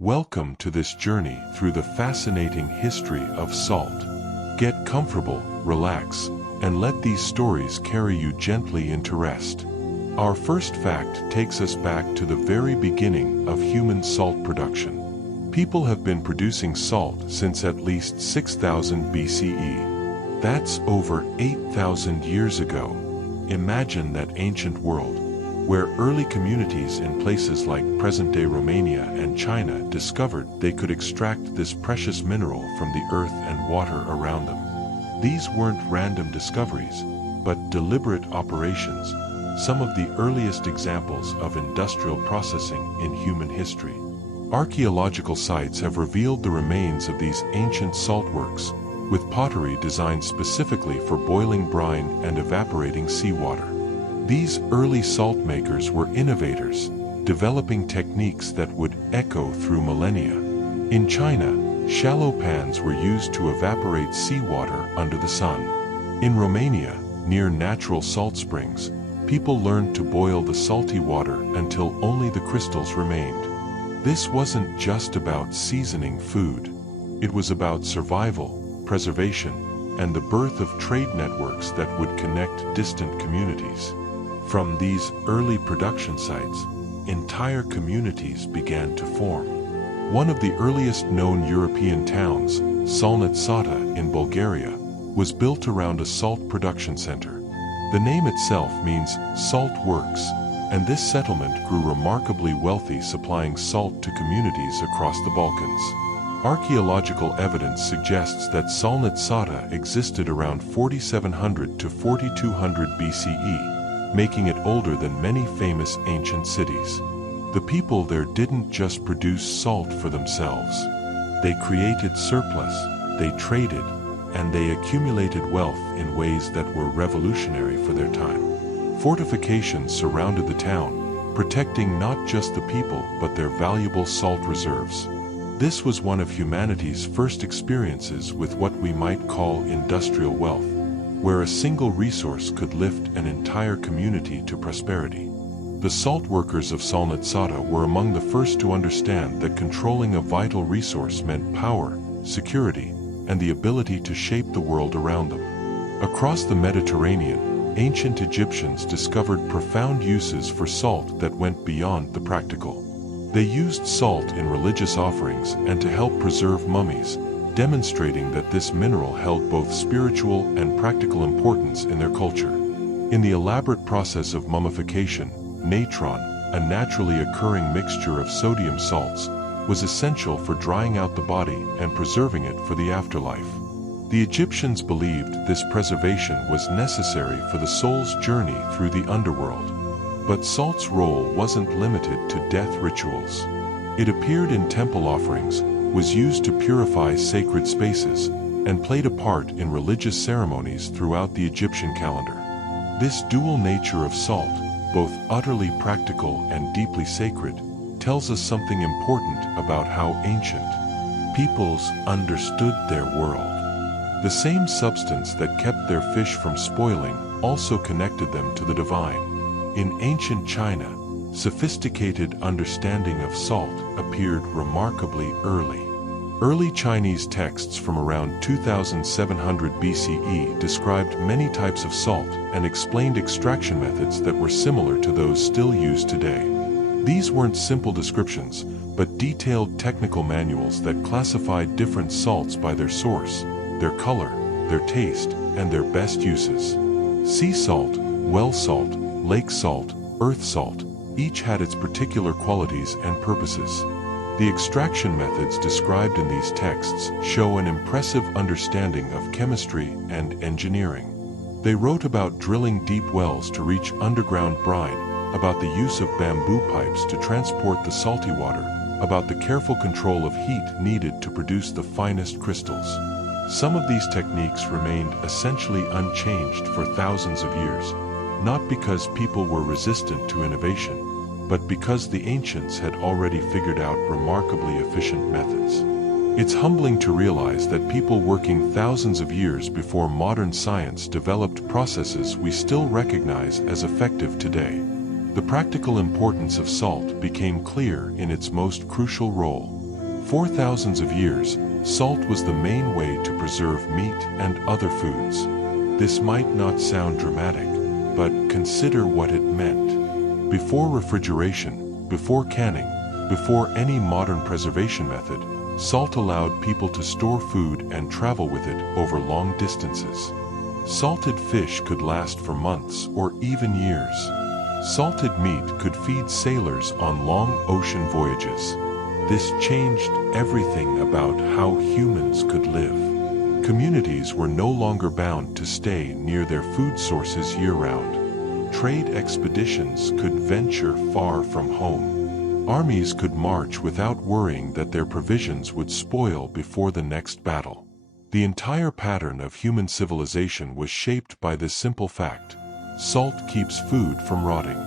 Welcome to this journey through the fascinating history of salt. Get comfortable, relax, and let these stories carry you gently into rest. Our first fact takes us back to the very beginning of human salt production. People have been producing salt since at least 6000 BCE. That's over 8,000 years ago. Imagine that ancient world, where early communities in places like present-day Romania and China discovered they could extract this precious mineral from the earth and water around them. These weren't random discoveries, but deliberate operations, some of the earliest examples of industrial processing in human history. Archaeological sites have revealed the remains of these ancient salt works, with pottery designed specifically for boiling brine and evaporating seawater. These early salt makers were innovators, developing techniques that would echo through millennia. In China, shallow pans were used to evaporate seawater under the sun. In Romania, near natural salt springs, people learned to boil the salty water until only the crystals remained. This wasn't just about seasoning food. It was about survival, preservation, and the birth of trade networks that would connect distant communities. From these early production sites, entire communities began to form. One of the earliest known European towns, Salnitsata in Bulgaria, was built around a salt production center. The name itself means salt works, and this settlement grew remarkably wealthy, supplying salt to communities across the Balkans. Archaeological evidence suggests that Salnitsata existed around 4700 to 4200 BCE, making it older than many famous ancient cities. The people there didn't just produce salt for themselves. They created surplus, they traded, and they accumulated wealth in ways that were revolutionary for their time. Fortifications surrounded the town, protecting not just the people but their valuable salt reserves. This was one of humanity's first experiences with what we might call industrial wealth, where a single resource could lift an entire community to prosperity. The salt workers of Salnitsata were among the first to understand that controlling a vital resource meant power, security, and the ability to shape the world around them. Across the Mediterranean, ancient Egyptians discovered profound uses for salt that went beyond the practical. They used salt in religious offerings and to help preserve mummies, demonstrating that this mineral held both spiritual and practical importance in their culture. In the elaborate process of mummification, natron, a naturally occurring mixture of sodium salts, was essential for drying out the body and preserving it for the afterlife. The Egyptians believed this preservation was necessary for the soul's journey through the underworld. But salt's role wasn't limited to death rituals. It appeared in temple offerings, was used to purify sacred spaces, and played a part in religious ceremonies throughout the Egyptian calendar. This dual nature of salt, both utterly practical and deeply sacred, tells us something important about how ancient peoples understood their world. The same substance that kept their fish from spoiling also connected them to the divine. In ancient China, sophisticated understanding of salt appeared remarkably early. Early Chinese texts from around 2700 BCE described many types of salt and explained extraction methods that were similar to those still used today. These weren't simple descriptions, but detailed technical manuals that classified different salts by their source, their color, their taste, and their best uses. Sea salt, well salt, lake salt, earth salt, each had its particular qualities and purposes. The extraction methods described in these texts show an impressive understanding of chemistry and engineering. They wrote about drilling deep wells to reach underground brine, about the use of bamboo pipes to transport the salty water, about the careful control of heat needed to produce the finest crystals. Some of these techniques remained essentially unchanged for thousands of years, not because people were resistant to innovation, but because the ancients had already figured out remarkably efficient methods. It's humbling to realize that people working thousands of years before modern science developed processes we still recognize as effective today. The practical importance of salt became clear in its most crucial role, For thousands of years, salt was the main way to preserve meat and other foods. This might not sound dramatic, but consider what it meant. Before refrigeration, before canning, before any modern preservation method, salt allowed people to store food and travel with it over long distances. Salted fish could last for months or even years. Salted meat could feed sailors on long ocean voyages. This changed everything about how humans could live. Communities were no longer bound to stay near their food sources year-round. Trade expeditions could venture far from home. Armies could march without worrying that their provisions would spoil before the next battle. The entire pattern of human civilization was shaped by this simple fact: salt keeps food from rotting.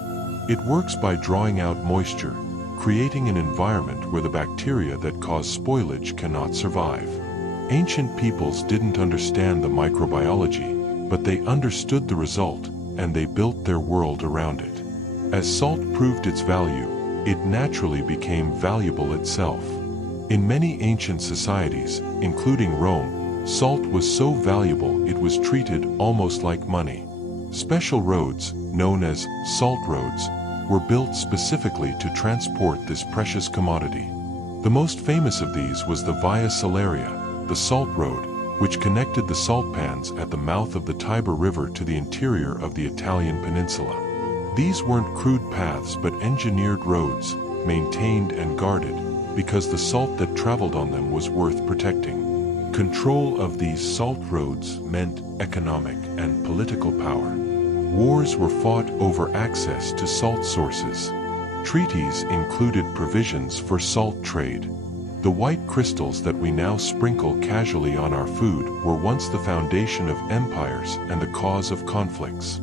It works by drawing out moisture, creating an environment where the bacteria that cause spoilage cannot survive. Ancient peoples didn't understand the microbiology, but they understood the result, and they built their world around it. As salt proved its value, it naturally became valuable itself. In many ancient societies, including Rome, salt was so valuable it was treated almost like money. Special roads, known as salt roads, were built specifically to transport this precious commodity. The most famous of these was the Via Salaria, the Salt Road, which connected the salt pans at the mouth of the Tiber River to the interior of the Italian peninsula. These weren't crude paths but engineered roads, maintained and guarded, because the salt that traveled on them was worth protecting. Control of these salt roads meant economic and political power. Wars were fought over access to salt sources. Treaties included provisions for salt trade. The white crystals that we now sprinkle casually on our food were once the foundation of empires and the cause of conflicts.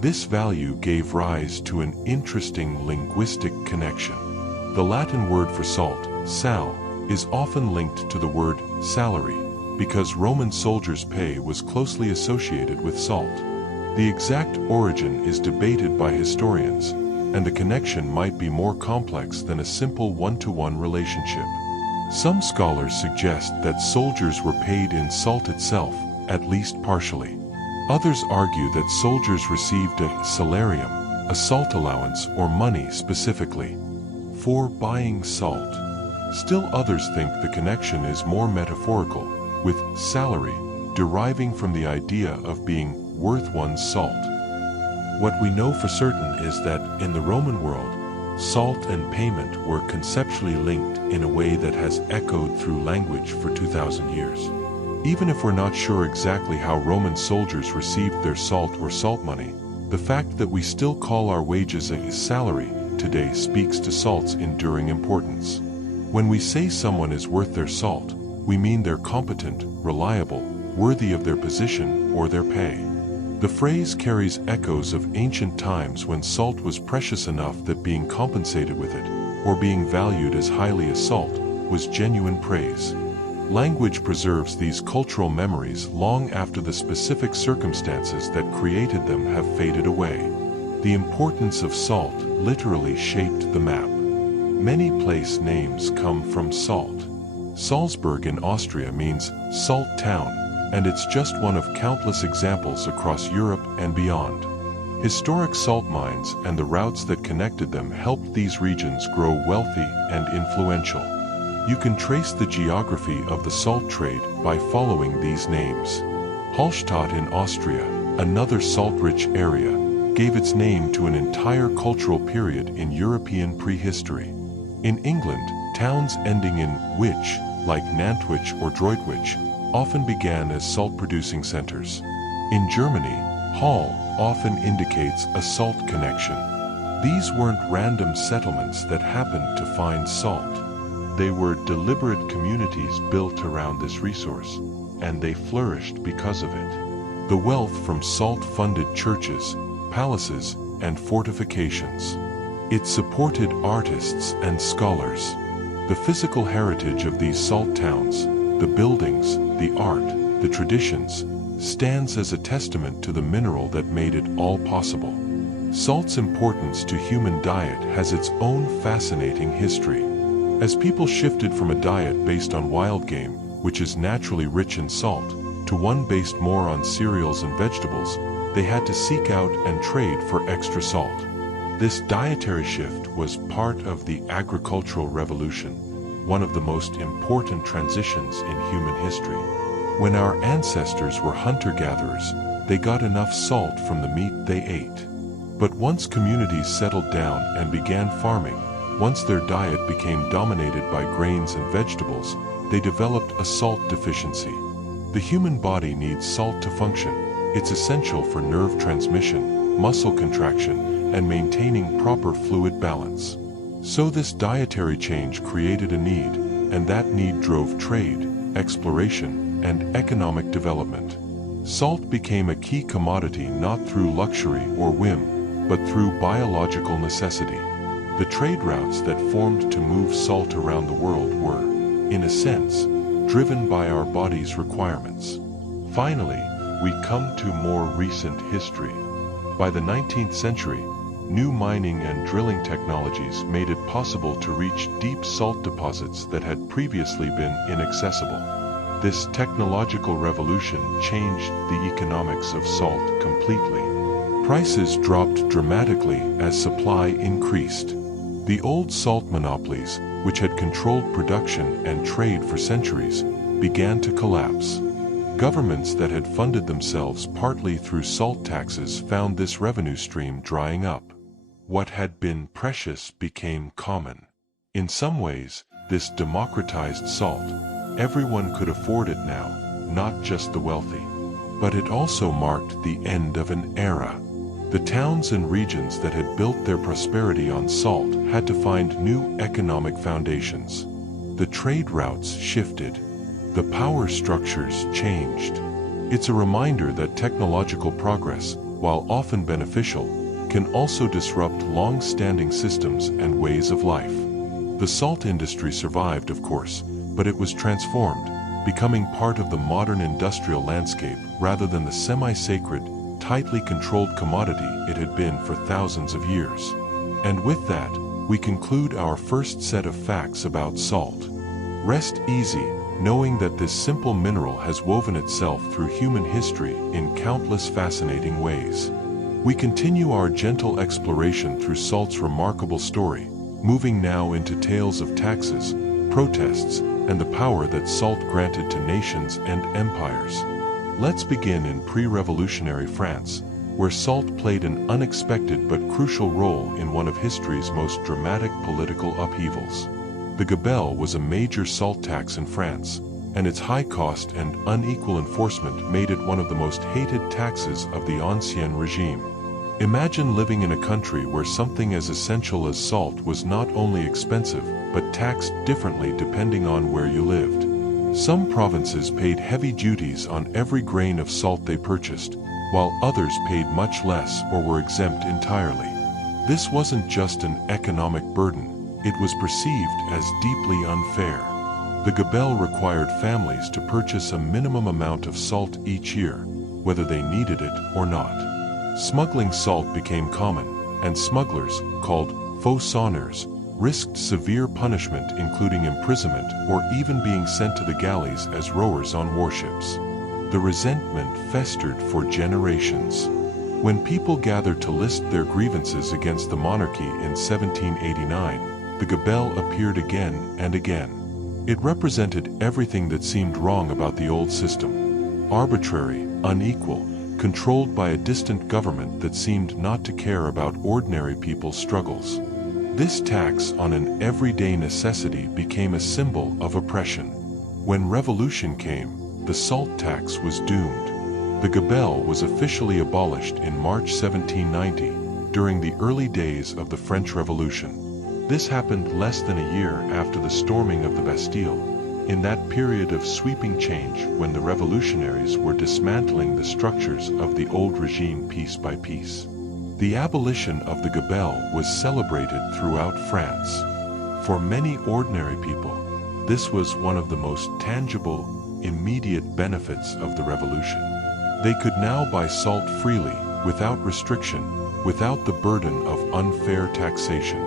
This value gave rise to an interesting linguistic connection. The Latin word for salt, sal, is often linked to the word salary, because Roman soldiers' pay was closely associated with salt. The exact origin is debated by historians, and the connection might be more complex than a simple one-to-one relationship. Some scholars suggest that soldiers were paid in salt itself, at least partially. Others argue that soldiers received a salarium, a salt allowance or money specifically, for buying salt. Still others think the connection is more metaphorical, with salary deriving from the idea of being worth one's salt. What we know for certain is that in the Roman world, salt and payment were conceptually linked in a way that has echoed through language for 2,000 years. Even if we're not sure exactly how Roman soldiers received their salt or salt money, the fact that we still call our wages a salary today speaks to salt's enduring importance. When we say someone is worth their salt, we mean they're competent, reliable, worthy of their position or their pay. The phrase carries echoes of ancient times when salt was precious enough that being compensated with it, or being valued as highly as salt, was genuine praise. Language preserves these cultural memories long after the specific circumstances that created them have faded away. The importance of salt literally shaped the map. Many place names come from salt. Salzburg in Austria means salt town, and it's just one of countless examples across Europe and beyond. Historic salt mines and the routes that connected them helped these regions grow wealthy and influential. You can trace the geography of the salt trade by following these names. Hallstatt in Austria, another salt-rich area, gave its name to an entire cultural period in European prehistory. In England, towns ending in "wich", like Nantwich or Droitwich, often began as salt-producing centers. In Germany, Hall often indicates a salt connection. These weren't random settlements that happened to find salt. They were deliberate communities built around this resource, and they flourished because of it. The wealth from salt funded churches, palaces, and fortifications. It supported artists and scholars. The physical heritage of these salt towns, the buildings, the art, the traditions, stands as a testament to the mineral that made it all possible. Salt's importance to human diet has its own fascinating history. As people shifted from a diet based on wild game, which is naturally rich in salt, to one based more on cereals and vegetables, they had to seek out and trade for extra salt. This dietary shift was part of the agricultural revolution, one of the most important transitions in human history. When our ancestors were hunter-gatherers, they got enough salt from the meat they ate. But once communities settled down and began farming, once their diet became dominated by grains and vegetables, they developed a salt deficiency. The human body needs salt to function. It's essential for nerve transmission, muscle contraction, and maintaining proper fluid balance. So this dietary change created a need, and that need drove trade, exploration, and economic development. Salt became a key commodity not through luxury or whim, but through biological necessity. The trade routes that formed to move salt around the world were, in a sense, driven by our body's requirements. Finally, we come to more recent history. By the 19th century, new mining and drilling technologies made it possible to reach deep salt deposits that had previously been inaccessible. This technological revolution changed the economics of salt completely. Prices dropped dramatically as supply increased. The old salt monopolies, which had controlled production and trade for centuries, began to collapse. Governments that had funded themselves partly through salt taxes found this revenue stream drying up. What had been precious became common. In some ways, this democratized salt. Everyone could afford it now, not just the wealthy. But it also marked the end of an era. The towns and regions that had built their prosperity on salt had to find new economic foundations. The trade routes shifted. The power structures changed. It's a reminder that technological progress, while often beneficial, can also disrupt long-standing systems and ways of life. The salt industry survived, of course, but it was transformed, becoming part of the modern industrial landscape rather than the semi-sacred, tightly controlled commodity it had been for thousands of years. And with that, we conclude our first set of facts about salt. Rest easy, knowing that this simple mineral has woven itself through human history in countless fascinating ways. We continue our gentle exploration through salt's remarkable story, moving now into tales of taxes, protests, and the power that salt granted to nations and empires. Let's begin in pre-revolutionary France, where salt played an unexpected but crucial role in one of history's most dramatic political upheavals. The gabelle was a major salt tax in France, and its high cost and unequal enforcement made it one of the most hated taxes of the Ancien regime. Imagine living in a country where something as essential as salt was not only expensive, but taxed differently depending on where you lived. Some provinces paid heavy duties on every grain of salt they purchased, while others paid much less or were exempt entirely. This wasn't just an economic burden, it was perceived as deeply unfair. The gabelle required families to purchase a minimum amount of salt each year, whether they needed it or not. Smuggling salt became common, and smugglers, called faux sonneurs, risked severe punishment including imprisonment or even being sent to the galleys as rowers on warships. The resentment festered for generations. When people gathered to list their grievances against the monarchy in 1789, the gabelle appeared again and again. It represented everything that seemed wrong about the old system. Arbitrary, unequal, controlled by a distant government that seemed not to care about ordinary people's struggles. This tax on an everyday necessity became a symbol of oppression. When revolution came, the salt tax was doomed. The gabelle was officially abolished in March 1790, during the early days of the French Revolution. This happened less than a year after the storming of the Bastille, in that period of sweeping change when the revolutionaries were dismantling the structures of the old regime piece by piece. The abolition of the gabelle was celebrated throughout France. For many ordinary people, this was one of the most tangible, immediate benefits of the revolution. They could now buy salt freely, without restriction, without the burden of unfair taxation.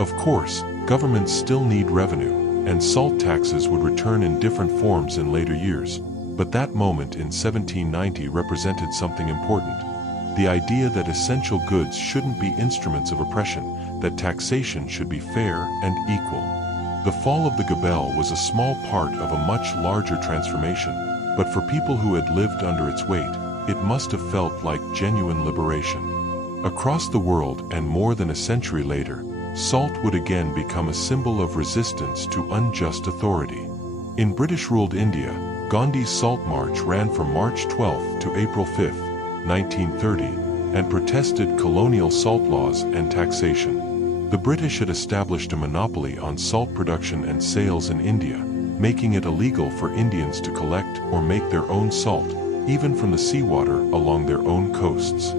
Of course, Governments still need revenue, and salt taxes would return in different forms in later years. But that moment in 1790 represented something important. The idea that essential goods shouldn't be instruments of oppression, that taxation should be fair and equal. The fall of the gabelle was a small part of a much larger transformation, but for people who had lived under its weight, it must have felt like genuine liberation. Across the world and more than a century later, salt would again become a symbol of resistance to unjust authority. In British-ruled India, Gandhi's Salt March ran from March 12 to April 5, 1930, and protested colonial salt laws and taxation. The British had established a monopoly on salt production and sales in India, making it illegal for Indians to collect or make their own salt, even from the seawater along their own coasts.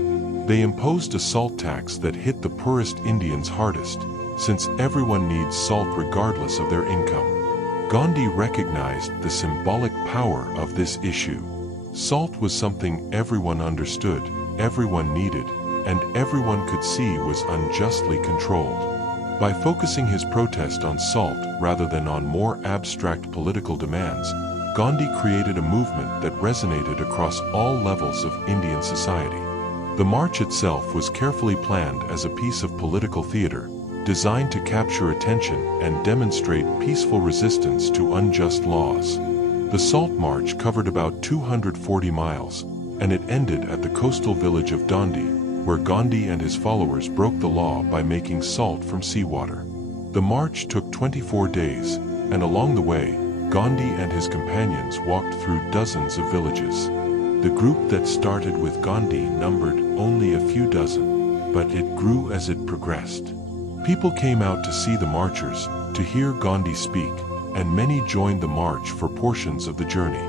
They imposed a salt tax that hit the poorest Indians hardest, since everyone needs salt regardless of their income. Gandhi recognized the symbolic power of this issue. Salt was something everyone understood, everyone needed, and everyone could see was unjustly controlled. By focusing his protest on salt rather than on more abstract political demands, Gandhi created a movement that resonated across all levels of Indian society. The march itself was carefully planned as a piece of political theater, designed to capture attention and demonstrate peaceful resistance to unjust laws. The Salt March covered about 240 miles, and it ended at the coastal village of Dandi, where Gandhi and his followers broke the law by making salt from seawater. The march took 24 days, and along the way, Gandhi and his companions walked through dozens of villages. The group that started with Gandhi numbered only a few dozen, but it grew as it progressed. People came out to see the marchers, to hear Gandhi speak, and many joined the march for portions of the journey.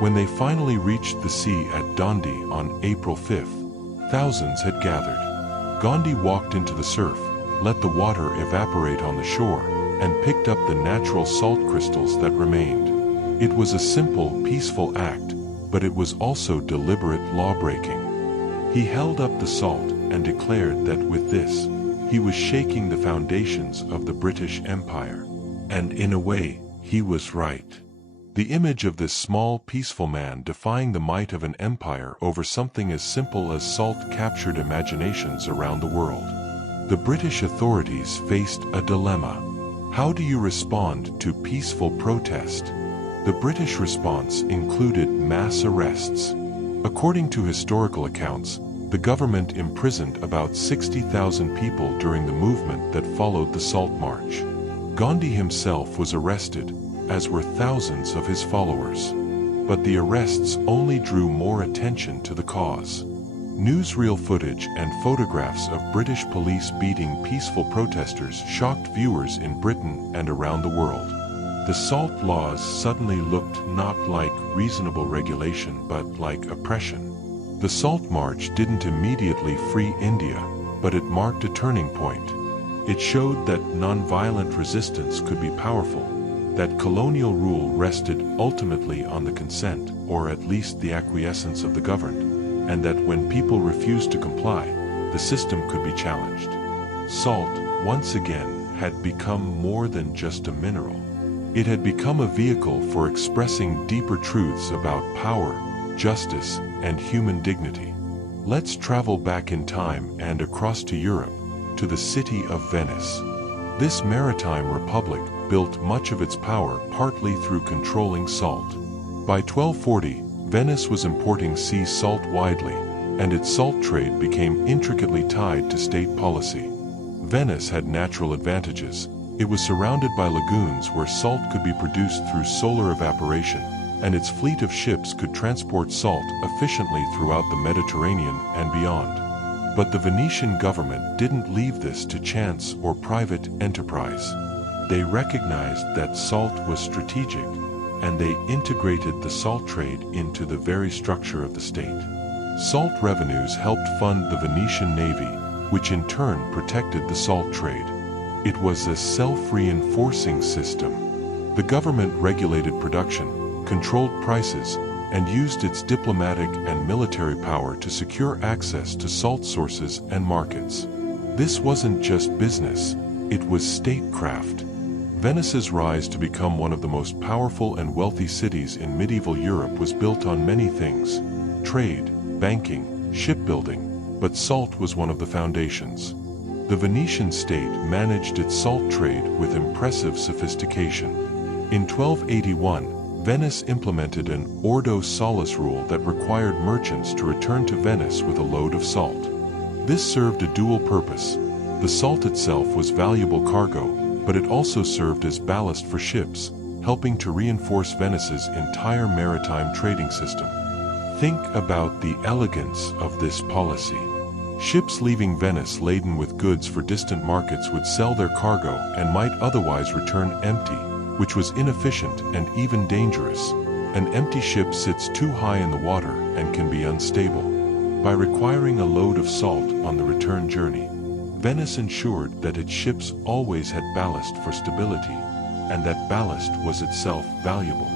When they finally reached the sea at Dandi on April 5th, thousands had gathered. Gandhi walked into the surf, let the water evaporate on the shore, and picked up the natural salt crystals that remained. It was a simple, peaceful act, but it was also deliberate law-breaking. He held up the salt and declared that with this, he was shaking the foundations of the British Empire. And in a way, he was right. The image of this small, peaceful man defying the might of an empire over something as simple as salt captured imaginations around the world. The British authorities faced a dilemma. How do you respond to peaceful protest? The British response included mass arrests. According to historical accounts, the government imprisoned about 60,000 people during the movement that followed the Salt March. Gandhi himself was arrested, as were thousands of his followers. But the arrests only drew more attention to the cause. Newsreel footage and photographs of British police beating peaceful protesters shocked viewers in Britain and around the world. The salt laws suddenly looked not like reasonable regulation but like oppression. The Salt March didn't immediately free India, but it marked a turning point. It showed that nonviolent resistance could be powerful, that colonial rule rested ultimately on the consent, or at least the acquiescence of the governed, and that when people refused to comply, the system could be challenged. Salt, once again, had become more than just a mineral. It had become a vehicle for expressing deeper truths about power, justice, and human dignity. Let's travel back in time and across to Europe, to the city of Venice. This maritime republic built much of its power partly through controlling salt. By 1240, Venice was importing sea salt widely, and its salt trade became intricately tied to state policy. Venice had natural advantages. It was surrounded by lagoons where salt could be produced through solar evaporation, and its fleet of ships could transport salt efficiently throughout the Mediterranean and beyond. But the Venetian government didn't leave this to chance or private enterprise. They recognized that salt was strategic, and they integrated the salt trade into the very structure of the state. Salt revenues helped fund the Venetian navy, which in turn protected the salt trade. It was a self-reinforcing system. The government regulated production, controlled prices, and used its diplomatic and military power to secure access to salt sources and markets. This wasn't just business, it was statecraft. Venice's rise to become one of the most powerful and wealthy cities in medieval Europe was built on many things: trade, banking, shipbuilding, but salt was one of the foundations. The Venetian state managed its salt trade with impressive sophistication. In 1281, Venice implemented an ordo salis rule that required merchants to return to Venice with a load of salt. This served a dual purpose. The salt itself was valuable cargo, but it also served as ballast for ships, helping to reinforce Venice's entire maritime trading system. Think about the elegance of this policy. Ships leaving Venice laden with goods for distant markets would sell their cargo and might otherwise return empty, which was inefficient and even dangerous. An empty ship sits too high in the water and can be unstable. By requiring a load of salt on the return journey, Venice ensured that its ships always had ballast for stability, and that ballast was itself valuable.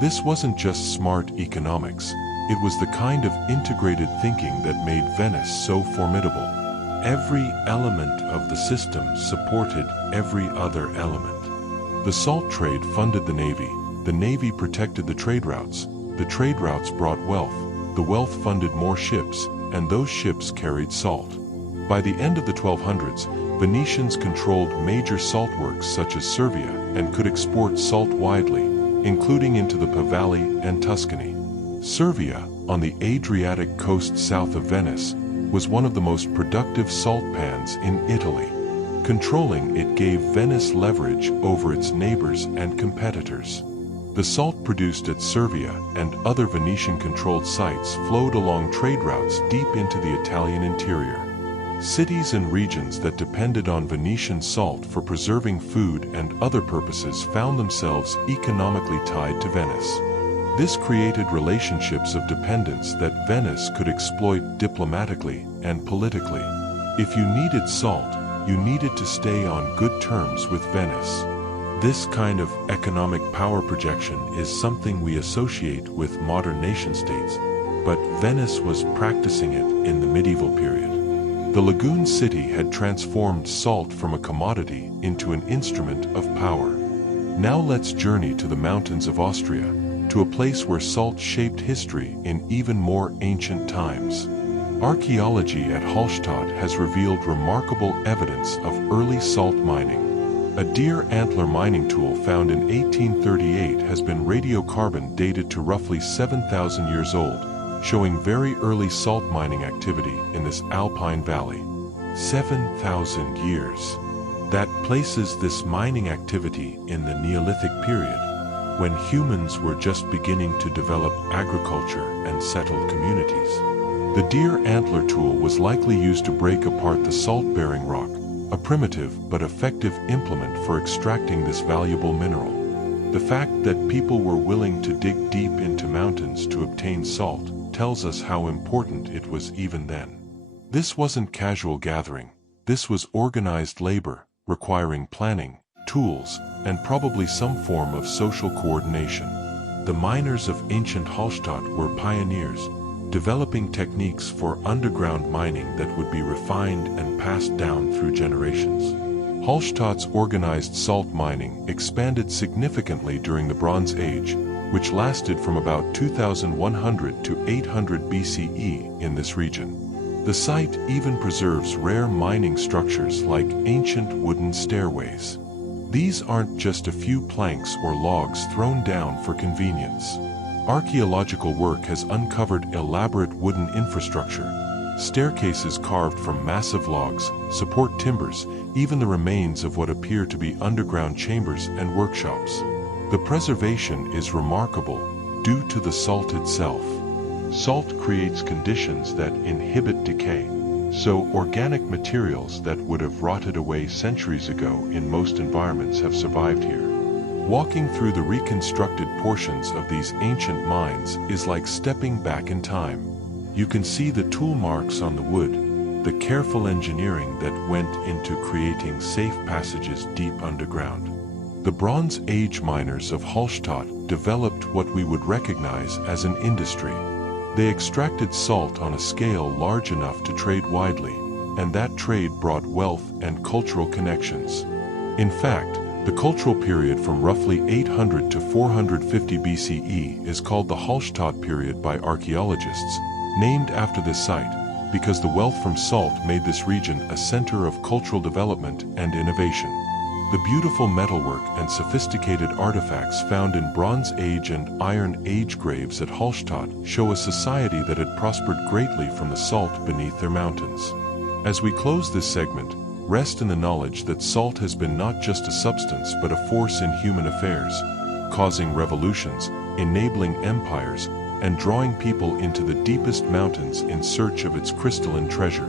This wasn't just smart economics. It was the kind of integrated thinking that made Venice so formidable. Every element of the system supported every other element. The salt trade funded the Navy protected the trade routes brought wealth, the wealth funded more ships, and those ships carried salt. By the end of the 1200s, Venetians controlled major salt works such as Servia and could export salt widely, including into the Po Valley and Tuscany. Servia, on the Adriatic coast south of Venice, was one of the most productive salt pans in Italy. Controlling it gave Venice leverage over its neighbors and competitors. The salt produced at Servia and other Venetian-controlled sites flowed along trade routes deep into the Italian interior. Cities and regions that depended on Venetian salt for preserving food and other purposes found themselves economically tied to Venice. This created relationships of dependence that Venice could exploit diplomatically and politically. If you needed salt, you needed to stay on good terms with Venice. This kind of economic power projection is something we associate with modern nation-states, but Venice was practicing it in the medieval period. The lagoon city had transformed salt from a commodity into an instrument of power. Now let's journey to the mountains of Austria, to a place where salt shaped history in even more ancient times. Archaeology at Hallstatt has revealed remarkable evidence of early salt mining. A deer antler mining tool found in 1838 has been radiocarbon dated to roughly 7,000 years old, showing very early salt mining activity in this alpine valley. 7,000 years. That places this mining activity in the Neolithic period, when humans were just beginning to develop agriculture and settled communities. The deer antler tool was likely used to break apart the salt-bearing rock, a primitive but effective implement for extracting this valuable mineral. The fact that people were willing to dig deep into mountains to obtain salt tells us how important it was even then. This wasn't casual gathering. This was organized labor, requiring planning, tools, and probably some form of social coordination. The miners of ancient Hallstatt were pioneers, developing techniques for underground mining that would be refined and passed down through generations. Hallstatt's organized salt mining expanded significantly during the Bronze Age, which lasted from about 2100 to 800 BCE in this region. The site even preserves rare mining structures like ancient wooden stairways. These aren't just a few planks or logs thrown down for convenience. Archaeological work has uncovered elaborate wooden infrastructure, staircases carved from massive logs, support timbers, even the remains of what appear to be underground chambers and workshops. The preservation is remarkable due to the salt itself. Salt creates conditions that inhibit decay, so organic materials that would have rotted away centuries ago in most environments have survived here. Walking through the reconstructed portions of these ancient mines is like stepping back in time. You can see the tool marks on the wood, the careful engineering that went into creating safe passages deep underground. The Bronze Age miners of Hallstatt developed what we would recognize as an industry. They extracted salt on a scale large enough to trade widely, and that trade brought wealth and cultural connections. In fact, the cultural period from roughly 800 to 450 BCE is called the Hallstatt period by archaeologists, named after this site, because the wealth from salt made this region a center of cultural development and innovation. The beautiful metalwork and sophisticated artifacts found in Bronze Age and Iron Age graves at Hallstatt show a society that had prospered greatly from the salt beneath their mountains. As we close this segment, rest in the knowledge that salt has been not just a substance but a force in human affairs, causing revolutions, enabling empires, and drawing people into the deepest mountains in search of its crystalline treasure.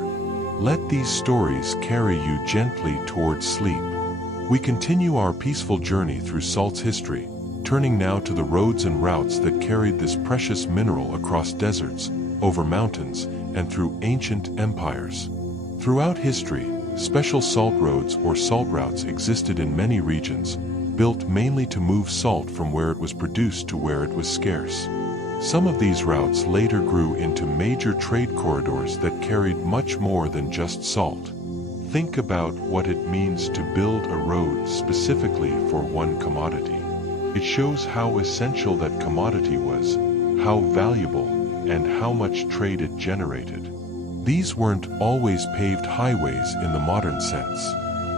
Let these stories carry you gently towards sleep. We continue our peaceful journey through salt's history, turning now to the roads and routes that carried this precious mineral across deserts, over mountains, and through ancient empires. Throughout history, special salt roads or salt routes existed in many regions, built mainly to move salt from where it was produced to where it was scarce. Some of these routes later grew into major trade corridors that carried much more than just salt. Think about what it means to build a road specifically for one commodity. It shows how essential that commodity was, how valuable, and how much trade it generated. These weren't always paved highways in the modern sense.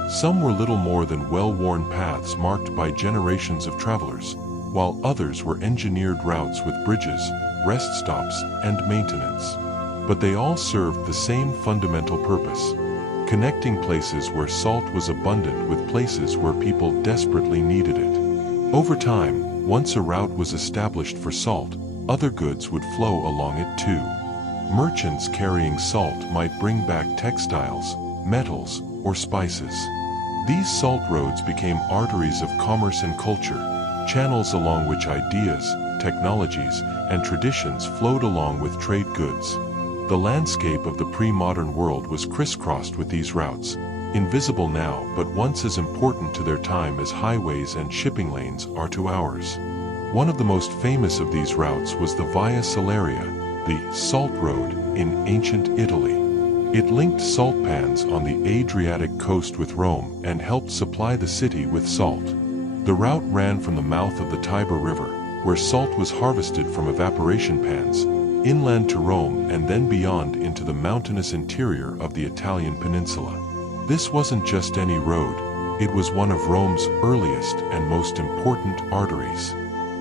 Some were little more than well-worn paths marked by generations of travelers, while others were engineered routes with bridges, rest stops, and maintenance. But they all served the same fundamental purpose: connecting places where salt was abundant with places where people desperately needed it. Over time, once a route was established for salt, other goods would flow along it too. Merchants carrying salt might bring back textiles, metals, or spices. These salt roads became arteries of commerce and culture, channels along which ideas, technologies, and traditions flowed along with trade goods. The landscape of the pre-modern world was crisscrossed with these routes, invisible now but once as important to their time as highways and shipping lanes are to ours. One of the most famous of these routes was the Via Salaria, the Salt Road, in ancient Italy. It linked salt pans on the Adriatic coast with Rome and helped supply the city with salt. The route ran from the mouth of the Tiber River, where salt was harvested from evaporation pans, inland to Rome and then beyond into the mountainous interior of the Italian peninsula. This wasn't just any road, it was one of Rome's earliest and most important arteries.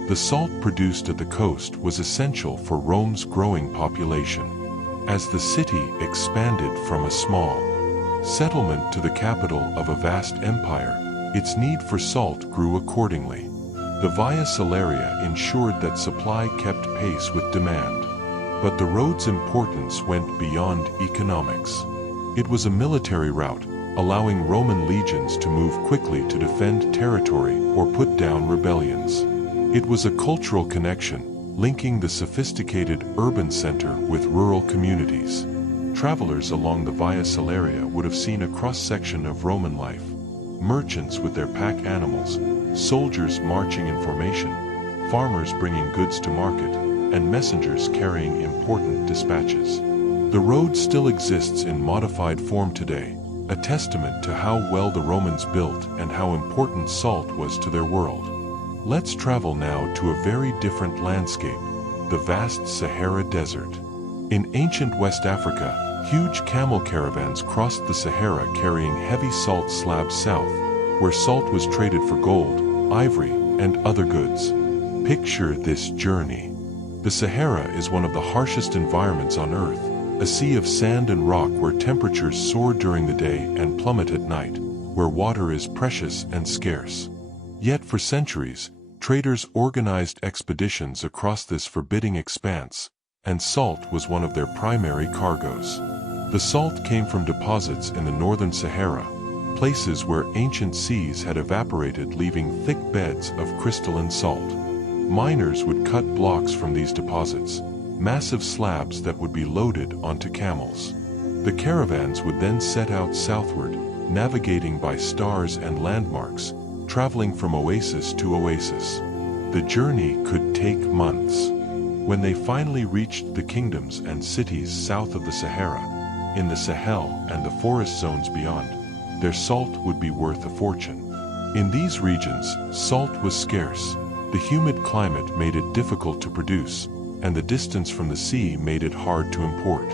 The salt produced at the coast was essential for Rome's growing population. As the city expanded from a small settlement to the capital of a vast empire, its need for salt grew accordingly. The Via Salaria ensured that supply kept pace with demand. But the road's importance went beyond economics. It was a military route, allowing Roman legions to move quickly to defend territory or put down rebellions. It was a cultural connection, linking the sophisticated urban center with rural communities. Travelers along the Via Salaria would have seen a cross-section of Roman life: merchants with their pack animals, soldiers marching in formation, farmers bringing goods to market, and messengers carrying important dispatches. The road still exists in modified form today, a testament to how well the Romans built and how important salt was to their world. Let's travel now to a very different landscape, the vast Sahara Desert. In ancient West Africa, huge camel caravans crossed the Sahara carrying heavy salt slabs south, where salt was traded for gold, ivory, and other goods. Picture this journey. The Sahara is one of the harshest environments on Earth, a sea of sand and rock where temperatures soar during the day and plummet at night, where water is precious and scarce. Yet for centuries, traders organized expeditions across this forbidding expanse, and salt was one of their primary cargoes. The salt came from deposits in the northern Sahara, places where ancient seas had evaporated, leaving thick beds of crystalline salt. Miners would cut blocks from these deposits, massive slabs that would be loaded onto camels. The caravans would then set out southward, navigating by stars and landmarks, traveling from oasis to oasis. The journey could take months. When they finally reached the kingdoms and cities south of the Sahara, in the Sahel and the forest zones beyond, their salt would be worth a fortune. In these regions, salt was scarce. The humid climate made it difficult to produce, and the distance from the sea made it hard to import.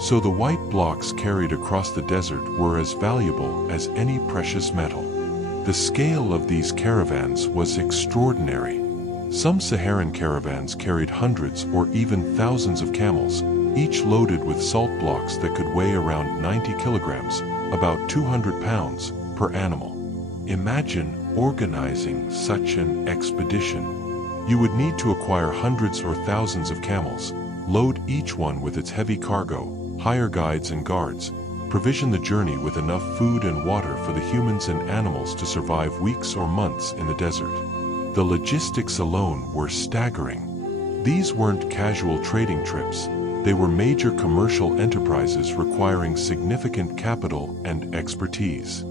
So the white blocks carried across the desert were as valuable as any precious metal. The scale of these caravans was extraordinary. Some Saharan caravans carried hundreds or even thousands of camels, each loaded with salt blocks that could weigh around 90 kilograms, about 200 pounds, per animal. Imagine organizing such an expedition. You would need to acquire hundreds or thousands of camels, load each one with its heavy cargo, hire guides and guards, provision the journey with enough food and water for the humans and animals to survive weeks or months in the desert. The logistics alone were staggering. These weren't casual trading trips. They were major commercial enterprises requiring significant capital and expertise.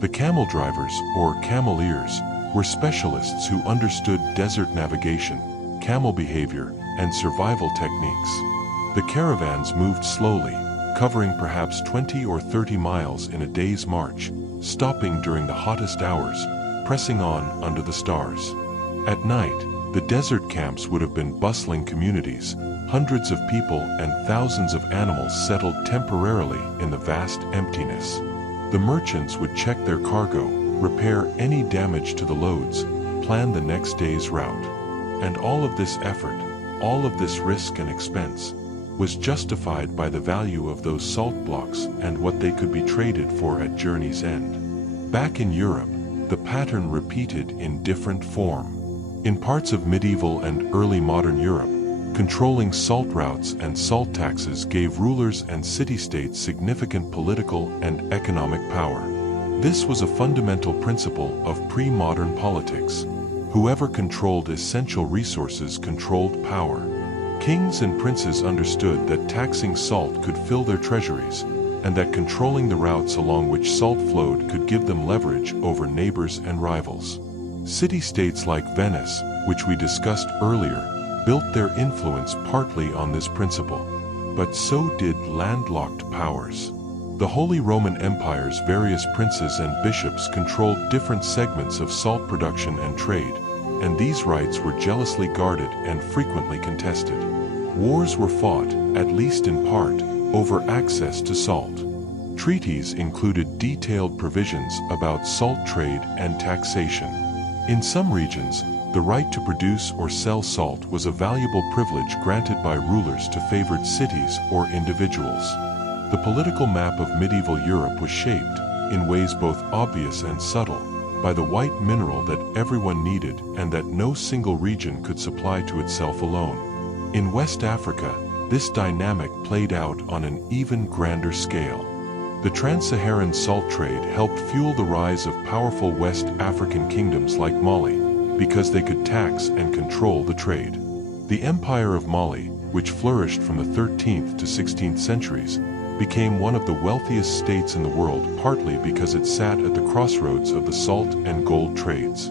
The camel drivers, or cameleers, were specialists who understood desert navigation, camel behavior, and survival techniques. The caravans moved slowly, covering perhaps 20 or 30 miles in a day's march, stopping during the hottest hours, pressing on under the stars. At night, the desert camps would have been bustling communities. Hundreds of people and thousands of animals settled temporarily in the vast emptiness. The merchants would check their cargo, repair any damage to the loads, plan the next day's route. And all of this effort, all of this risk and expense, was justified by the value of those salt blocks and what they could be traded for at journey's end. Back in Europe, the pattern repeated in different form. In parts of medieval and early modern Europe, controlling salt routes and salt taxes gave rulers and city-states significant political and economic power. This was a fundamental principle of pre-modern politics. Whoever controlled essential resources controlled power. Kings and princes understood that taxing salt could fill their treasuries, and that controlling the routes along which salt flowed could give them leverage over neighbors and rivals. City-states like Venice, which we discussed earlier, built their influence partly on this principle. But so did landlocked powers. The Holy Roman Empire's various princes and bishops controlled different segments of salt production and trade, and these rights were jealously guarded and frequently contested. Wars were fought, at least in part, over access to salt. Treaties included detailed provisions about salt trade and taxation. In some regions, the right to produce or sell salt was a valuable privilege granted by rulers to favored cities or individuals. The political map of medieval Europe was shaped, in ways both obvious and subtle, by the white mineral that everyone needed and that no single region could supply to itself alone. In West Africa, this dynamic played out on an even grander scale. The trans-Saharan salt trade helped fuel the rise of powerful West African kingdoms like Mali, because they could tax and control the trade. The Empire of Mali, which flourished from the 13th to 16th centuries, became one of the wealthiest states in the world partly because it sat at the crossroads of the salt and gold trades.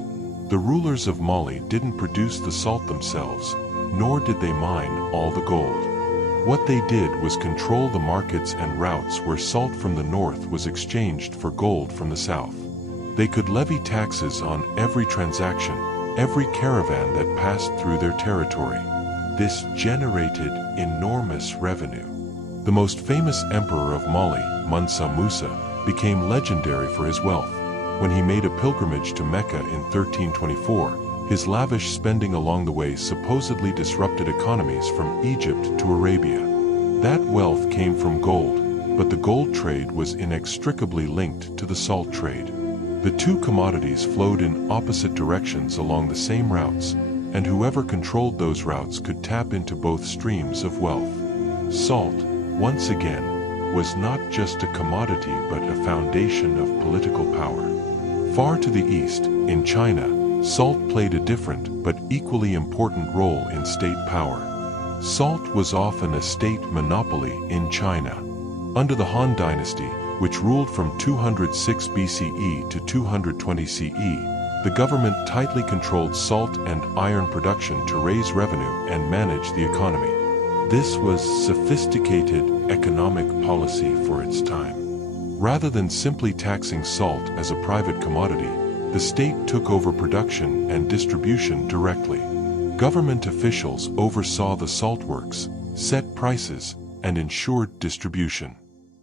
The rulers of Mali didn't produce the salt themselves, nor did they mine all the gold. What they did was control the markets and routes where salt from the north was exchanged for gold from the south. They could levy taxes on every transaction, every caravan that passed through their territory. This generated enormous revenue. The most famous emperor of Mali, Mansa Musa, became legendary for his wealth. When he made a pilgrimage to Mecca in 1324, his lavish spending along the way supposedly disrupted economies from Egypt to Arabia. That wealth came from gold, but the gold trade was inextricably linked to the salt trade. The two commodities flowed in opposite directions along the same routes, and whoever controlled those routes could tap into both streams of wealth. Salt, once again, was not just a commodity but a foundation of political power. Far to the east, in China, salt played a different but equally important role in state power. Salt was often a state monopoly in China. Under the Han Dynasty, which ruled from 206 BCE to 220 CE, the government tightly controlled salt and iron production to raise revenue and manage the economy. This was sophisticated strong economic policy for its time. Rather than simply taxing salt as a private commodity, the state took over production and distribution directly. Government officials oversaw the salt works, set prices, and ensured distribution.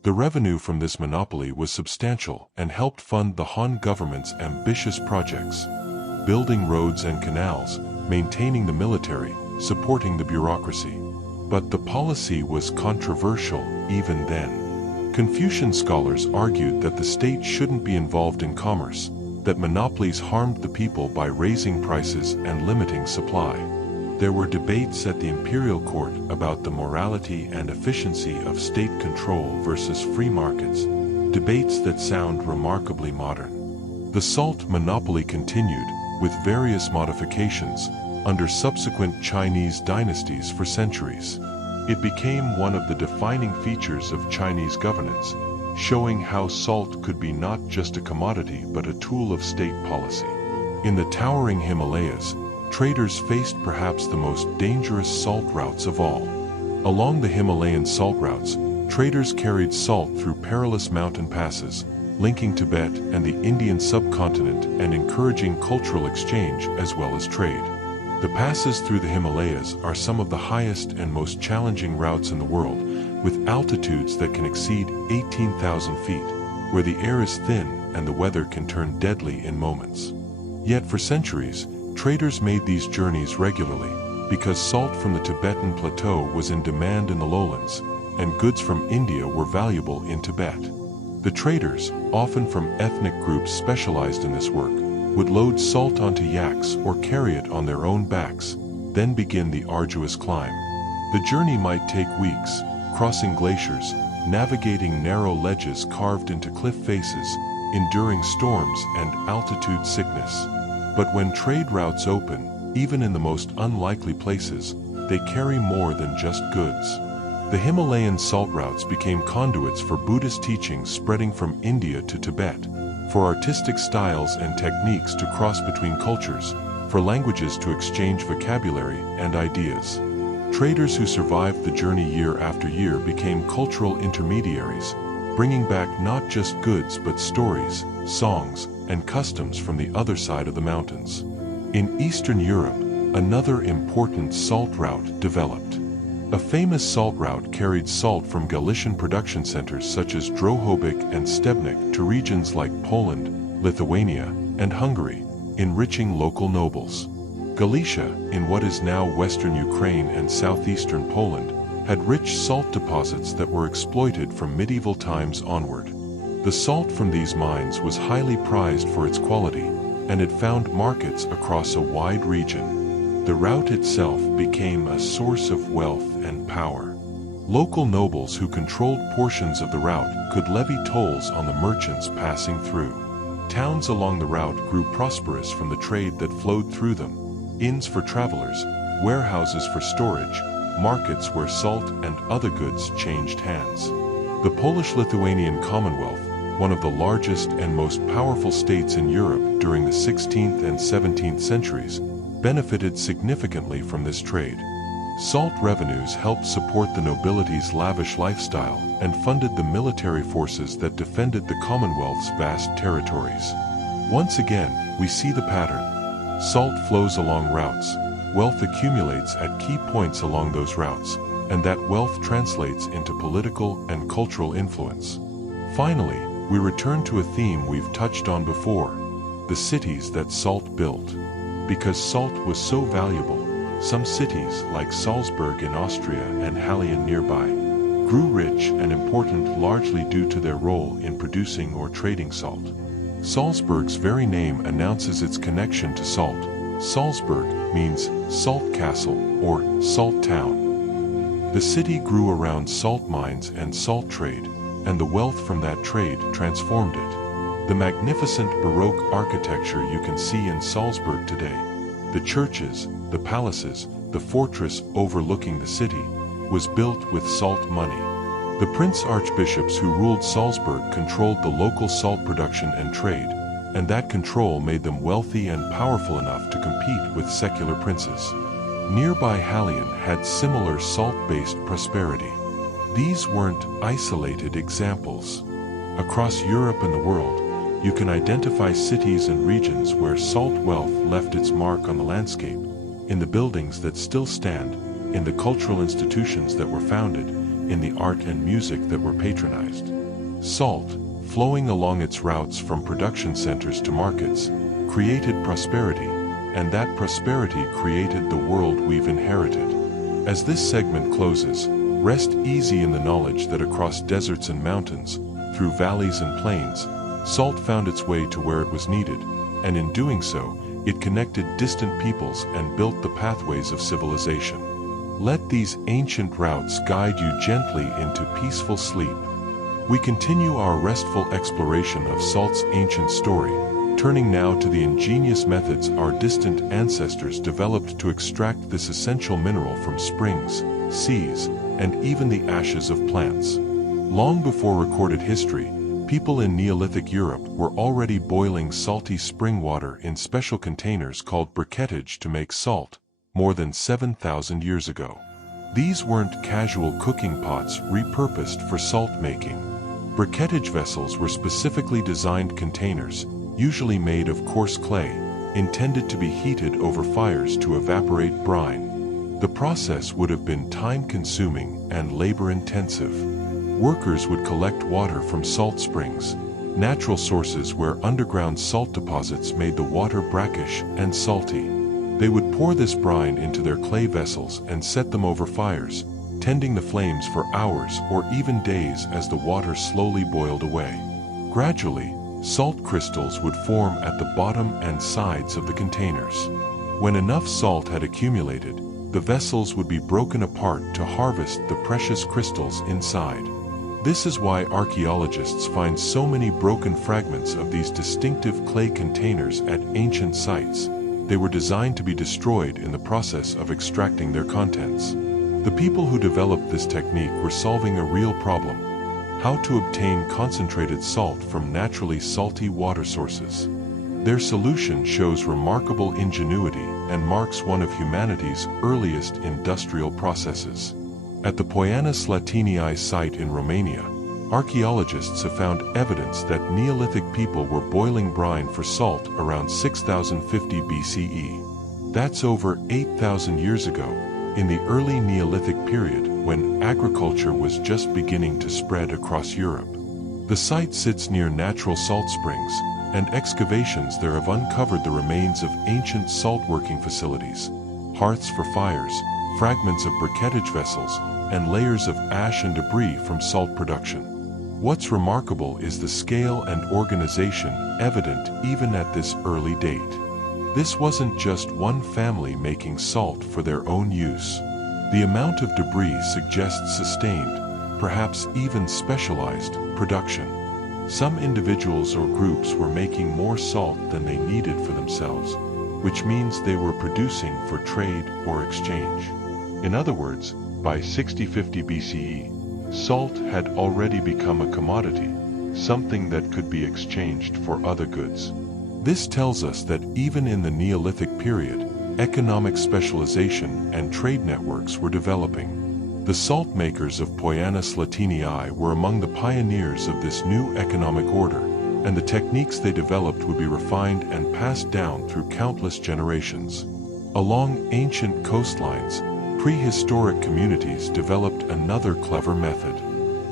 The revenue from this monopoly was substantial and helped fund the Han government's ambitious projects, building roads and canals, maintaining the military, supporting the bureaucracy. But the policy was controversial even then. Confucian scholars argued that the state shouldn't be involved in commerce, that monopolies harmed the people by raising prices and limiting supply. There were debates at the imperial court about the morality and efficiency of state control versus free markets, debates that sound remarkably modern. The salt monopoly continued, with various modifications, under subsequent Chinese dynasties for centuries. It became one of the defining features of Chinese governance, showing how salt could be not just a commodity but a tool of state policy. In the towering Himalayas, traders faced perhaps the most dangerous salt routes of all. Along the Himalayan salt routes, traders carried salt through perilous mountain passes, linking Tibet and the Indian subcontinent and encouraging cultural exchange as well as trade. The passes through the Himalayas are some of the highest and most challenging routes in the world, with altitudes that can exceed 18,000 feet, where the air is thin and the weather can turn deadly in moments. Yet for centuries, traders made these journeys regularly, because salt from the Tibetan plateau was in demand in the lowlands, and goods from India were valuable in Tibet. The traders, often from ethnic groups specialized in this work, would load salt onto yaks or carry it on their own backs, then begin the arduous climb. The journey might take weeks, crossing glaciers, navigating narrow ledges carved into cliff faces, enduring storms and altitude sickness. But when trade routes open, even in the most unlikely places, they carry more than just goods. The Himalayan salt routes became conduits for Buddhist teachings spreading from India to Tibet, for artistic styles and techniques to cross between cultures, for languages to exchange vocabulary and ideas. Traders who survived the journey year after year became cultural intermediaries, bringing back not just goods but stories, songs, and customs from the other side of the mountains. In Eastern Europe, another important salt route developed. A famous salt route carried salt from Galician production centers such as Drohobych and Stebnik to regions like Poland, Lithuania, and Hungary, enriching local nobles. Galicia, in what is now western Ukraine and southeastern Poland, had rich salt deposits that were exploited from medieval times onward. The salt from these mines was highly prized for its quality, and it found markets across a wide region. The route itself became a source of wealth and power. Local nobles who controlled portions of the route could levy tolls on the merchants passing through. Towns along the route grew prosperous from the trade that flowed through them. Inns for travelers, warehouses for storage, markets where salt and other goods changed hands. The Polish-Lithuanian Commonwealth, one of the largest and most powerful states in Europe during the 16th and 17th centuries, benefited significantly from this trade. Salt revenues helped support the nobility's lavish lifestyle and funded the military forces that defended the Commonwealth's vast territories. Once again, we see the pattern. Salt flows along routes, wealth accumulates at key points along those routes, and that wealth translates into political and cultural influence. Finally, we return to a theme we've touched on before: the cities that salt built. Because salt was so valuable, some cities, like Salzburg in Austria and Himalayan nearby, grew rich and important largely due to their role in producing or trading salt. Salzburg's very name announces its connection to salt. Salzburg means salt castle or salt town. The city grew around salt mines and salt trade, and the wealth from that trade transformed it. The magnificent Baroque architecture you can see in Salzburg today, the churches, the palaces, the fortress overlooking the city, was built with salt money. The prince-archbishops who ruled Salzburg controlled the local salt production and trade, and that control made them wealthy and powerful enough to compete with secular princes. Nearby Himalayan had similar salt-based prosperity. These weren't isolated examples. Across Europe and the world, you can identify cities and regions where salt wealth left its mark on the landscape, in the buildings that still stand, in the cultural institutions that were founded, in the art and music that were patronized. Salt, flowing along its routes from production centers to markets, created prosperity, and that prosperity created the world we've inherited. As this segment closes, rest easy in the knowledge that across deserts and mountains, through valleys and plains, salt found its way to where it was needed, and in doing so, it connected distant peoples and built the pathways of civilization. Let these ancient routes guide you gently into peaceful sleep. We continue our restful exploration of salt's ancient story, turning now to the ingenious methods our distant ancestors developed to extract this essential mineral from springs, seas, and even the ashes of plants. Long before recorded history, people in Neolithic Europe were already boiling salty spring water in special containers called briquettage to make salt, more than 7,000 years ago. These weren't casual cooking pots repurposed for salt making. Briquettage vessels were specifically designed containers, usually made of coarse clay, intended to be heated over fires to evaporate brine. The process would have been time-consuming and labor-intensive. Workers would collect water from salt springs, natural sources where underground salt deposits made the water brackish and salty. They would pour this brine into their clay vessels and set them over fires, tending the flames for hours or even days as the water slowly boiled away. Gradually, salt crystals would form at the bottom and sides of the containers. When enough salt had accumulated, the vessels would be broken apart to harvest the precious crystals inside. This is why archaeologists find so many broken fragments of these distinctive clay containers at ancient sites. They were designed to be destroyed in the process of extracting their contents. The people who developed this technique were solving a real problem: how to obtain concentrated salt from naturally salty water sources. Their solution shows remarkable ingenuity and marks one of humanity's earliest industrial processes. At the Poiana Slatinii site in Romania, archaeologists have found evidence that Neolithic people were boiling brine for salt around 6050 BCE. That's over 8,000 years ago, in the early Neolithic period when agriculture was just beginning to spread across Europe. The site sits near natural salt springs, and excavations there have uncovered the remains of ancient salt-working facilities, hearths for fires, fragments of briquettage vessels, and layers of ash and debris from salt production. What's remarkable is the scale and organization evident even at this early date. This wasn't just one family making salt for their own use. The amount of debris suggests sustained, perhaps even specialized, production. Some individuals or groups were making more salt than they needed for themselves, which means they were producing for trade or exchange. In other words, by 6050 BCE, salt had already become a commodity, something that could be exchanged for other goods. This tells us that even in the Neolithic period, economic specialization and trade networks were developing. The salt makers of Poiana Slatinii were among the pioneers of this new economic order, and the techniques they developed would be refined and passed down through countless generations. Along ancient coastlines, prehistoric communities developed another clever method.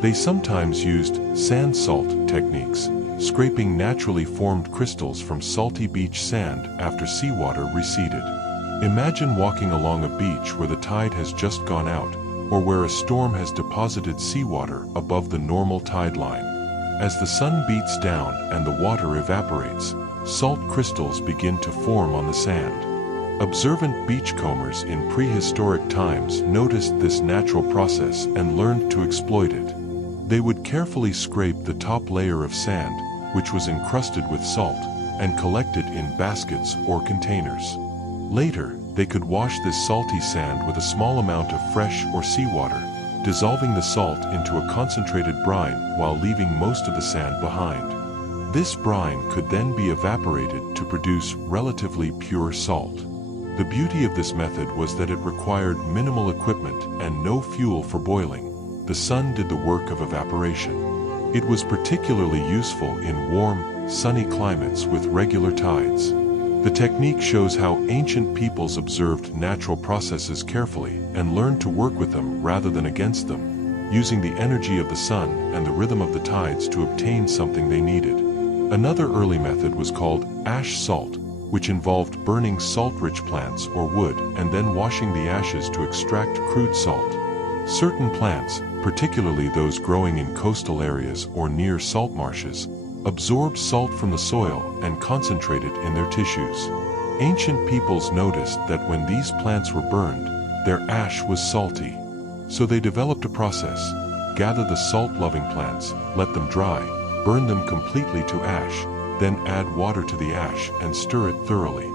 They sometimes used sand salt techniques, scraping naturally formed crystals from salty beach sand after seawater receded. Imagine walking along a beach where the tide has just gone out, or where a storm has deposited seawater above the normal tide line. As the sun beats down and the water evaporates, salt crystals begin to form on the sand. Observant beachcombers in prehistoric times noticed this natural process and learned to exploit it. They would carefully scrape the top layer of sand, which was encrusted with salt, and collect it in baskets or containers. Later, they could wash this salty sand with a small amount of fresh or seawater, dissolving the salt into a concentrated brine while leaving most of the sand behind. This brine could then be evaporated to produce relatively pure salt. The beauty of this method was that it required minimal equipment and no fuel for boiling. the sun did the work of evaporation. It was particularly useful in warm, sunny climates with regular tides. The technique shows how ancient peoples observed natural processes carefully and learned to work with them rather than against them, using the energy of the sun and the rhythm of the tides to obtain something they needed. Another early method was called ash salt, which involved burning salt-rich plants or wood and then washing the ashes to extract crude salt. Certain plants, particularly those growing in coastal areas or near salt marshes, absorbed salt from the soil and concentrated in their tissues. Ancient peoples noticed that when these plants were burned, their ash was salty. So they developed a process: gather the salt-loving plants, let them dry, burn them completely to ash, then add water to the ash and stir it thoroughly.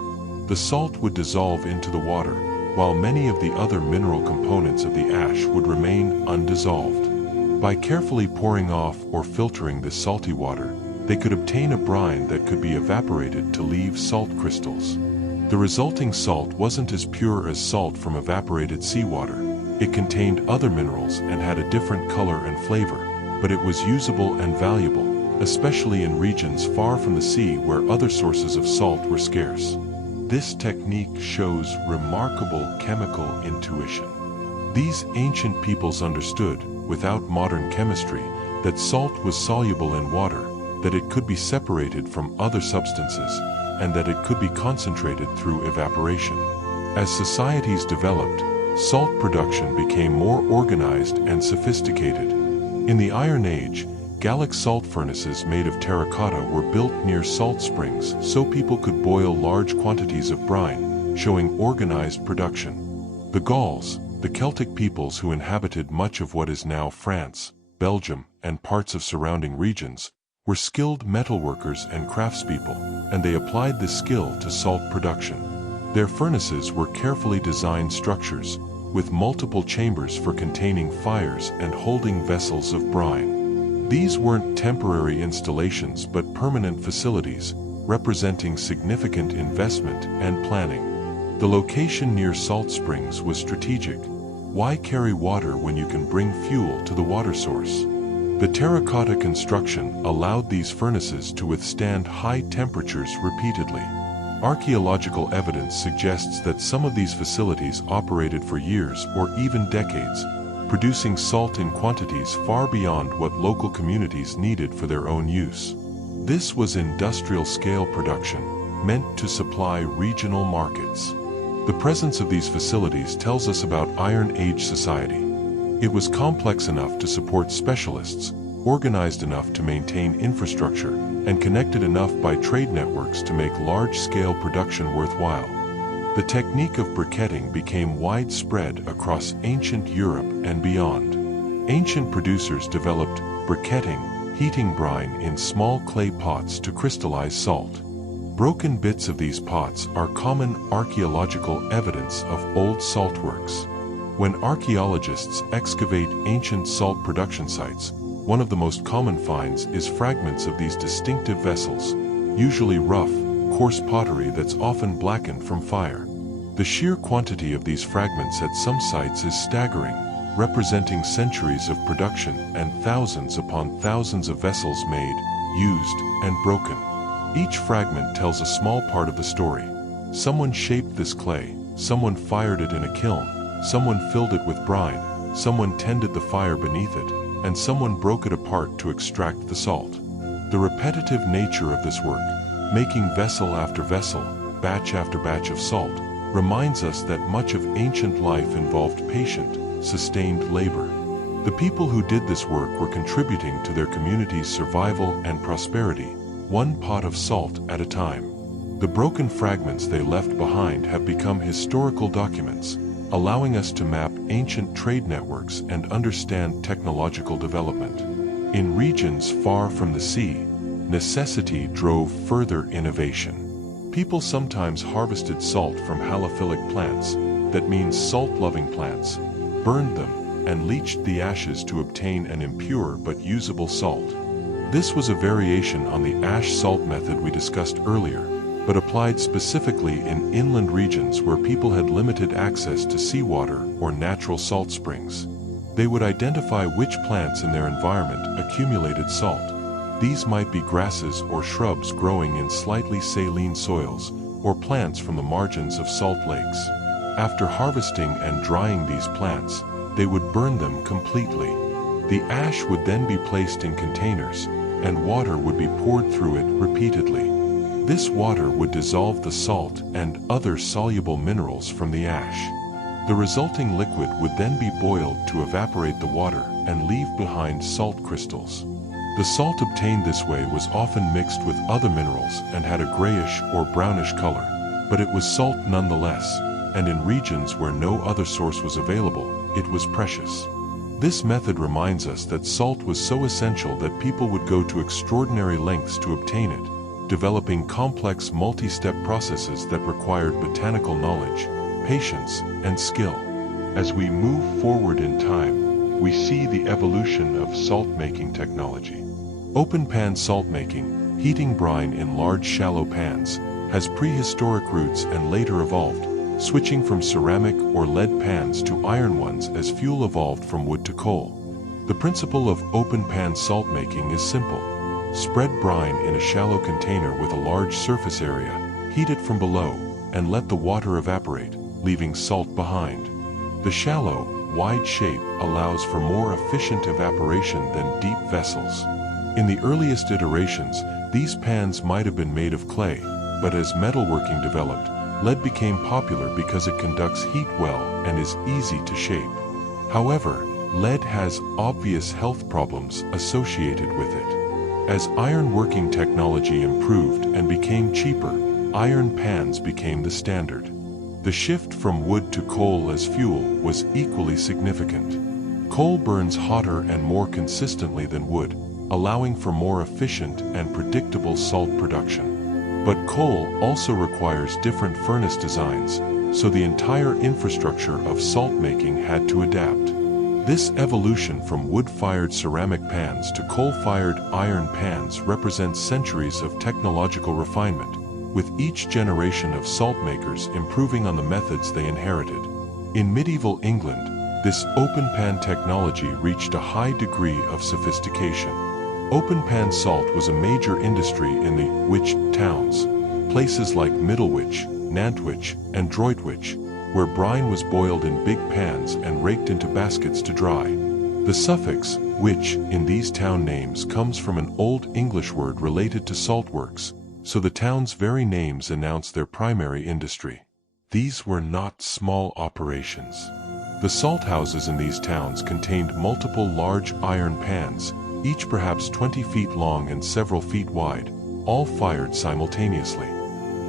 The salt would dissolve into the water, while many of the other mineral components of the ash would remain undissolved. By carefully pouring off or filtering this salty water, they could obtain a brine that could be evaporated to leave salt crystals. The resulting salt wasn't as pure as salt from evaporated seawater. It contained other minerals and had a different color and flavor, but it was usable and valuable, especially in regions far from the sea where other sources of salt were scarce. This technique shows remarkable chemical intuition. These ancient peoples understood, without modern chemistry, that salt was soluble in water, that it could be separated from other substances, and that it could be concentrated through evaporation. As societies developed, salt production became more organized and sophisticated. In the Iron Age, Gallic salt furnaces made of terracotta were built near salt springs so people could boil large quantities of brine, showing organized production. The Gauls, the Celtic peoples who inhabited much of what is now France, Belgium, and parts of surrounding regions, were skilled metalworkers and craftspeople, and they applied this skill to salt production. Their furnaces were carefully designed structures, with multiple chambers for containing fires and holding vessels of brine. These weren't temporary installations but permanent facilities, representing significant investment and planning. The location near salt springs was strategic. Why carry water when you can bring fuel to the water source? The terracotta construction allowed these furnaces to withstand high temperatures repeatedly. Archaeological evidence suggests that some of these facilities operated for years or even decades, producing salt in quantities far beyond what local communities needed for their own use. This was industrial-scale production, meant to supply regional markets. The presence of these facilities tells us about Iron Age society. It was complex enough to support specialists, organized enough to maintain infrastructure, and connected enough by trade networks to make large-scale production worthwhile. The technique of briquetting became widespread across ancient Europe and beyond. Ancient producers developed briquetting, heating brine in small clay pots to crystallize salt. Broken bits of these pots are common archaeological evidence of old saltworks. When archaeologists excavate ancient salt production sites, one of the most common finds is fragments of these distinctive vessels, usually rough, coarse pottery that's often blackened from fire. The sheer quantity of these fragments at some sites is staggering, representing centuries of production and thousands upon thousands of vessels made, used, and broken. Each fragment tells a small part of the story. Someone shaped this clay, someone fired it in a kiln, someone filled it with brine, someone tended the fire beneath it, and someone broke it apart to extract the salt. The repetitive nature of this work, making vessel after vessel, batch after batch of salt, reminds us that much of ancient life involved patient, sustained labor. The people who did this work were contributing to their community's survival and prosperity, one pot of salt at a time. The broken fragments they left behind have become historical documents, allowing us to map ancient trade networks and understand technological development. In regions far from the sea, necessity drove further innovation. People sometimes harvested salt from halophilic plants, that means salt-loving plants, burned them, and leached the ashes to obtain an impure but usable salt. This was a variation on the ash salt method we discussed earlier, but applied specifically in inland regions where people had limited access to seawater or natural salt springs. They would identify which plants in their environment accumulated salt. These might be grasses or shrubs growing in slightly saline soils, or plants from the margins of salt lakes. After harvesting and drying these plants, they would burn them completely. The ash would then be placed in containers, and water would be poured through it repeatedly. This water would dissolve the salt and other soluble minerals from the ash. The resulting liquid would then be boiled to evaporate the water and leave behind salt crystals. The salt obtained this way was often mixed with other minerals and had a grayish or brownish color, but it was salt nonetheless, and in regions where no other source was available, it was precious. This method reminds us that salt was so essential that people would go to extraordinary lengths to obtain it, developing complex multi-step processes that required botanical knowledge, patience, and skill. As we move forward in time, we see the evolution of salt-making technology. Open-pan salt-making, heating brine in large shallow pans, has prehistoric roots and later evolved, switching from ceramic or lead pans to iron ones as fuel evolved from wood to coal. The principle of open-pan salt-making is simple. Spread brine in a shallow container with a large surface area, heat it from below, and let the water evaporate, leaving salt behind. The shallow, wide shape allows for more efficient evaporation than deep vessels. In the earliest iterations, these pans might have been made of clay, but as metalworking developed, lead became popular because it conducts heat well and is easy to shape. However, lead has obvious health problems associated with it. As iron working technology improved and became cheaper, iron pans became the standard. The shift from wood to coal as fuel was equally significant. Coal burns hotter and more consistently than wood, allowing for more efficient and predictable salt production. But coal also requires different furnace designs, so the entire infrastructure of salt making had to adapt. This evolution from wood-fired ceramic pans to coal-fired iron pans represents centuries of technological refinement, with each generation of salt makers improving on the methods they inherited. In medieval England, this open-pan technology reached a high degree of sophistication. Open-pan salt was a major industry in the witch towns, places like Middlewich, Nantwich, and Droitwich, where brine was boiled in big pans and raked into baskets to dry. The suffix "witch" in these town names comes from an Old English word related to salt works, so the town's very names announce their primary industry. These were not small operations. The salt houses in these towns contained multiple large iron pans, each perhaps 20 feet long and several feet wide, all fired simultaneously.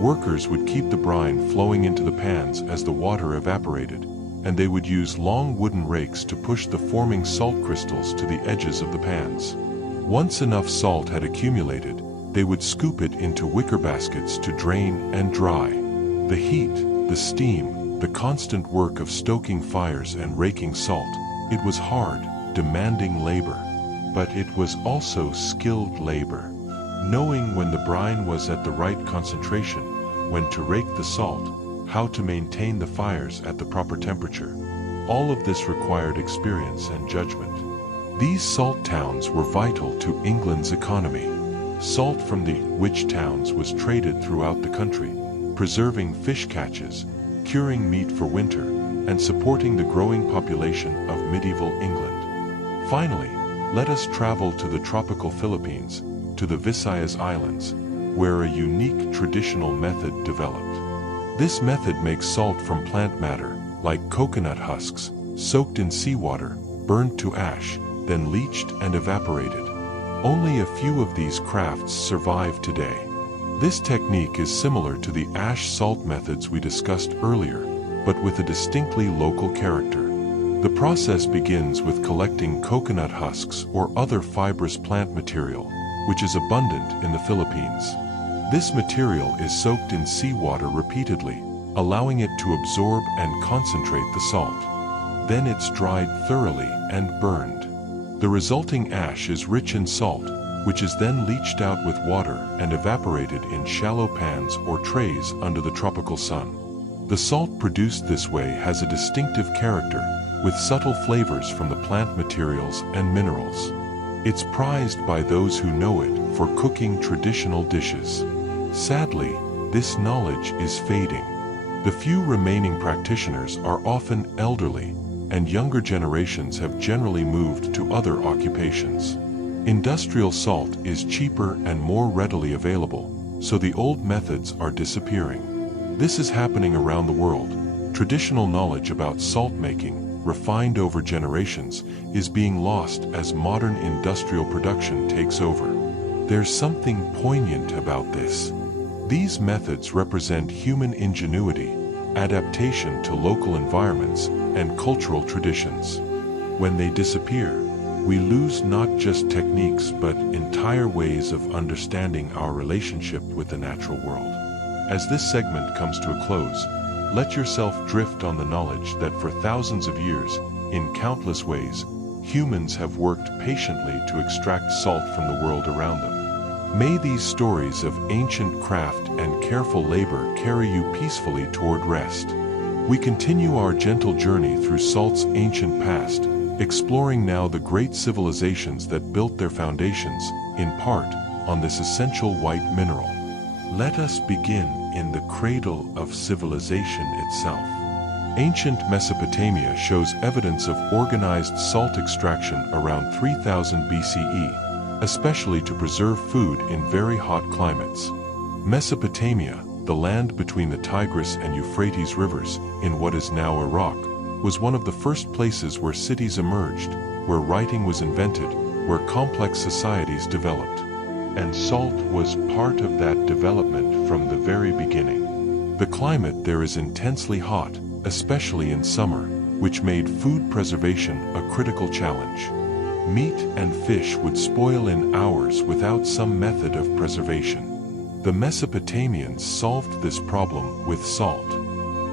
Workers would keep the brine flowing into the pans as the water evaporated, and they would use long wooden rakes to push the forming salt crystals to the edges of the pans. Once enough salt had accumulated, they would scoop it into wicker baskets to drain and dry. The heat, the steam, the constant work of stoking fires and raking salt, it was hard, demanding labor. But it was also skilled labor. Knowing when the brine was at the right concentration, when to rake the salt, how to maintain the fires at the proper temperature. All of this required experience and judgment. These salt towns were vital to England's economy. Salt from the witch towns was traded throughout the country, preserving fish catches, curing meat for winter, and supporting the growing population of medieval England. Finally, let us travel to the tropical Philippines, to the Visayas Islands, where a unique traditional method developed. This method makes salt from plant matter, like coconut husks, soaked in seawater, burned to ash, then leached and evaporated. Only a few of these crafts survive today. This technique is similar to the ash salt methods we discussed earlier, but with a distinctly local character. The process begins with collecting coconut husks or other fibrous plant material, which is abundant in the Philippines. This material is soaked in seawater repeatedly, allowing it to absorb and concentrate the salt. Then it's dried thoroughly and burned. The resulting ash is rich in salt, which is then leached out with water and evaporated in shallow pans or trays under the tropical sun. The salt produced this way has a distinctive character, with subtle flavors from the plant materials and minerals. It's prized by those who know it for cooking traditional dishes. Sadly, this knowledge is fading. The few remaining practitioners are often elderly, and younger generations have generally moved to other occupations. Industrial salt is cheaper and more readily available, so the old methods are disappearing. This is happening around the world. Traditional knowledge about salt making, refined over generations, is being lost as modern industrial production takes over. There's something poignant about this. These methods represent human ingenuity, adaptation to local environments, and cultural traditions. When they disappear, we lose not just techniques but entire ways of understanding our relationship with the natural world. As this segment comes to a close, let yourself drift on the knowledge that for thousands of years, in countless ways, humans have worked patiently to extract salt from the world around them. May these stories of ancient craft and careful labor carry you peacefully toward rest. We continue our gentle journey through salt's ancient past, exploring now the great civilizations that built their foundations, in part, on this essential white mineral. Let us begin in the cradle of civilization itself. Ancient Mesopotamia shows evidence of organized salt extraction around 3000 BCE, especially to preserve food in very hot climates. Mesopotamia, the land between the Tigris and Euphrates rivers, in what is now Iraq, was one of the first places where cities emerged, where writing was invented, where complex societies developed. And salt was part of that development from the very beginning. The climate there is intensely hot, especially in summer, which made food preservation a critical challenge. Meat and fish would spoil in hours without some method of preservation. The Mesopotamians solved this problem with salt.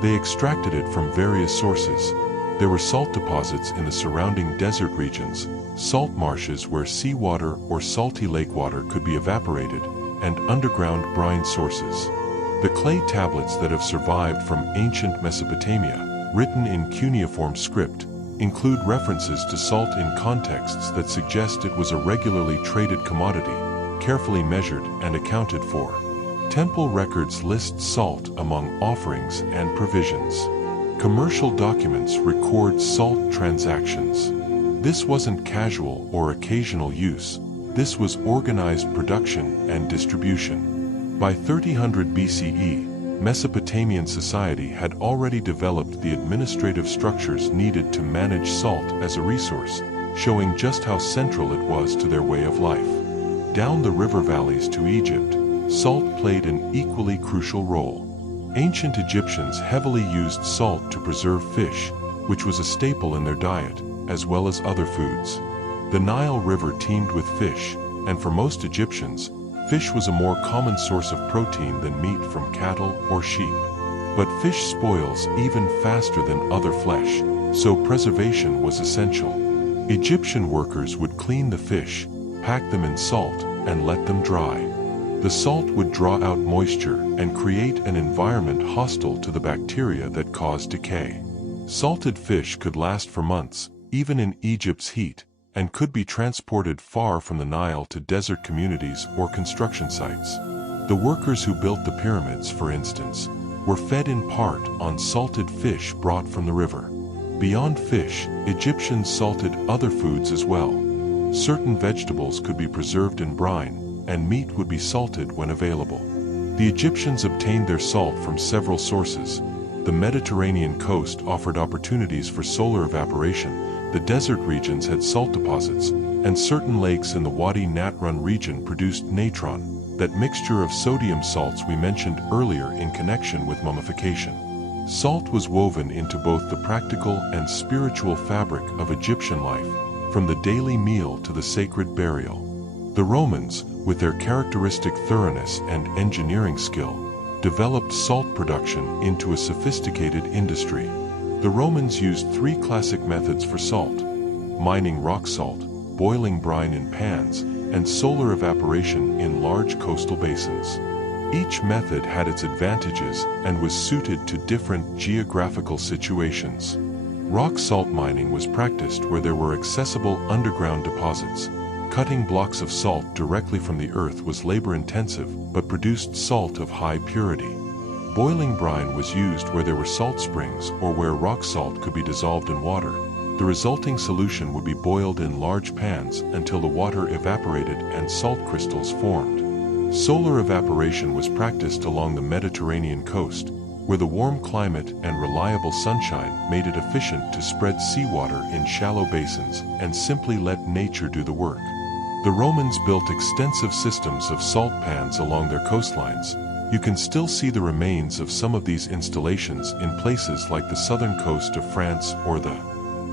They extracted it from various sources. There were salt deposits in the surrounding desert regions, salt marshes where seawater or salty lake water could be evaporated, and underground brine sources. The clay tablets that have survived from ancient Mesopotamia, written in cuneiform script, include references to salt in contexts that suggest it was a regularly traded commodity, carefully measured and accounted for. Temple records list salt among offerings and provisions. Commercial documents record salt transactions. This wasn't casual or occasional use. This was organized production and distribution. By 3000 BCE, Mesopotamian society had already developed the administrative structures needed to manage salt as a resource, showing just how central it was to their way of life. Down the river valleys to Egypt, salt played an equally crucial role. Ancient Egyptians heavily used salt to preserve fish, which was a staple in their diet, as well as other foods. The Nile River teemed with fish, and for most Egyptians, fish was a more common source of protein than meat from cattle or sheep. But fish spoils even faster than other flesh, so preservation was essential. Egyptian workers would clean the fish, pack them in salt, and let them dry. The salt would draw out moisture and create an environment hostile to the bacteria that cause decay. Salted fish could last for months, even in Egypt's heat, and could be transported far from the Nile to desert communities or construction sites. The workers who built the pyramids, for instance, were fed in part on salted fish brought from the river. Beyond fish, Egyptians salted other foods as well. Certain vegetables could be preserved in brine, and meat would be salted when available. The Egyptians obtained their salt from several sources. The Mediterranean coast offered opportunities for solar evaporation, the desert regions had salt deposits, and certain lakes in the Wadi Natron region produced natron, that mixture of sodium salts we mentioned earlier in connection with mummification. Salt was woven into both the practical and spiritual fabric of Egyptian life, from the daily meal to the sacred burial. The Romans, with their characteristic thoroughness and engineering skill, developed salt production into a sophisticated industry. The Romans used three classic methods for salt: mining rock salt, boiling brine in pans, and solar evaporation in large coastal basins. Each method had its advantages and was suited to different geographical situations. Rock salt mining was practiced where there were accessible underground deposits. Cutting blocks of salt directly from the earth was labor-intensive, but produced salt of high purity. Boiling brine was used where there were salt springs or where rock salt could be dissolved in water. The resulting solution would be boiled in large pans until the water evaporated and salt crystals formed. Solar evaporation was practiced along the Mediterranean coast, where the warm climate and reliable sunshine made it efficient to spread seawater in shallow basins and simply let nature do the work. The Romans built extensive systems of salt pans along their coastlines. You can still see the remains of some of these installations in places like the southern coast of France or the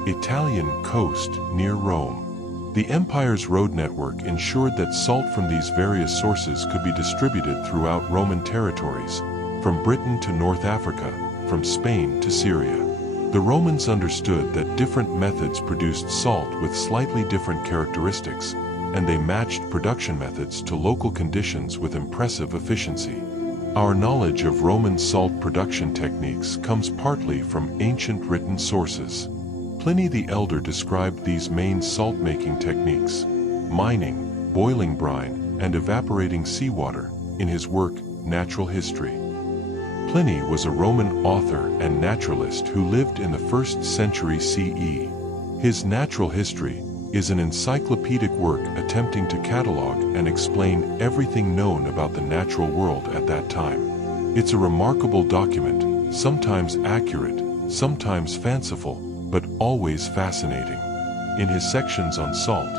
Italian coast near Rome. The empire's road network ensured that salt from these various sources could be distributed throughout Roman territories, from Britain to North Africa, from Spain to Syria. The Romans understood that different methods produced salt with slightly different characteristics, and they matched production methods to local conditions with impressive efficiency. Our knowledge of Roman salt production techniques comes partly from ancient written sources. Pliny the Elder described these main salt-making techniques: mining, boiling brine, and evaporating seawater, in his work, Natural History. Pliny was a Roman author and naturalist who lived in the 1st century CE. His Natural History is an encyclopedic work attempting to catalog and explain everything known about the natural world at that time. It's a remarkable document, sometimes accurate, sometimes fanciful, but always fascinating. In his sections on salt,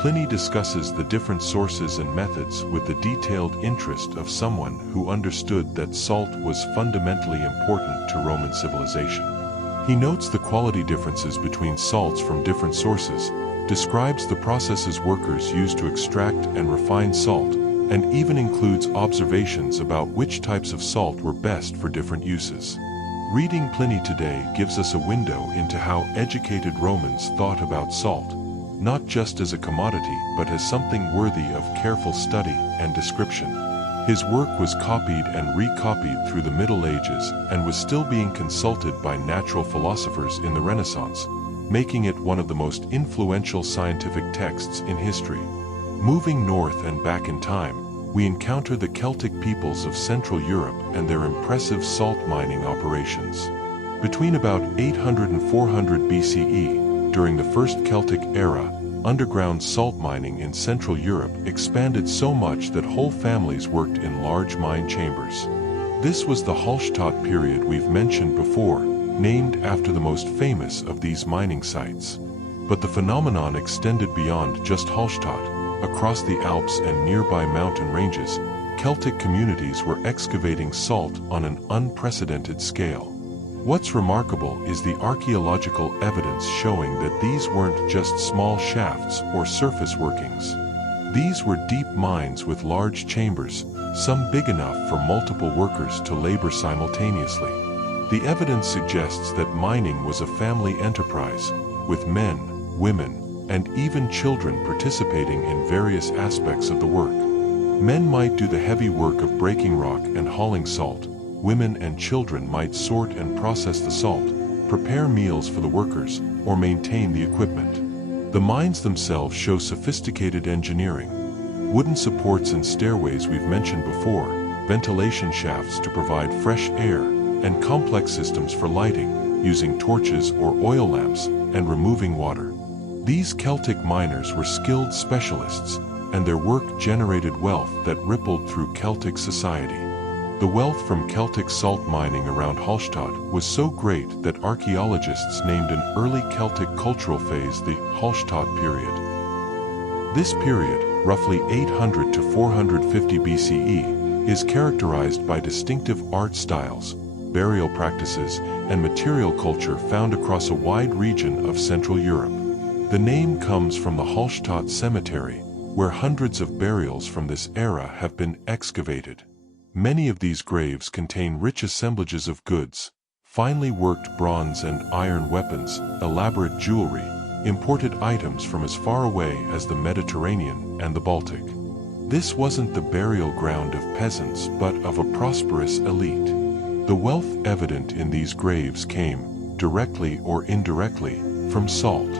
Pliny discusses the different sources and methods with the detailed interest of someone who understood that salt was fundamentally important to Roman civilization. He notes the quality differences between salts from different sources, describes the processes workers used to extract and refine salt, and even includes observations about which types of salt were best for different uses. Reading Pliny today gives us a window into how educated Romans thought about salt, not just as a commodity but as something worthy of careful study and description. His work was copied and recopied through the Middle Ages and was still being consulted by natural philosophers in the Renaissance, making it one of the most influential scientific texts in history. Moving north and back in time, we encounter the Celtic peoples of Central Europe and their impressive salt mining operations. Between about 800 and 400 BCE, during the First Celtic era, underground salt mining in Central Europe expanded so much that whole families worked in large mine chambers. This was the Hallstatt period we've mentioned before, named after the most famous of these mining sites. But the phenomenon extended beyond just Hallstatt. Across the Alps and nearby mountain ranges, Celtic communities were excavating salt on an unprecedented scale. What's remarkable is the archaeological evidence showing that these weren't just small shafts or surface workings. These were deep mines with large chambers, some big enough for multiple workers to labor simultaneously. The evidence suggests that mining was a family enterprise, with men, women, and even children participating in various aspects of the work. Men might do the heavy work of breaking rock and hauling salt. Women and children might sort and process the salt, prepare meals for the workers, or maintain the equipment. The mines themselves show sophisticated engineering. Wooden supports and stairways we've mentioned before, ventilation shafts to provide fresh air, and complex systems for lighting, using torches or oil lamps, and removing water. These Celtic miners were skilled specialists, and their work generated wealth that rippled through Celtic society. The wealth from Celtic salt mining around Hallstatt was so great that archaeologists named an early Celtic cultural phase the Hallstatt period. This period, roughly 800 to 450 BCE, is characterized by distinctive art styles, burial practices, and material culture found across a wide region of Central Europe. The name comes from the Hallstatt cemetery, where hundreds of burials from this era have been excavated. Many of these graves contain rich assemblages of goods, finely worked bronze and iron weapons, elaborate jewelry, imported items from as far away as the Mediterranean and the Baltic. This wasn't the burial ground of peasants but of a prosperous elite. The wealth evident in these graves came, directly or indirectly, from salt.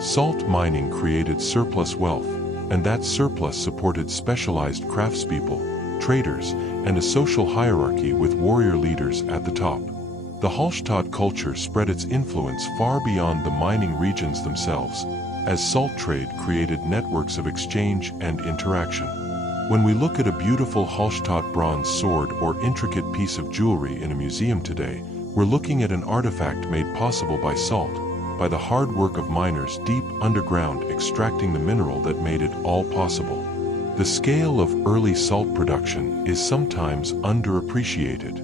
Salt mining created surplus wealth, and that surplus supported specialized craftspeople, traders, and a social hierarchy with warrior leaders at the top. The Hallstatt culture spread its influence far beyond the mining regions themselves, as salt trade created networks of exchange and interaction. When we look at a beautiful Hallstatt bronze sword or intricate piece of jewelry in a museum today, we're looking at an artifact made possible by salt, by the hard work of miners deep underground extracting the mineral that made it all possible. The scale of early salt production is sometimes underappreciated.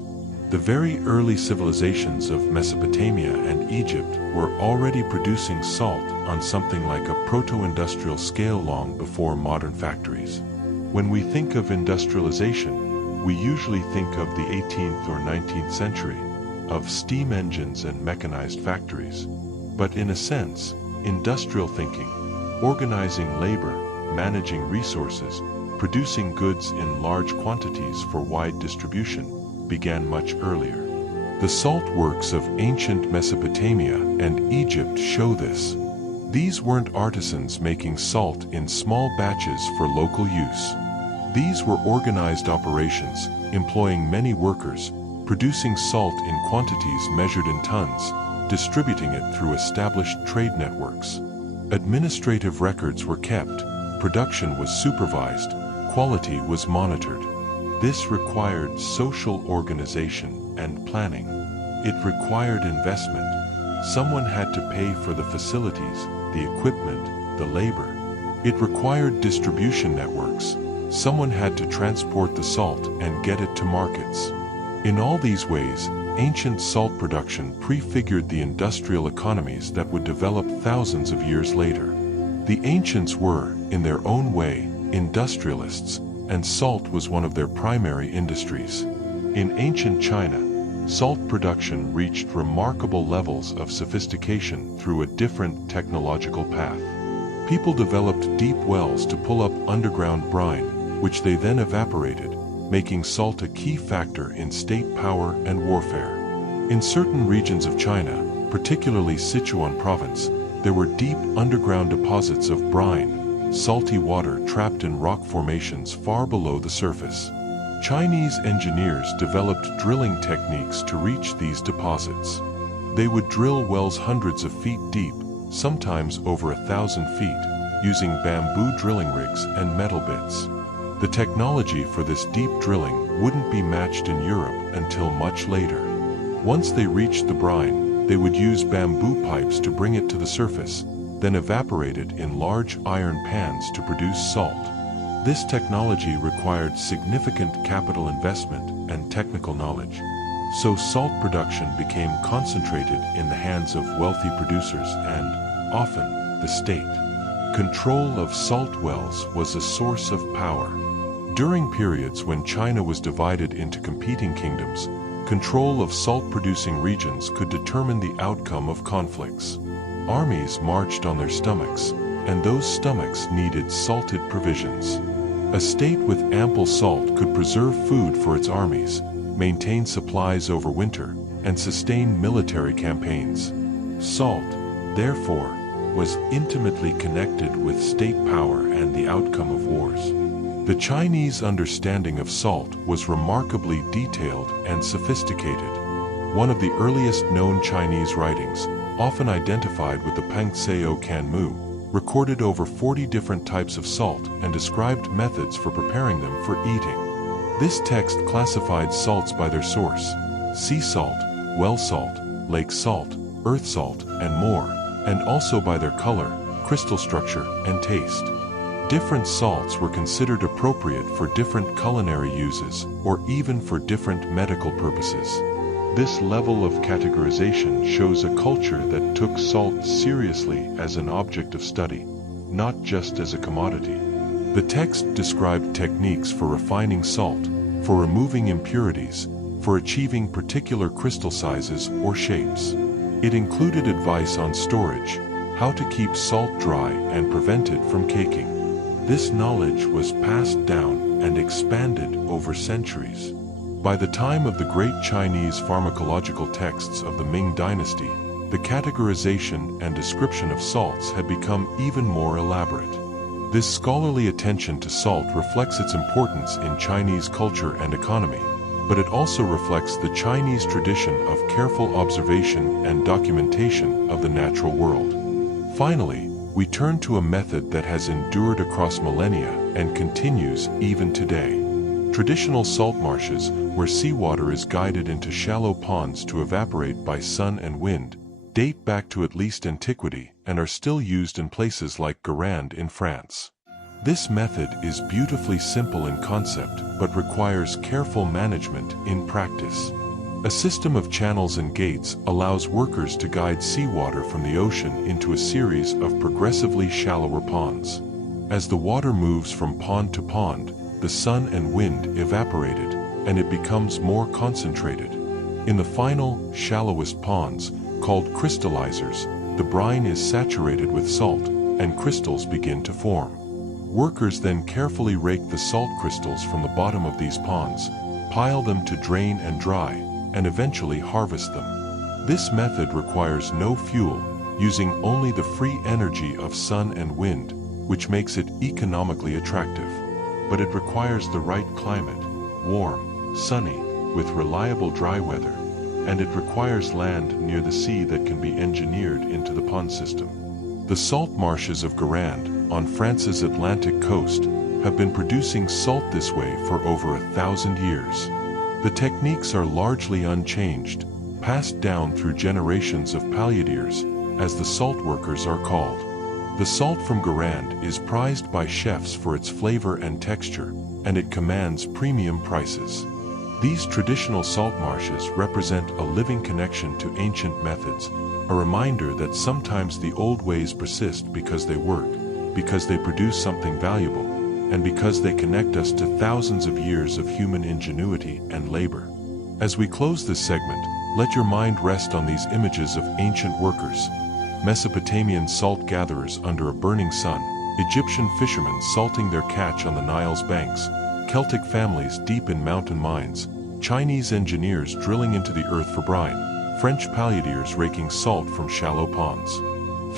The very early civilizations of Mesopotamia and Egypt were already producing salt on something like a proto-industrial scale long before modern factories. When we think of industrialization, we usually think of the 18th or 19th century, of steam engines and mechanized factories. But in a sense, industrial thinking, organizing labor, managing resources, producing goods in large quantities for wide distribution, began much earlier. The salt works of ancient Mesopotamia and Egypt show this. These weren't artisans making salt in small batches for local use. These were organized operations, employing many workers, producing salt in quantities measured in tons, distributing it through established trade networks. Administrative records were kept, production was supervised, quality was monitored. This required social organization and planning. It required investment. Someone had to pay for the facilities, the equipment, the labor. It required distribution networks. Someone had to transport the salt and get it to markets. In all these ways, ancient salt production prefigured the industrial economies that would develop thousands of years later. The ancients were, in their own way, industrialists, and salt was one of their primary industries. In ancient China, salt production reached remarkable levels of sophistication through a different technological path. People developed deep wells to pull up underground brine, which they then evaporated, making salt a key factor in state power and warfare. In certain regions of China, particularly Sichuan province, there were deep underground deposits of brine, salty water trapped in rock formations far below the surface. Chinese engineers developed drilling techniques to reach these deposits. They would drill wells hundreds of feet deep, sometimes over 1,000 feet, using bamboo drilling rigs and metal bits. The technology for this deep drilling wouldn't be matched in Europe until much later. Once they reached the brine, they would use bamboo pipes to bring it to the surface, then evaporate it in large iron pans to produce salt. This technology required significant capital investment and technical knowledge. So salt production became concentrated in the hands of wealthy producers and, often, the state. Control of salt wells was a source of power. During periods when China was divided into competing kingdoms, control of salt-producing regions could determine the outcome of conflicts. Armies marched on their stomachs, and those stomachs needed salted provisions. A state with ample salt could preserve food for its armies, maintain supplies over winter, and sustain military campaigns. Salt, therefore, was intimately connected with state power and the outcome of wars. The Chinese understanding of salt was remarkably detailed and sophisticated. One of the earliest known Chinese writings, often identified with the Pangseo Kanmu, recorded over 40 different types of salt and described methods for preparing them for eating. This text classified salts by their source: sea salt, well salt, lake salt, earth salt, and more, and also by their color, crystal structure, and taste. Different salts were considered appropriate for different culinary uses or even for different medical purposes. This level of categorization shows a culture that took salt seriously as an object of study, not just as a commodity. The text described techniques for refining salt, for removing impurities, for achieving particular crystal sizes or shapes. It included advice on storage, how to keep salt dry and prevent it from caking. This knowledge was passed down and expanded over centuries. By the time of the great Chinese pharmacological texts of the Ming Dynasty, the categorization and description of salts had become even more elaborate. This scholarly attention to salt reflects its importance in Chinese culture and economy, but it also reflects the Chinese tradition of careful observation and documentation of the natural world. Finally, we turn to a method that has endured across millennia and continues even today. Traditional salt marshes, where seawater is guided into shallow ponds to evaporate by sun and wind, date back to at least antiquity and are still used in places like Guérande in France. This method is beautifully simple in concept but requires careful management in practice. A system of channels and gates allows workers to guide seawater from the ocean into a series of progressively shallower ponds. As the water moves from pond to pond, the sun and wind evaporated, and it becomes more concentrated. In the final, shallowest ponds, called crystallizers, the brine is saturated with salt, and crystals begin to form. Workers then carefully rake the salt crystals from the bottom of these ponds, pile them to drain and dry, and eventually harvest them. This method requires no fuel, using only the free energy of sun and wind, which makes it economically attractive. But it requires the right climate, warm, sunny, with reliable dry weather, and it requires land near the sea that can be engineered into the pond system. The salt marshes of Guérande, on France's Atlantic coast, have been producing salt this way for over 1,000 years. The techniques are largely unchanged, passed down through generations of palliadiers, as the salt workers are called. The salt from Guérande is prized by chefs for its flavor and texture, and it commands premium prices. These traditional salt marshes represent a living connection to ancient methods, a reminder that sometimes the old ways persist because they work, because they produce something valuable, and because they connect us to thousands of years of human ingenuity and labor. As we close this segment, let your mind rest on these images of ancient workers: Mesopotamian salt gatherers under a burning sun, Egyptian fishermen salting their catch on the Nile's banks, Celtic families deep in mountain mines, Chinese engineers drilling into the earth for brine, French palliadiers raking salt from shallow ponds.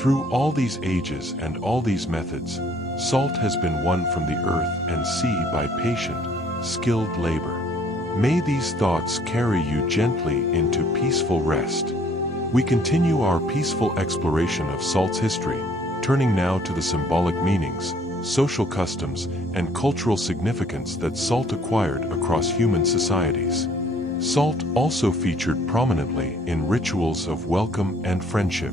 Through all these ages and all these methods, salt has been won from the earth and sea by patient, skilled labor. May these thoughts carry you gently into peaceful rest. We continue our peaceful exploration of salt's history, turning now to the symbolic meanings, social customs, and cultural significance that salt acquired across human societies. Salt also featured prominently in rituals of welcome and friendship.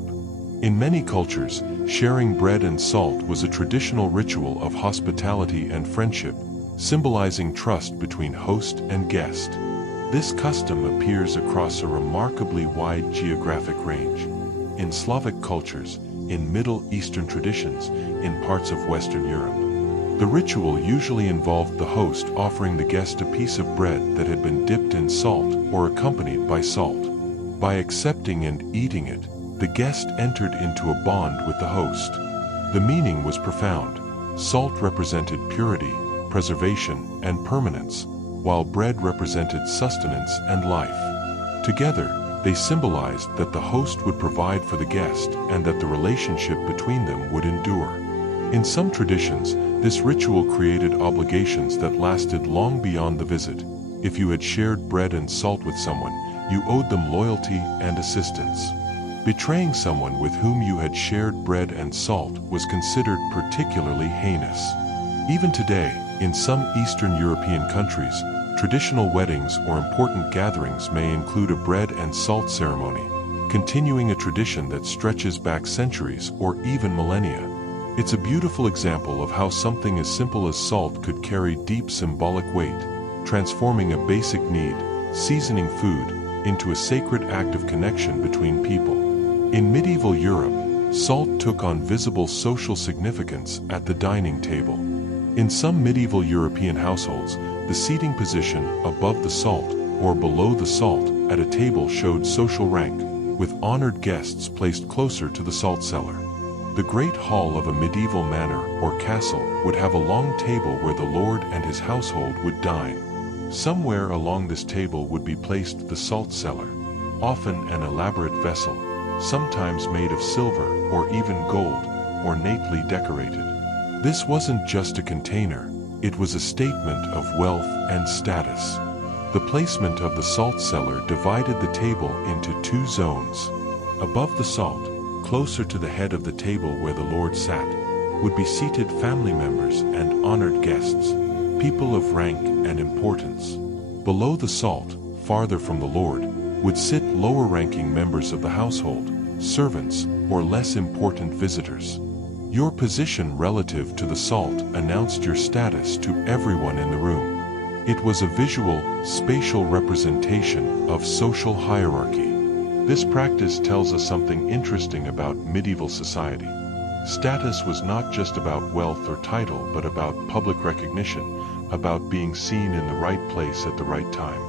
In many cultures, sharing bread and salt was a traditional ritual of hospitality and friendship, symbolizing trust between host and guest. This custom appears across a remarkably wide geographic range. In Slavic cultures, in Middle Eastern traditions, in parts of Western Europe. The ritual usually involved the host offering the guest a piece of bread that had been dipped in salt or accompanied by salt. By accepting and eating it, the guest entered into a bond with the host. The meaning was profound. Salt represented purity, preservation, and permanence, while bread represented sustenance and life. Together, they symbolized that the host would provide for the guest and that the relationship between them would endure. In some traditions, this ritual created obligations that lasted long beyond the visit. If you had shared bread and salt with someone, you owed them loyalty and assistance. Betraying someone with whom you had shared bread and salt was considered particularly heinous. Even today, in some Eastern European countries, traditional weddings or important gatherings may include a bread and salt ceremony, continuing a tradition that stretches back centuries or even millennia. It's a beautiful example of how something as simple as salt could carry deep symbolic weight, transforming a basic need, seasoning food, into a sacred act of connection between people. In medieval Europe, salt took on visible social significance at the dining table. In some medieval European households, the seating position above the salt or below the salt at a table showed social rank, with honored guests placed closer to the salt cellar. The great hall of a medieval manor or castle would have a long table where the lord and his household would dine. Somewhere along this table would be placed the salt cellar, often an elaborate vessel, sometimes made of silver or even gold, ornately decorated. This wasn't just a container, it was a statement of wealth and status. The placement of the salt cellar divided the table into two zones. Above the salt, closer to the head of the table where the Lord sat, would be seated family members and honored guests, people of rank and importance. Below the salt, farther from the Lord, would sit lower-ranking members of the household, servants, or less important visitors. Your position relative to the salt announced your status to everyone in the room. It was a visual, spatial representation of social hierarchy. This practice tells us something interesting about medieval society. Status was not just about wealth or title, but about public recognition, about being seen in the right place at the right time.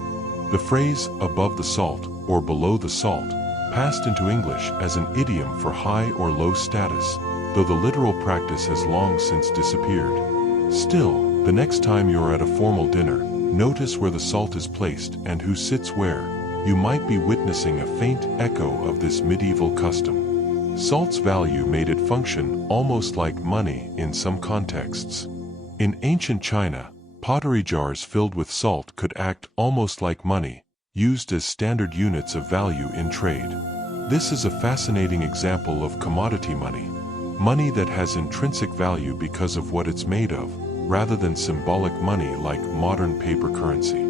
The phrase, above the salt, or below the salt, passed into English as an idiom for high or low status, though the literal practice has long since disappeared. Still, the next time you're at a formal dinner, notice where the salt is placed and who sits where. You might be witnessing a faint echo of this medieval custom. Salt's value made it function almost like money in some contexts. In ancient China, pottery jars filled with salt could act almost like money, used as standard units of value in trade. This is a fascinating example of commodity money, money that has intrinsic value because of what it's made of, rather than symbolic money like modern paper currency.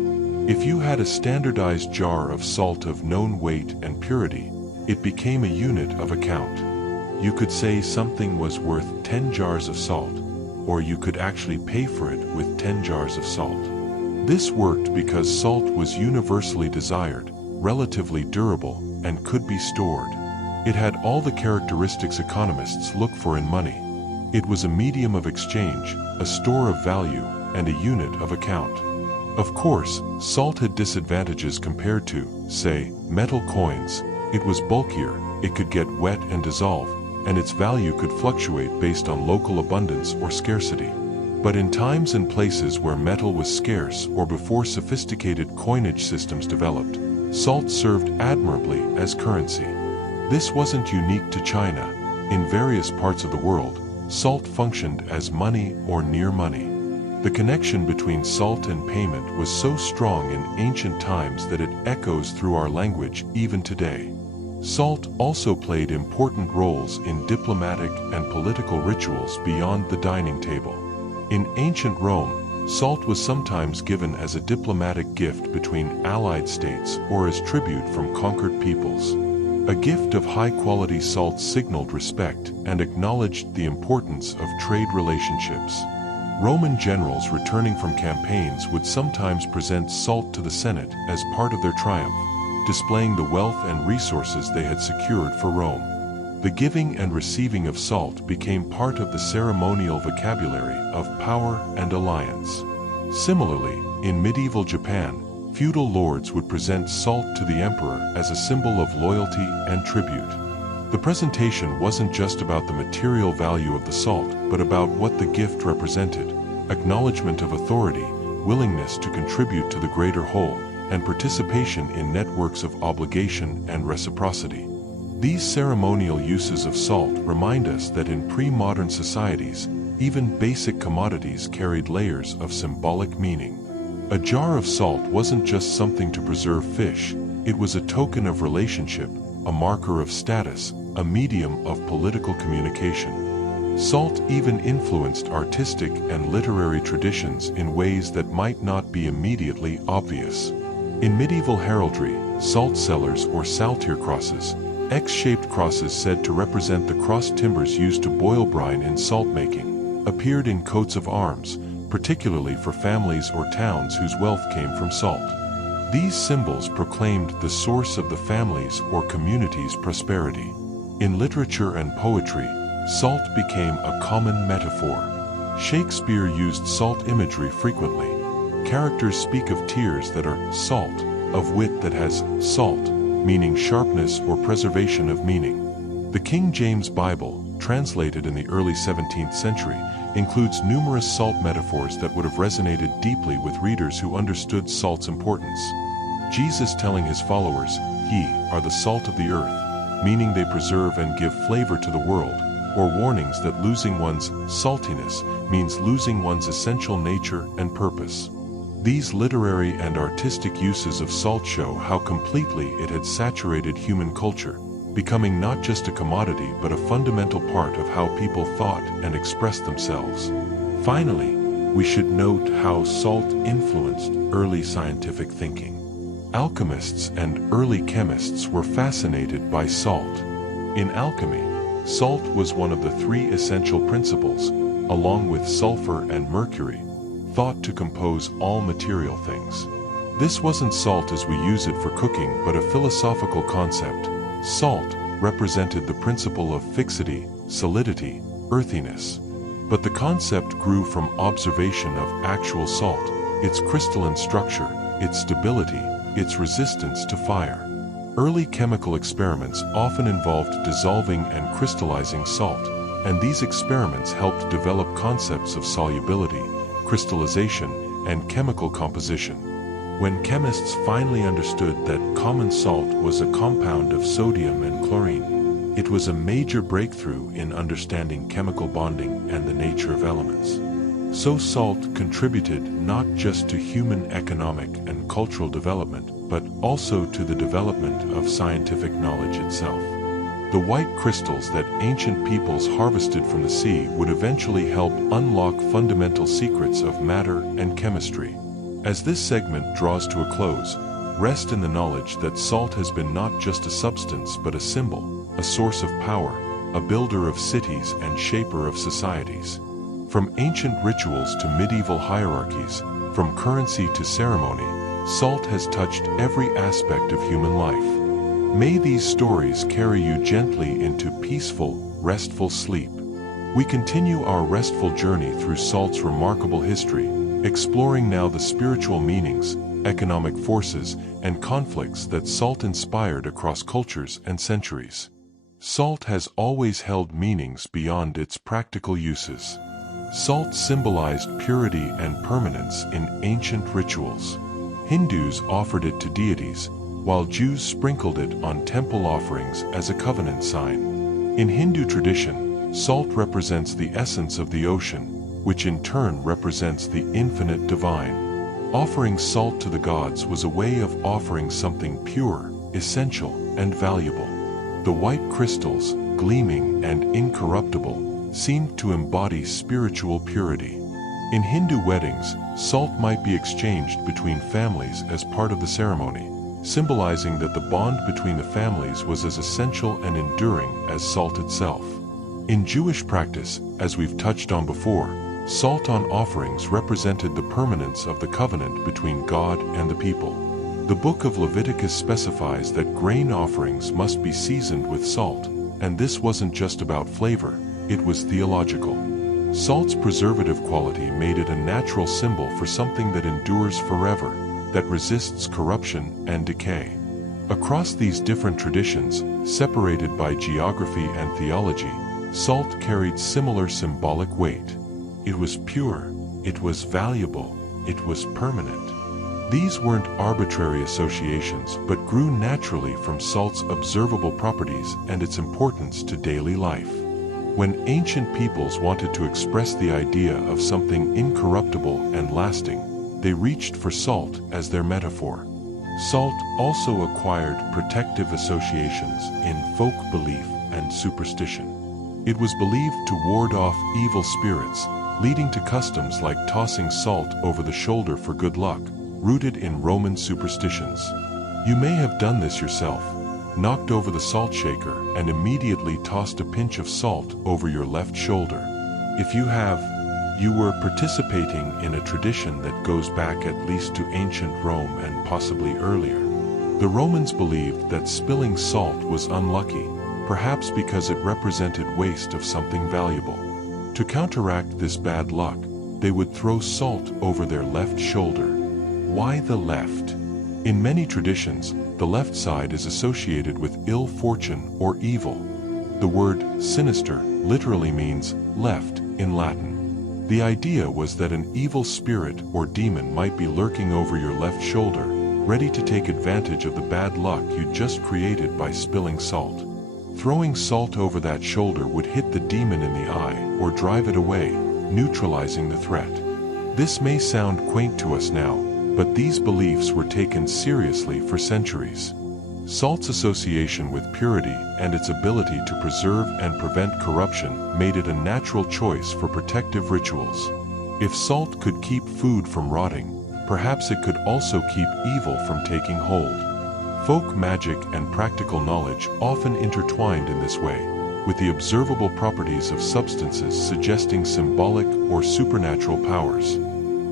If you had a standardized jar of salt of known weight and purity, it became a unit of account. You could say something was worth 10 jars of salt, or you could actually pay for it with 10 jars of salt. This worked because salt was universally desired, relatively durable, and could be stored. It had all the characteristics economists look for in money. It was a medium of exchange, a store of value, and a unit of account. Of course, salt had disadvantages compared to, say, metal coins. It was bulkier, it could get wet and dissolve, and its value could fluctuate based on local abundance or scarcity. But in times and places where metal was scarce or before sophisticated coinage systems developed, salt served admirably as currency. This wasn't unique to China. In various parts of the world, salt functioned as money or near money. The connection between salt and payment was so strong in ancient times that it echoes through our language even today. Salt also played important roles in diplomatic and political rituals beyond the dining table. In ancient Rome, salt was sometimes given as a diplomatic gift between allied states or as tribute from conquered peoples. A gift of high-quality salt signaled respect and acknowledged the importance of trade relationships. Roman generals returning from campaigns would sometimes present salt to the Senate as part of their triumph, displaying the wealth and resources they had secured for Rome. The giving and receiving of salt became part of the ceremonial vocabulary of power and alliance. Similarly, in medieval Japan, feudal lords would present salt to the emperor as a symbol of loyalty and tribute. The presentation wasn't just about the material value of the salt, but about what the gift represented: acknowledgement of authority, willingness to contribute to the greater whole, and participation in networks of obligation and reciprocity. These ceremonial uses of salt remind us that in pre-modern societies, even basic commodities carried layers of symbolic meaning. A jar of salt wasn't just something to preserve fish, it was a token of relationship, a marker of status, a medium of political communication. Salt even influenced artistic and literary traditions in ways that might not be immediately obvious. In medieval heraldry, salt cellars or saltire crosses, X-shaped crosses said to represent the crossed timbers used to boil brine in salt making, appeared in coats of arms, particularly for families or towns whose wealth came from salt. These symbols proclaimed the source of the family's or community's prosperity. In literature and poetry, salt became a common metaphor. Shakespeare used salt imagery frequently. Characters speak of tears that are salt, of wit that has salt, meaning sharpness or preservation of meaning. The King James Bible, translated in the early 17th century, includes numerous salt metaphors that would have resonated deeply with readers who understood salt's importance. Jesus telling his followers, "Ye are the salt of the earth," meaning they preserve and give flavor to the world, or warnings that losing one's saltiness means losing one's essential nature and purpose. These literary and artistic uses of salt show how completely it had saturated human culture, becoming not just a commodity but a fundamental part of how people thought and expressed themselves. Finally, we should note how salt influenced early scientific thinking. Alchemists and early chemists were fascinated by salt. In alchemy, salt was one of the three essential principles, along with sulfur and mercury, thought to compose all material things. This wasn't salt as we use it for cooking, but a philosophical concept. Salt represented the principle of fixity, solidity, earthiness. But the concept grew from observation of actual salt, its crystalline structure, its stability, its resistance to fire. Early chemical experiments often involved dissolving and crystallizing salt, and these experiments helped develop concepts of solubility, crystallization, and chemical composition. When chemists finally understood that common salt was a compound of sodium and chlorine, it was a major breakthrough in understanding chemical bonding and the nature of elements. So salt contributed not just to human economic and cultural development, but also to the development of scientific knowledge itself. The white crystals that ancient peoples harvested from the sea would eventually help unlock fundamental secrets of matter and chemistry. As this segment draws to a close, rest in the knowledge that salt has been not just a substance but a symbol, a source of power, a builder of cities and shaper of societies. From ancient rituals to medieval hierarchies, from currency to ceremony, salt has touched every aspect of human life. May these stories carry you gently into peaceful, restful sleep. We continue our restful journey through salt's remarkable history, exploring now the spiritual meanings, economic forces, and conflicts that salt inspired across cultures and centuries. Salt has always held meanings beyond its practical uses. Salt symbolized purity and permanence in ancient rituals. Hindus offered it to deities, while Jews sprinkled it on temple offerings as a covenant sign. In Hindu tradition, salt represents the essence of the ocean, which in turn represents the infinite divine. Offering salt to the gods was a way of offering something pure, essential, and valuable. The white crystals, gleaming and incorruptible, seemed to embody spiritual purity. In Hindu weddings, salt might be exchanged between families as part of the ceremony, symbolizing that the bond between the families was as essential and enduring as salt itself. In Jewish practice, as we've touched on before, salt on offerings represented the permanence of the covenant between God and the people. The book of Leviticus specifies that grain offerings must be seasoned with salt, and this wasn't just about flavor, it was theological. Salt's preservative quality made it a natural symbol for something that endures forever, that resists corruption and decay. Across these different traditions, separated by geography and theology, salt carried similar symbolic weight. It was pure, it was valuable, it was permanent. These weren't arbitrary associations but grew naturally from salt's observable properties and its importance to daily life. When ancient peoples wanted to express the idea of something incorruptible and lasting, they reached for salt as their metaphor. Salt also acquired protective associations in folk belief and superstition. It was believed to ward off evil spirits, leading to customs like tossing salt over the shoulder for good luck, rooted in Roman superstitions. You may have done this yourself, knocked over the salt shaker and immediately tossed a pinch of salt over your left shoulder. If you have, you were participating in a tradition that goes back at least to ancient Rome and possibly earlier. The Romans believed that spilling salt was unlucky, perhaps because it represented waste of something valuable. To counteract this bad luck, they would throw salt over their left shoulder. Why the left? In many traditions, the left side is associated with ill fortune or evil. The word sinister literally means left in Latin. The idea was that an evil spirit or demon might be lurking over your left shoulder, ready to take advantage of the bad luck you just created by spilling salt. Throwing salt over that shoulder would hit the demon in the eye or drive it away, neutralizing the threat. This may sound quaint to us now, but these beliefs were taken seriously for centuries. Salt's association with purity and its ability to preserve and prevent corruption made it a natural choice for protective rituals. If salt could keep food from rotting, perhaps it could also keep evil from taking hold. Folk magic and practical knowledge often intertwined in this way, with the observable properties of substances suggesting symbolic or supernatural powers.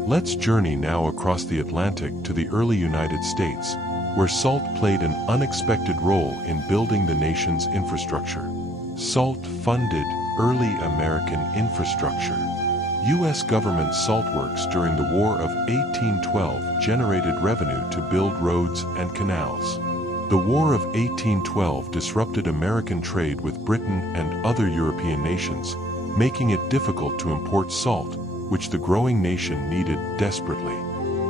Let's journey now across the Atlantic to the early United States, where salt played an unexpected role in building the nation's infrastructure. Salt funded early American infrastructure. U.S. government salt works during the War of 1812 generated revenue to build roads and canals. The War of 1812 disrupted American trade with Britain and other European nations, making it difficult to import salt, which the growing nation needed desperately.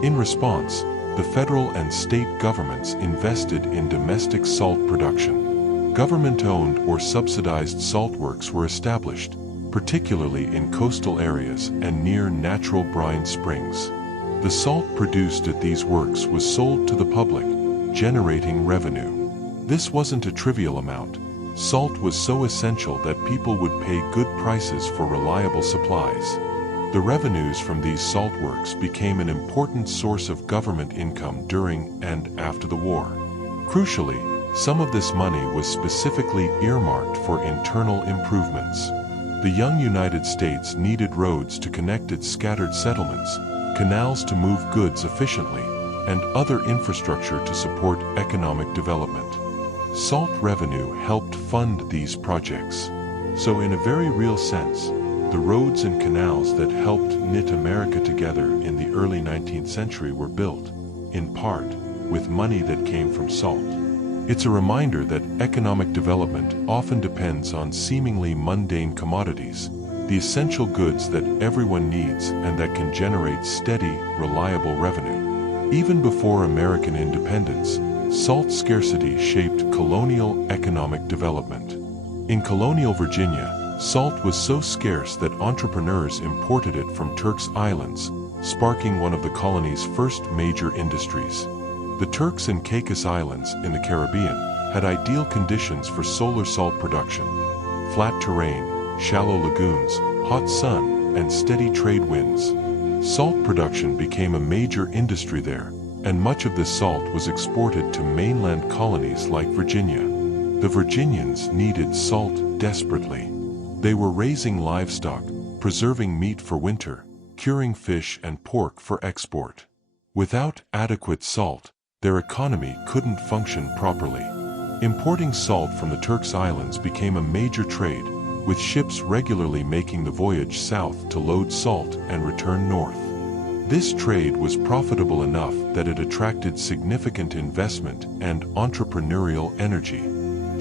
In response, the federal and state governments invested in domestic salt production. Government-owned or subsidized salt works were established, particularly in coastal areas and near natural brine springs. The salt produced at these works was sold to the public, generating revenue. This wasn't a trivial amount. Salt was so essential that people would pay good prices for reliable supplies. The revenues from these salt works became an important source of government income during and after the war. Crucially, some of this money was specifically earmarked for internal improvements. The young United States needed roads to connect its scattered settlements, canals to move goods efficiently, and other infrastructure to support economic development. Salt revenue helped fund these projects. So in a very real sense, the roads and canals that helped knit America together in the early 19th century were built, in part, with money that came from salt. It's a reminder that economic development often depends on seemingly mundane commodities, the essential goods that everyone needs and that can generate steady, reliable revenue. Even before American independence, salt scarcity shaped colonial economic development. In colonial Virginia, salt was so scarce that entrepreneurs imported it from Turks Islands, sparking one of the colony's first major industries. The Turks and Caicos Islands in the Caribbean had ideal conditions for solar salt production: flat terrain, shallow lagoons, hot sun, and steady trade winds. Salt production became a major industry there, and much of this salt was exported to mainland colonies like Virginia. The Virginians needed salt desperately. They were raising livestock, preserving meat for winter, curing fish and pork for export. Without adequate salt, their economy couldn't function properly. Importing salt from the Turks Islands became a major trade, with ships regularly making the voyage south to load salt and return north. This trade was profitable enough that it attracted significant investment and entrepreneurial energy.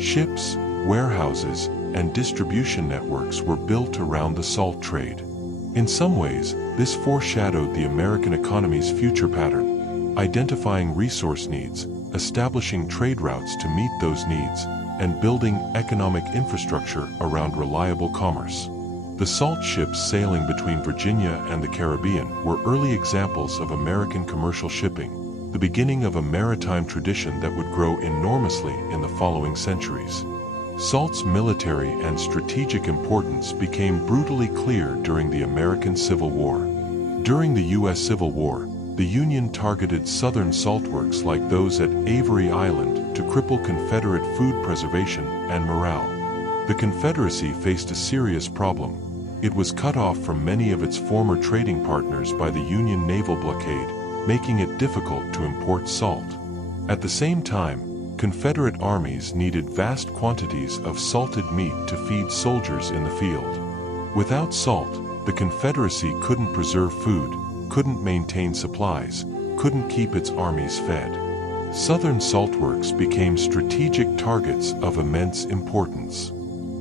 Ships, warehouses, and distribution networks were built around the salt trade. In some ways, this foreshadowed the American economy's future pattern, identifying resource needs, establishing trade routes to meet those needs, and building economic infrastructure around reliable commerce. The salt ships sailing between Virginia and the Caribbean were early examples of American commercial shipping, the beginning of a maritime tradition that would grow enormously in the following centuries. Salt's military and strategic importance became brutally clear during the American Civil War. During the U.S. Civil War, the Union targeted southern saltworks like those at Avery Island to cripple Confederate food preservation and morale. The Confederacy faced a serious problem. It was cut off from many of its former trading partners by the Union naval blockade, making it difficult to import salt. At the same time, Confederate armies needed vast quantities of salted meat to feed soldiers in the field. Without salt, the Confederacy couldn't preserve food, couldn't maintain supplies, couldn't keep its armies fed. Southern saltworks became strategic targets of immense importance.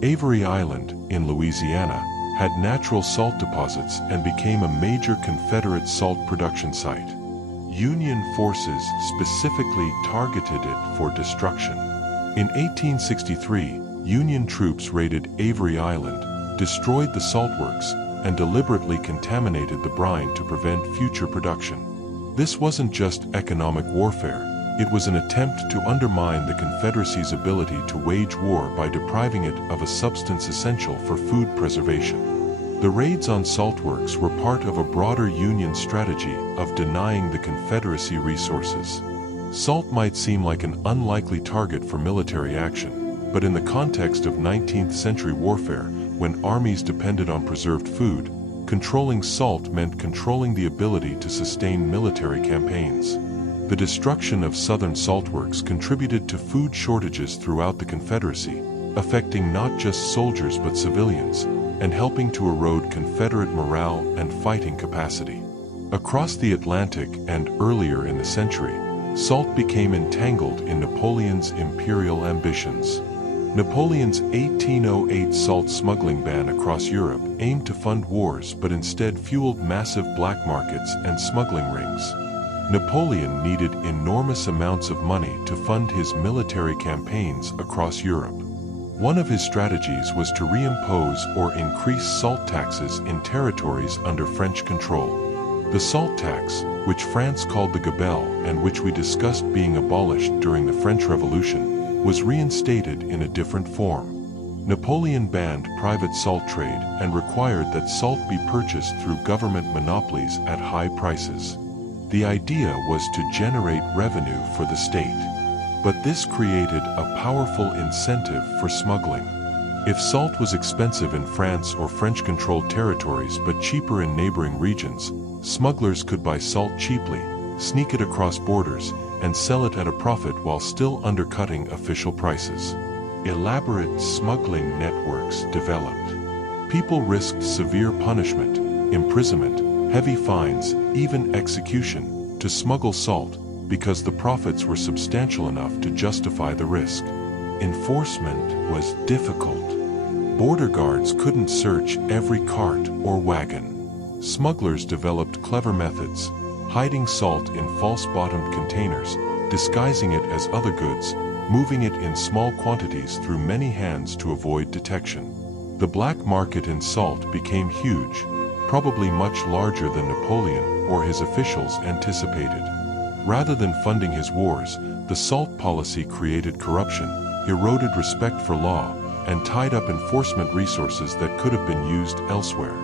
Avery Island, in Louisiana, had natural salt deposits and became a major Confederate salt production site. Union forces specifically targeted it for destruction. In 1863, Union troops raided Avery Island, destroyed the saltworks, and deliberately contaminated the brine to prevent future production. This wasn't just economic warfare, it was an attempt to undermine the Confederacy's ability to wage war by depriving it of a substance essential for food preservation. The raids on saltworks were part of a broader Union strategy of denying the Confederacy resources. Salt might seem like an unlikely target for military action, but in the context of 19th century warfare, when armies depended on preserved food, controlling salt meant controlling the ability to sustain military campaigns. The destruction of southern saltworks contributed to food shortages throughout the Confederacy, affecting not just soldiers but civilians, and helping to erode Confederate morale and fighting capacity. Across the Atlantic and earlier in the century, salt became entangled in Napoleon's imperial ambitions. Napoleon's 1808 salt smuggling ban across Europe aimed to fund wars but instead fueled massive black markets and smuggling rings. Napoleon needed enormous amounts of money to fund his military campaigns across Europe. One of his strategies was to reimpose or increase salt taxes in territories under French control. The salt tax, which France called the gabelle and which we discussed being abolished during the French Revolution, was reinstated in a different form. Napoleon banned private salt trade and required that salt be purchased through government monopolies at high prices. The idea was to generate revenue for the state. But this created a powerful incentive for smuggling. If salt was expensive in France or French-controlled territories but cheaper in neighboring regions, smugglers could buy salt cheaply, sneak it across borders, and sell it at a profit while still undercutting official prices. Elaborate smuggling networks developed. People risked severe punishment, imprisonment, heavy fines, even execution, to smuggle salt, because the profits were substantial enough to justify the risk. Enforcement was difficult. Border guards couldn't search every cart or wagon. Smugglers developed clever methods, hiding salt in false-bottomed containers, disguising it as other goods, moving it in small quantities through many hands to avoid detection. The black market in salt became huge, probably much larger than Napoleon or his officials anticipated. Rather than funding his wars, the salt policy created corruption, eroded respect for law, and tied up enforcement resources that could have been used elsewhere.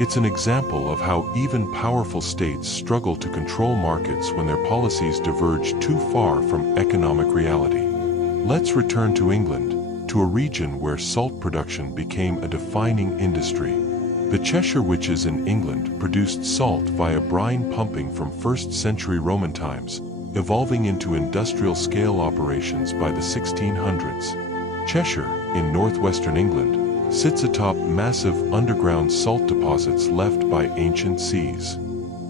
It's an example of how even powerful states struggle to control markets when their policies diverge too far from economic reality. Let's return to England, to a region where salt production became a defining industry. The Cheshire witches in England produced salt via brine pumping from 1st century Roman times, evolving into industrial-scale operations by the 1600s. Cheshire, in northwestern England, sits atop massive underground salt deposits left by ancient seas.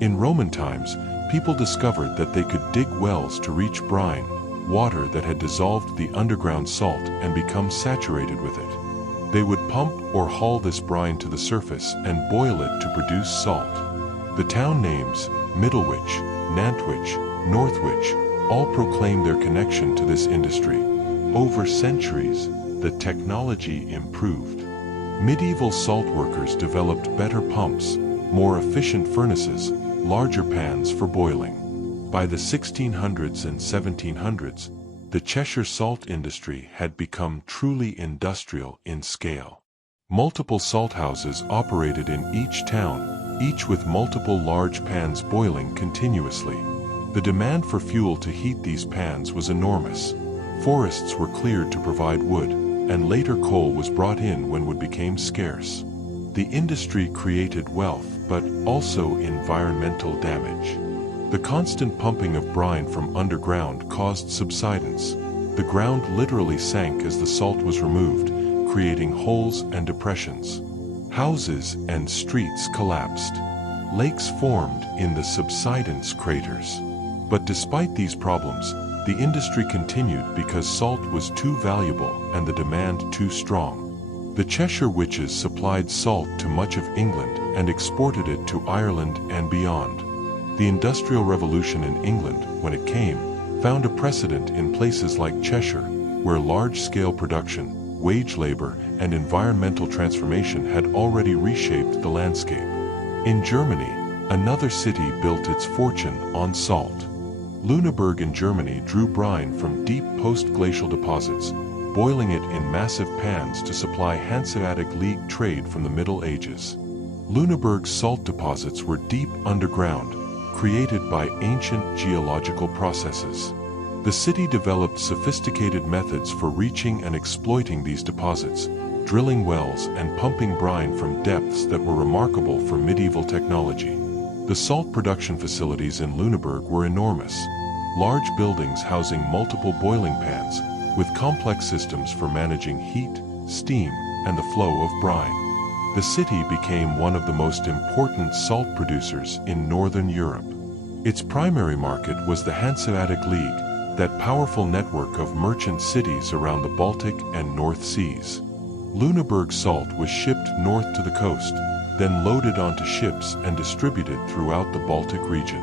In Roman times, people discovered that they could dig wells to reach brine, water that had dissolved the underground salt and become saturated with it. They would pump or haul this brine to the surface and boil it to produce salt. The town names, Middlewich, Nantwich, Northwich, all proclaim their connection to this industry. Over centuries, the technology improved. Medieval salt workers developed better pumps, more efficient furnaces, larger pans for boiling. By the 1600s and 1700s, the Cheshire salt industry had become truly industrial in scale. Multiple salt houses operated in each town, each with multiple large pans boiling continuously. The demand for fuel to heat these pans was enormous. Forests were cleared to provide wood, and later coal was brought in when wood became scarce. The industry created wealth, but also environmental damage. The constant pumping of brine from underground caused subsidence. The ground literally sank as the salt was removed, creating holes and depressions. Houses and streets collapsed. Lakes formed in the subsidence craters. But despite these problems, the industry continued because salt was too valuable and the demand too strong. The Cheshire witches supplied salt to much of England and exported it to Ireland and beyond. The Industrial Revolution in England, when it came, found a precedent in places like Cheshire, where large-scale production, wage labor, and environmental transformation had already reshaped the landscape. In Germany, another city built its fortune on salt. Lüneburg in Germany drew brine from deep post-glacial deposits, boiling it in massive pans to supply Hanseatic League trade from the Middle Ages. Lüneburg's salt deposits were deep underground, created by ancient geological processes. The city developed sophisticated methods for reaching and exploiting these deposits, drilling wells and pumping brine from depths that were remarkable for medieval technology. The salt production facilities in Lüneburg were enormous, large buildings housing multiple boiling pans, with complex systems for managing heat, steam, and the flow of brine. The city became one of the most important salt producers in Northern Europe. Its primary market was the Hanseatic League, that powerful network of merchant cities around the Baltic and North Seas. Lüneburg salt was shipped north to the coast, then loaded onto ships and distributed throughout the Baltic region.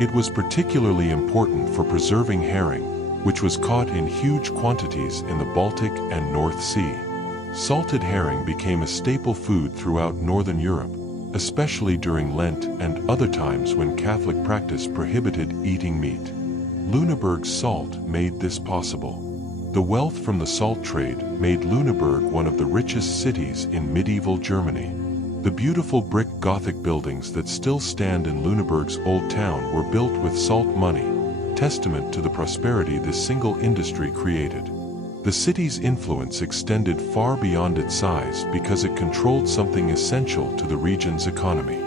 It was particularly important for preserving herring, which was caught in huge quantities in the Baltic and North Sea. Salted herring became a staple food throughout Northern Europe, especially during Lent and other times when Catholic practice prohibited eating meat. Lüneburg's salt made this possible. The wealth from the salt trade made Lüneburg one of the richest cities in medieval Germany. The beautiful brick Gothic buildings that still stand in Lüneburg's old town were built with salt money, testament to the prosperity this single industry created. The city's influence extended far beyond its size because it controlled something essential to the region's economy.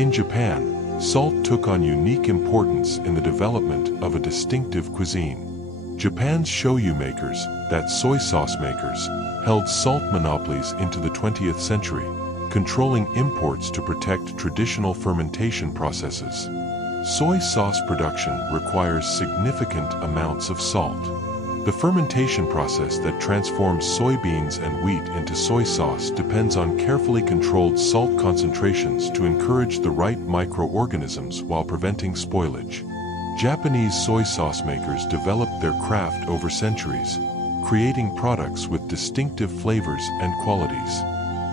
In Japan, salt took on unique importance in the development of a distinctive cuisine. Japan's shoyu makers, that soy sauce makers, held salt monopolies into the 20th century, controlling imports to protect traditional fermentation processes. Soy sauce production requires significant amounts of salt. The fermentation process that transforms soybeans and wheat into soy sauce depends on carefully controlled salt concentrations to encourage the right microorganisms while preventing spoilage. Japanese soy sauce makers developed their craft over centuries, creating products with distinctive flavors and qualities.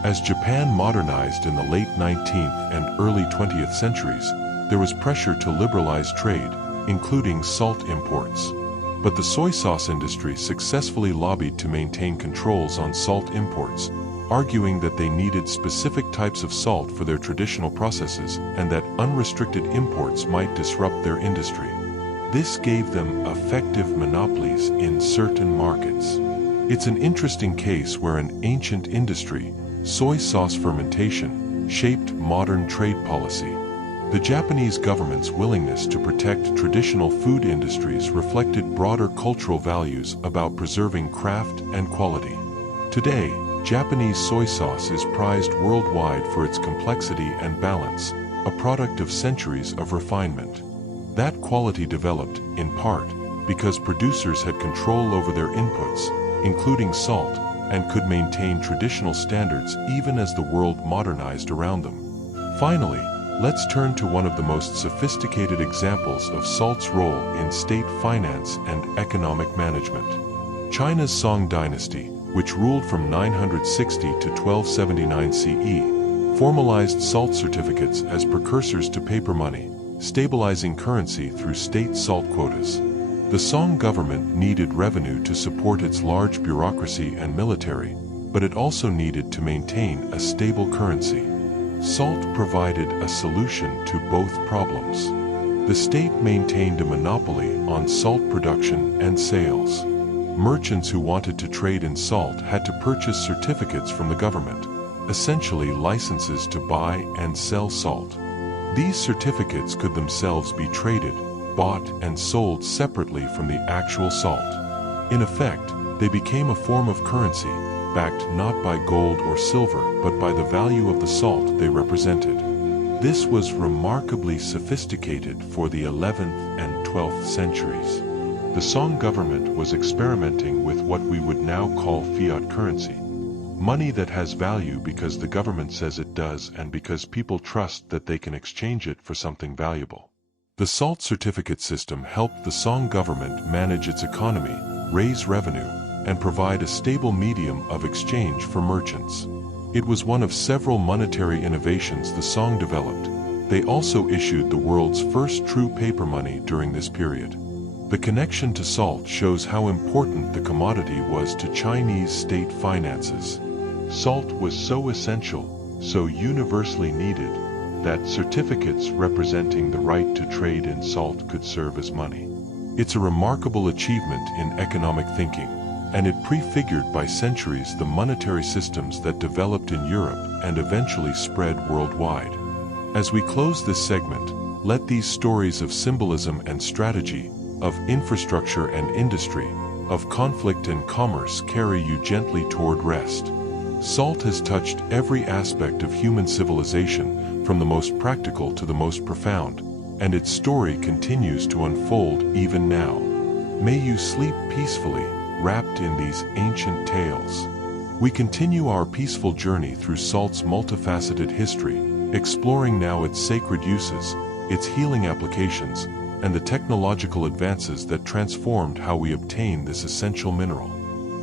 As Japan modernized in the late 19th and early 20th centuries, there was pressure to liberalize trade, including salt imports. But the soy sauce industry successfully lobbied to maintain controls on salt imports, arguing that they needed specific types of salt for their traditional processes and that unrestricted imports might disrupt their industry. This gave them effective monopolies in certain markets. It's an interesting case where an ancient industry, soy sauce fermentation, shaped modern trade policy. The Japanese government's willingness to protect traditional food industries reflected broader cultural values about preserving craft and quality. Today, Japanese soy sauce is prized worldwide for its complexity and balance, a product of centuries of refinement. That quality developed, in part, because producers had control over their inputs, including salt, and could maintain traditional standards even as the world modernized around them. Finally, let's turn to one of the most sophisticated examples of salt's role in state finance and economic management. China's Song dynasty, which ruled from 960 to 1279 CE, formalized salt certificates as precursors to paper money, stabilizing currency through state salt quotas. The Song government needed revenue to support its large bureaucracy and military, but it also needed to maintain a stable currency. Salt provided a solution to both problems. The state maintained a monopoly on salt production and sales. Merchants who wanted to trade in salt had to purchase certificates from the government, essentially licenses to buy and sell salt. These certificates could themselves be traded, bought and sold separately from the actual salt. In effect, they became a form of currency, backed not by gold or silver but by the value of the salt they represented. This was remarkably sophisticated for the 11th and 12th centuries. The Song government was experimenting with what we would now call fiat currency. Money that has value because the government says it does and because people trust that they can exchange it for something valuable. The salt certificate system helped the Song government manage its economy, raise revenue, and provide a stable medium of exchange for merchants. It was one of several monetary innovations the Song developed. They also issued the world's first true paper money during this period. The connection to salt shows how important the commodity was to Chinese state finances. Salt was so essential, so universally needed, that certificates representing the right to trade in salt could serve as money. It's a remarkable achievement in economic thinking, and it prefigured by centuries the monetary systems that developed in Europe and eventually spread worldwide. As we close this segment, let these stories of symbolism and strategy, of infrastructure and industry, of conflict and commerce carry you gently toward rest. Salt has touched every aspect of human civilization, from the most practical to the most profound, and its story continues to unfold even now. May you sleep peacefully, wrapped in these ancient tales. We continue our peaceful journey through salt's multifaceted history, exploring now its sacred uses, its healing applications, and the technological advances that transformed how we obtain this essential mineral.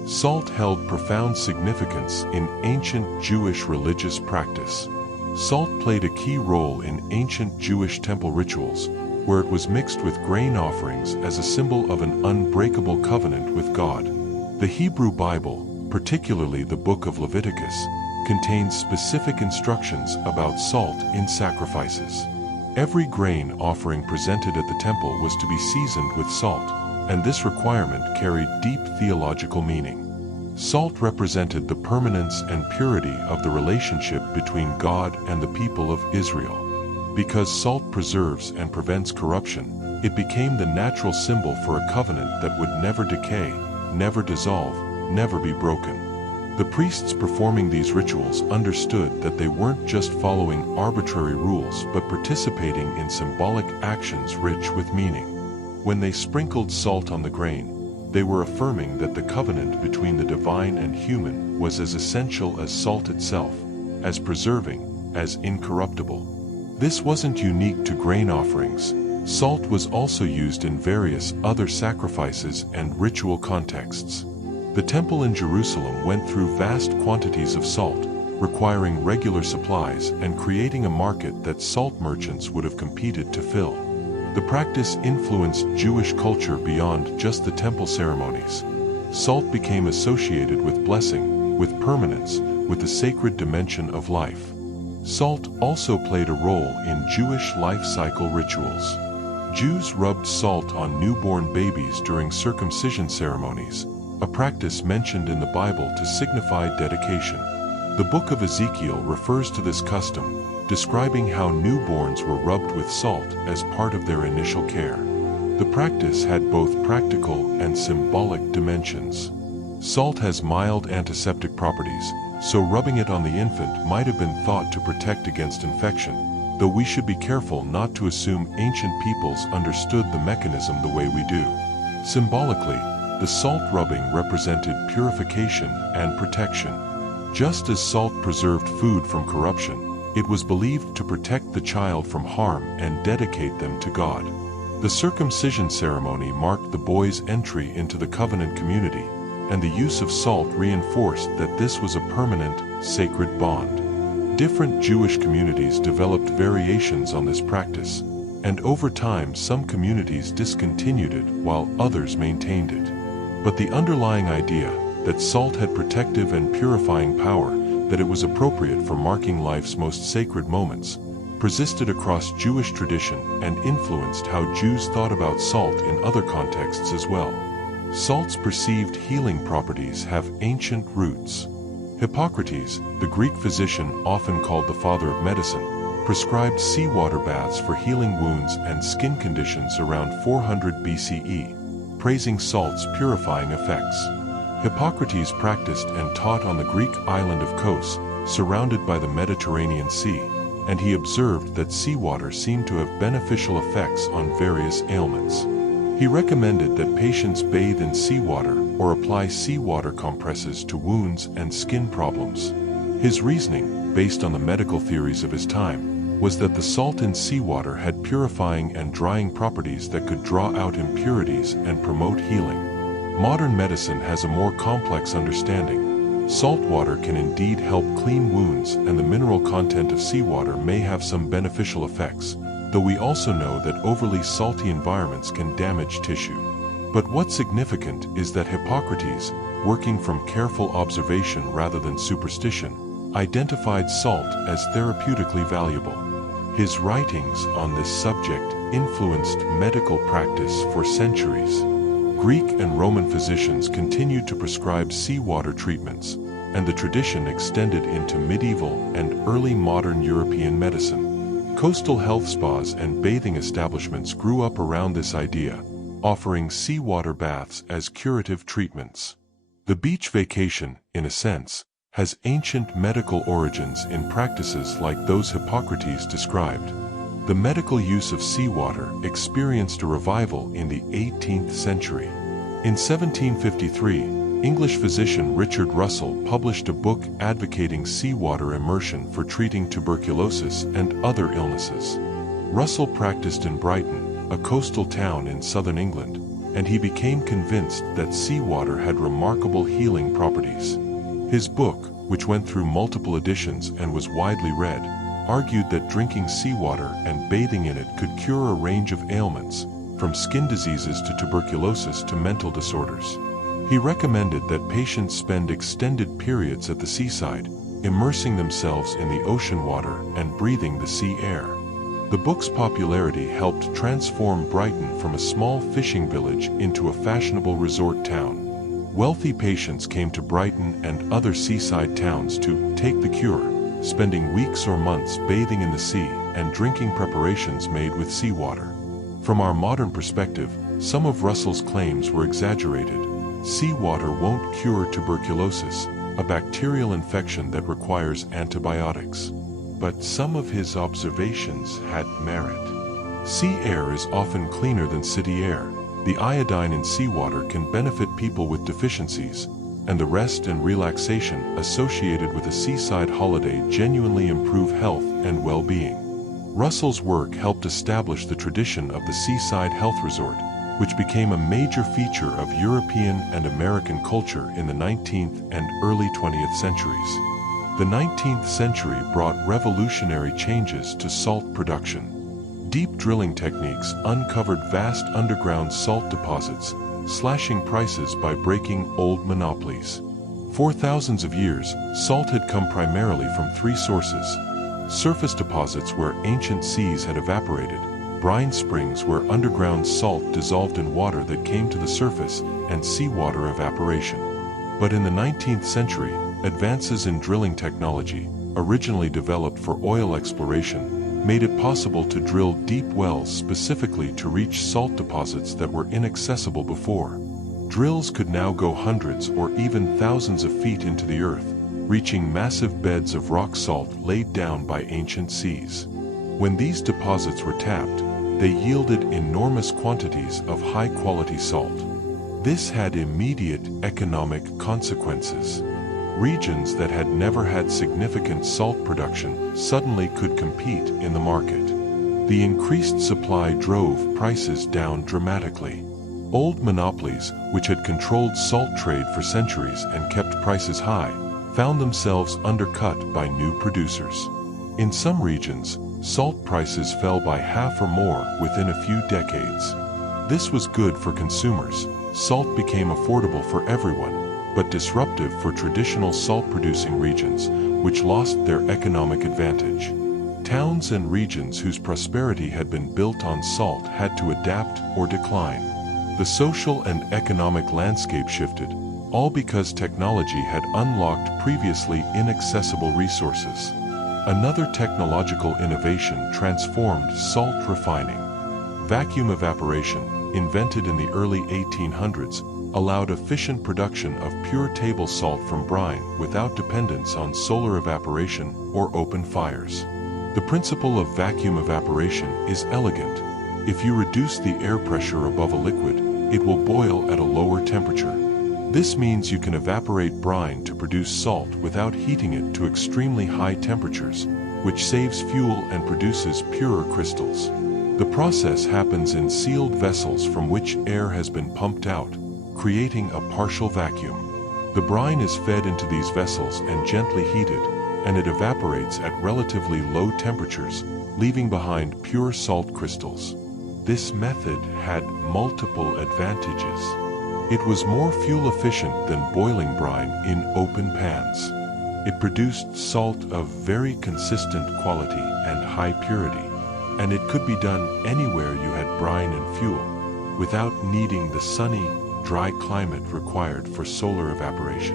Salt held profound significance in ancient Jewish religious practice. Salt played a key role in ancient Jewish temple rituals, where it was mixed with grain offerings as a symbol of an unbreakable covenant with God. The Hebrew Bible, particularly the book of Leviticus, contains specific instructions about salt in sacrifices. Every grain offering presented at the temple was to be seasoned with salt, and this requirement carried deep theological meaning. Salt represented the permanence and purity of the relationship between God and the people of Israel. Because salt preserves and prevents corruption, it became the natural symbol for a covenant that would never decay, never dissolve, never be broken. The priests performing these rituals understood that they weren't just following arbitrary rules but participating in symbolic actions rich with meaning. When they sprinkled salt on the grain, they were affirming that the covenant between the divine and human was as essential as salt itself, as preserving, as incorruptible. This wasn't unique to grain offerings. Salt was also used in various other sacrifices and ritual contexts. The temple in Jerusalem went through vast quantities of salt, requiring regular supplies and creating a market that salt merchants would have competed to fill. The practice influenced Jewish culture beyond just the temple ceremonies. Salt became associated with blessing, with permanence, with the sacred dimension of life. Salt also played a role in Jewish life cycle rituals. Jews rubbed salt on newborn babies during circumcision ceremonies, a practice mentioned in the Bible to signify dedication. The book of Ezekiel refers to this custom, describing how newborns were rubbed with salt as part of their initial care. The practice had both practical and symbolic dimensions. Salt has mild antiseptic properties, so rubbing it on the infant might have been thought to protect against infection, though we should be careful not to assume ancient peoples understood the mechanism the way we do. Symbolically, the salt rubbing represented purification and protection. Just as salt preserved food from corruption, it was believed to protect the child from harm and dedicate them to God. The circumcision ceremony marked the boy's entry into the covenant community, and the use of salt reinforced that this was a permanent, sacred bond. Different Jewish communities developed variations on this practice, and over time some communities discontinued it while others maintained it. But the underlying idea, that salt had protective and purifying power, that it was appropriate for marking life's most sacred moments, persisted across Jewish tradition and influenced how Jews thought about salt in other contexts as well. Salt's perceived healing properties have ancient roots. Hippocrates, the Greek physician often called the father of medicine, prescribed seawater baths for healing wounds and skin conditions around 400 BCE, praising salt's purifying effects. Hippocrates practiced and taught on the Greek island of Kos, surrounded by the Mediterranean Sea, and he observed that seawater seemed to have beneficial effects on various ailments. He recommended that patients bathe in seawater or apply seawater compresses to wounds and skin problems. His reasoning, based on the medical theories of his time, was that the salt in seawater had purifying and drying properties that could draw out impurities and promote healing. Modern medicine has a more complex understanding. Salt water can indeed help clean wounds, and the mineral content of seawater may have some beneficial effects, though we also know that overly salty environments can damage tissue. But what's significant is that Hippocrates, working from careful observation rather than superstition, identified salt as therapeutically valuable. His writings on this subject influenced medical practice for centuries. Greek and Roman physicians continued to prescribe seawater treatments, and the tradition extended into medieval and early modern European medicine. Coastal health spas and bathing establishments grew up around this idea, offering seawater baths as curative treatments. The beach vacation, in a sense, has ancient medical origins in practices like those Hippocrates described. The medical use of seawater experienced a revival in the 18th century. In 1753, English physician Richard Russell published a book advocating seawater immersion for treating tuberculosis and other illnesses. Russell practiced in Brighton, a coastal town in southern England, and he became convinced that seawater had remarkable healing properties. His book, which went through multiple editions and was widely read, argued that drinking seawater and bathing in it could cure a range of ailments, from skin diseases to tuberculosis to mental disorders. He recommended that patients spend extended periods at the seaside, immersing themselves in the ocean water and breathing the sea air. The book's popularity helped transform Brighton from a small fishing village into a fashionable resort town. Wealthy patients came to Brighton and other seaside towns to take the cure, spending weeks or months bathing in the sea and drinking preparations made with seawater. From our modern perspective, some of Russell's claims were exaggerated. Seawater won't cure tuberculosis, a bacterial infection that requires antibiotics. But some of his observations had merit. Sea air is often cleaner than city air. The iodine in seawater can benefit people with deficiencies, and the rest and relaxation associated with a seaside holiday genuinely improve health and well-being. Russell's work helped establish the tradition of the seaside health resort, which became a major feature of European and American culture in the 19th and early 20th centuries. The 19th century brought revolutionary changes to salt production. Deep drilling techniques uncovered vast underground salt deposits, slashing prices by breaking old monopolies. For thousands of years, salt had come primarily from three sources: surface deposits where ancient seas had evaporated, brine springs where underground salt dissolved in water that came to the surface, and seawater evaporation. But in the 19th century, advances in drilling technology, originally developed for oil exploration, made it possible to drill deep wells specifically to reach salt deposits that were inaccessible before. Drills could now go hundreds or even thousands of feet into the earth, reaching massive beds of rock salt laid down by ancient seas. When these deposits were tapped, they yielded enormous quantities of high-quality salt. This had immediate economic consequences. Regions that had never had significant salt production suddenly could compete in the market. The increased supply drove prices down dramatically. Old monopolies, which had controlled salt trade for centuries and kept prices high, found themselves undercut by new producers. In some regions, salt prices fell by half or more within a few decades. This was good for consumers. Salt became affordable for everyone, but disruptive for traditional salt-producing regions, which lost their economic advantage. Towns and regions whose prosperity had been built on salt had to adapt or decline. The social and economic landscape shifted, all because technology had unlocked previously inaccessible resources. Another technological innovation transformed salt refining. Vacuum evaporation, invented in the early 1800s, allowed efficient production of pure table salt from brine without dependence on solar evaporation or open fires. The principle of vacuum evaporation is elegant. If you reduce the air pressure above a liquid, it will boil at a lower temperature. This means you can evaporate brine to produce salt without heating it to extremely high temperatures, which saves fuel and produces purer crystals. The process happens in sealed vessels from which air has been pumped out, creating a partial vacuum. The brine is fed into these vessels and gently heated, and it evaporates at relatively low temperatures, leaving behind pure salt crystals. This method had multiple advantages. It was more fuel efficient than boiling brine in open pans. It produced salt of very consistent quality and high purity, and it could be done anywhere you had brine and fuel, without needing the sunny, dry climate required for solar evaporation.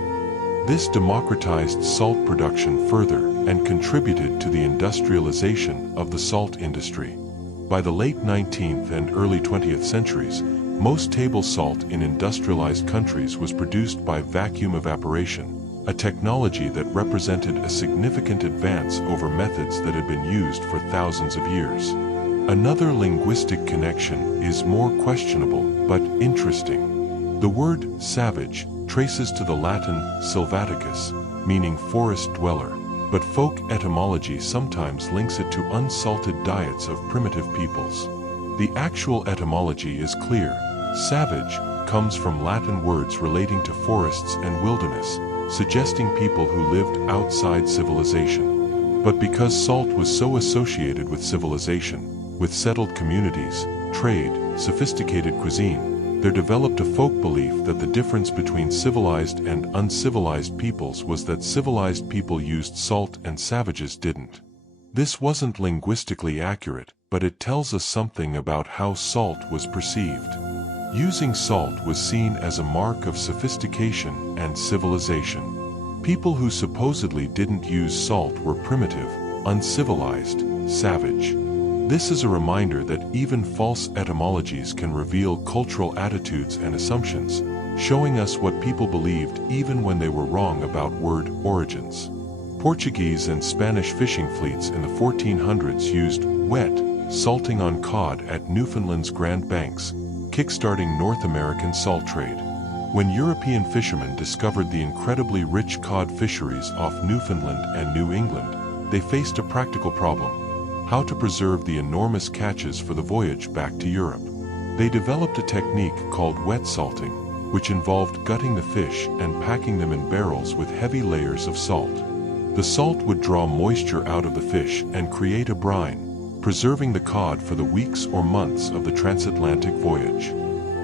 This democratized salt production further and contributed to the industrialization of the salt industry. By the late 19th and early 20th centuries, most table salt in industrialized countries was produced by vacuum evaporation, a technology that represented a significant advance over methods that had been used for thousands of years. Another linguistic connection is more questionable but interesting. The word savage traces to the Latin silvaticus, meaning forest dweller, but folk etymology sometimes links it to unsalted diets of primitive peoples. The actual etymology is clear. Savage comes from Latin words relating to forests and wilderness, suggesting people who lived outside civilization. But because salt was so associated with civilization, with settled communities, trade, sophisticated cuisine, there developed a folk belief that the difference between civilized and uncivilized peoples was that civilized people used salt and savages didn't. This wasn't linguistically accurate, but it tells us something about how salt was perceived. Using salt was seen as a mark of sophistication and civilization. People who supposedly didn't use salt were primitive, uncivilized, savage. This is a reminder that even false etymologies can reveal cultural attitudes and assumptions, showing us what people believed even when they were wrong about word origins. Portuguese and Spanish fishing fleets in the 1400s used wet salting on cod at Newfoundland's Grand Banks, kickstarting North American salt trade. When European fishermen discovered the incredibly rich cod fisheries off Newfoundland and New England, they faced a practical problem: how to preserve the enormous catches for the voyage back to Europe. They developed a technique called wet salting, which involved gutting the fish and packing them in barrels with heavy layers of salt. The salt would draw moisture out of the fish and create a brine, preserving the cod for the weeks or months of the transatlantic voyage.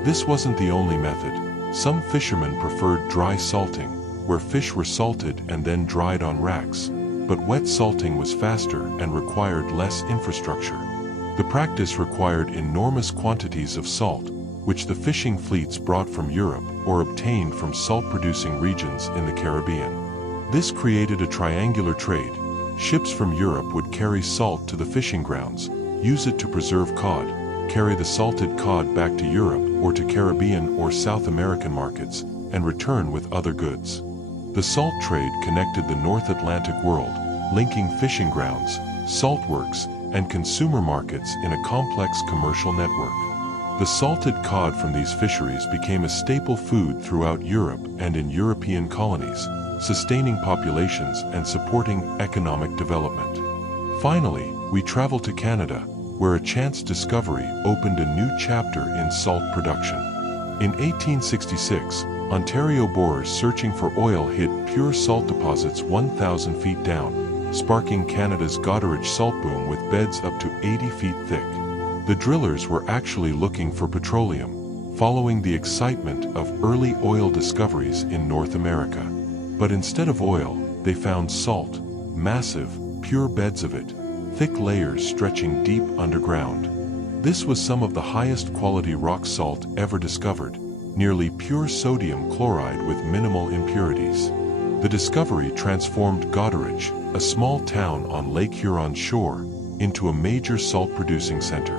This wasn't the only method. Some fishermen preferred dry salting, where fish were salted and then dried on racks. But wet salting was faster and required less infrastructure. The practice required enormous quantities of salt, which the fishing fleets brought from Europe or obtained from salt-producing regions in the Caribbean. This created a triangular trade. Ships from Europe would carry salt to the fishing grounds, use it to preserve cod, carry the salted cod back to Europe or to Caribbean or South American markets, and return with other goods. The salt trade connected the North Atlantic world, linking fishing grounds, salt works, and consumer markets in a complex commercial network. The salted cod from these fisheries became a staple food throughout Europe and in European colonies, sustaining populations and supporting economic development. Finally, we travel to Canada, where a chance discovery opened a new chapter in salt production. In 1866, Ontario borers searching for oil hit pure salt deposits 1,000 feet down, sparking Canada's Goderich salt boom with beds up to 80 feet thick. The drillers were actually looking for petroleum, following the excitement of early oil discoveries in North America. But instead of oil, they found salt, massive, pure beds of it, thick layers stretching deep underground. This was some of the highest quality rock salt ever discovered, nearly pure sodium chloride with minimal impurities. The discovery transformed Goderich, a small town on Lake Huron's shore, into a major salt-producing center.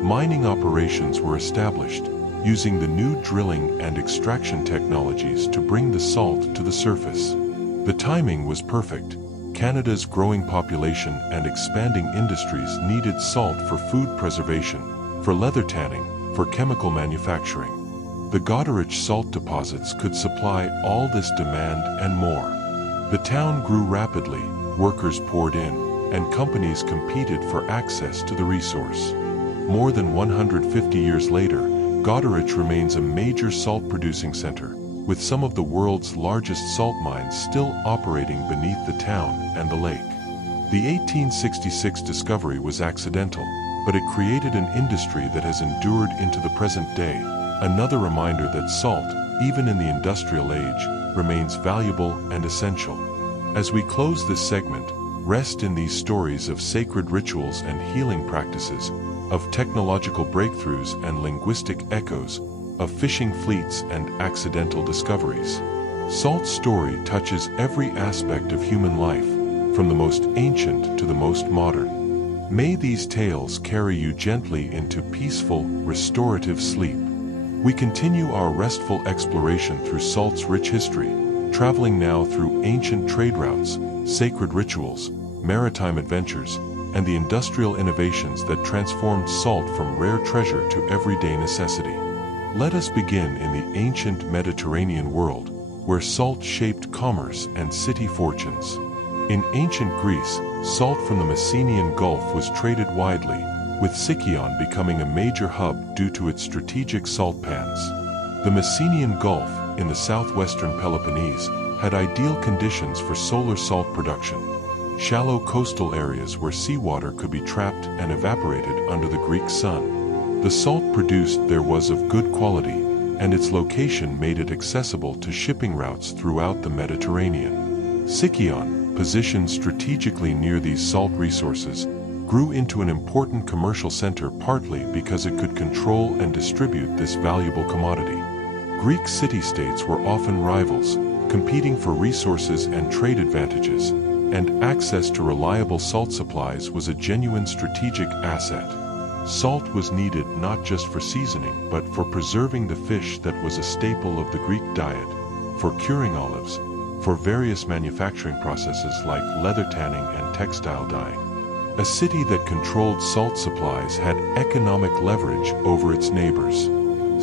Mining operations were established, using the new drilling and extraction technologies to bring the salt to the surface. The timing was perfect. Canada's growing population and expanding industries needed salt for food preservation, for leather tanning, for chemical manufacturing. The Goderich salt deposits could supply all this demand and more. The town grew rapidly, workers poured in, and companies competed for access to the resource. More than 150 years later, Goderich remains a major salt-producing center, with some of the world's largest salt mines still operating beneath the town and the lake. The 1866 discovery was accidental, but it created an industry that has endured into the present day, another reminder that salt, even in the industrial age, remains valuable and essential. As we close this segment, rest in these stories of sacred rituals and healing practices, of technological breakthroughs and linguistic echoes, of fishing fleets and accidental discoveries. Salt's story touches every aspect of human life, from the most ancient to the most modern. May these tales carry you gently into peaceful, restorative sleep. We continue our restful exploration through salt's rich history, traveling now through ancient trade routes, sacred rituals, maritime adventures, and the industrial innovations that transformed salt from rare treasure to everyday necessity. Let us begin in the ancient Mediterranean world, where salt shaped commerce and city fortunes. In ancient Greece, salt from the Messenian Gulf was traded widely, with Sicyon becoming a major hub due to its strategic salt pans. The Messenian Gulf, in the southwestern Peloponnese, had ideal conditions for solar salt production. Shallow coastal areas where seawater could be trapped and evaporated under the Greek sun. The salt produced there was of good quality, and its location made it accessible to shipping routes throughout the Mediterranean. Sicyon, positioned strategically near these salt resources, grew into an important commercial center partly because it could control and distribute this valuable commodity. Greek city-states were often rivals, competing for resources and trade advantages, and access to reliable salt supplies was a genuine strategic asset. Salt was needed not just for seasoning but for preserving the fish that was a staple of the Greek diet, for curing olives, for various manufacturing processes like leather tanning and textile dyeing. A city that controlled salt supplies had economic leverage over its neighbors.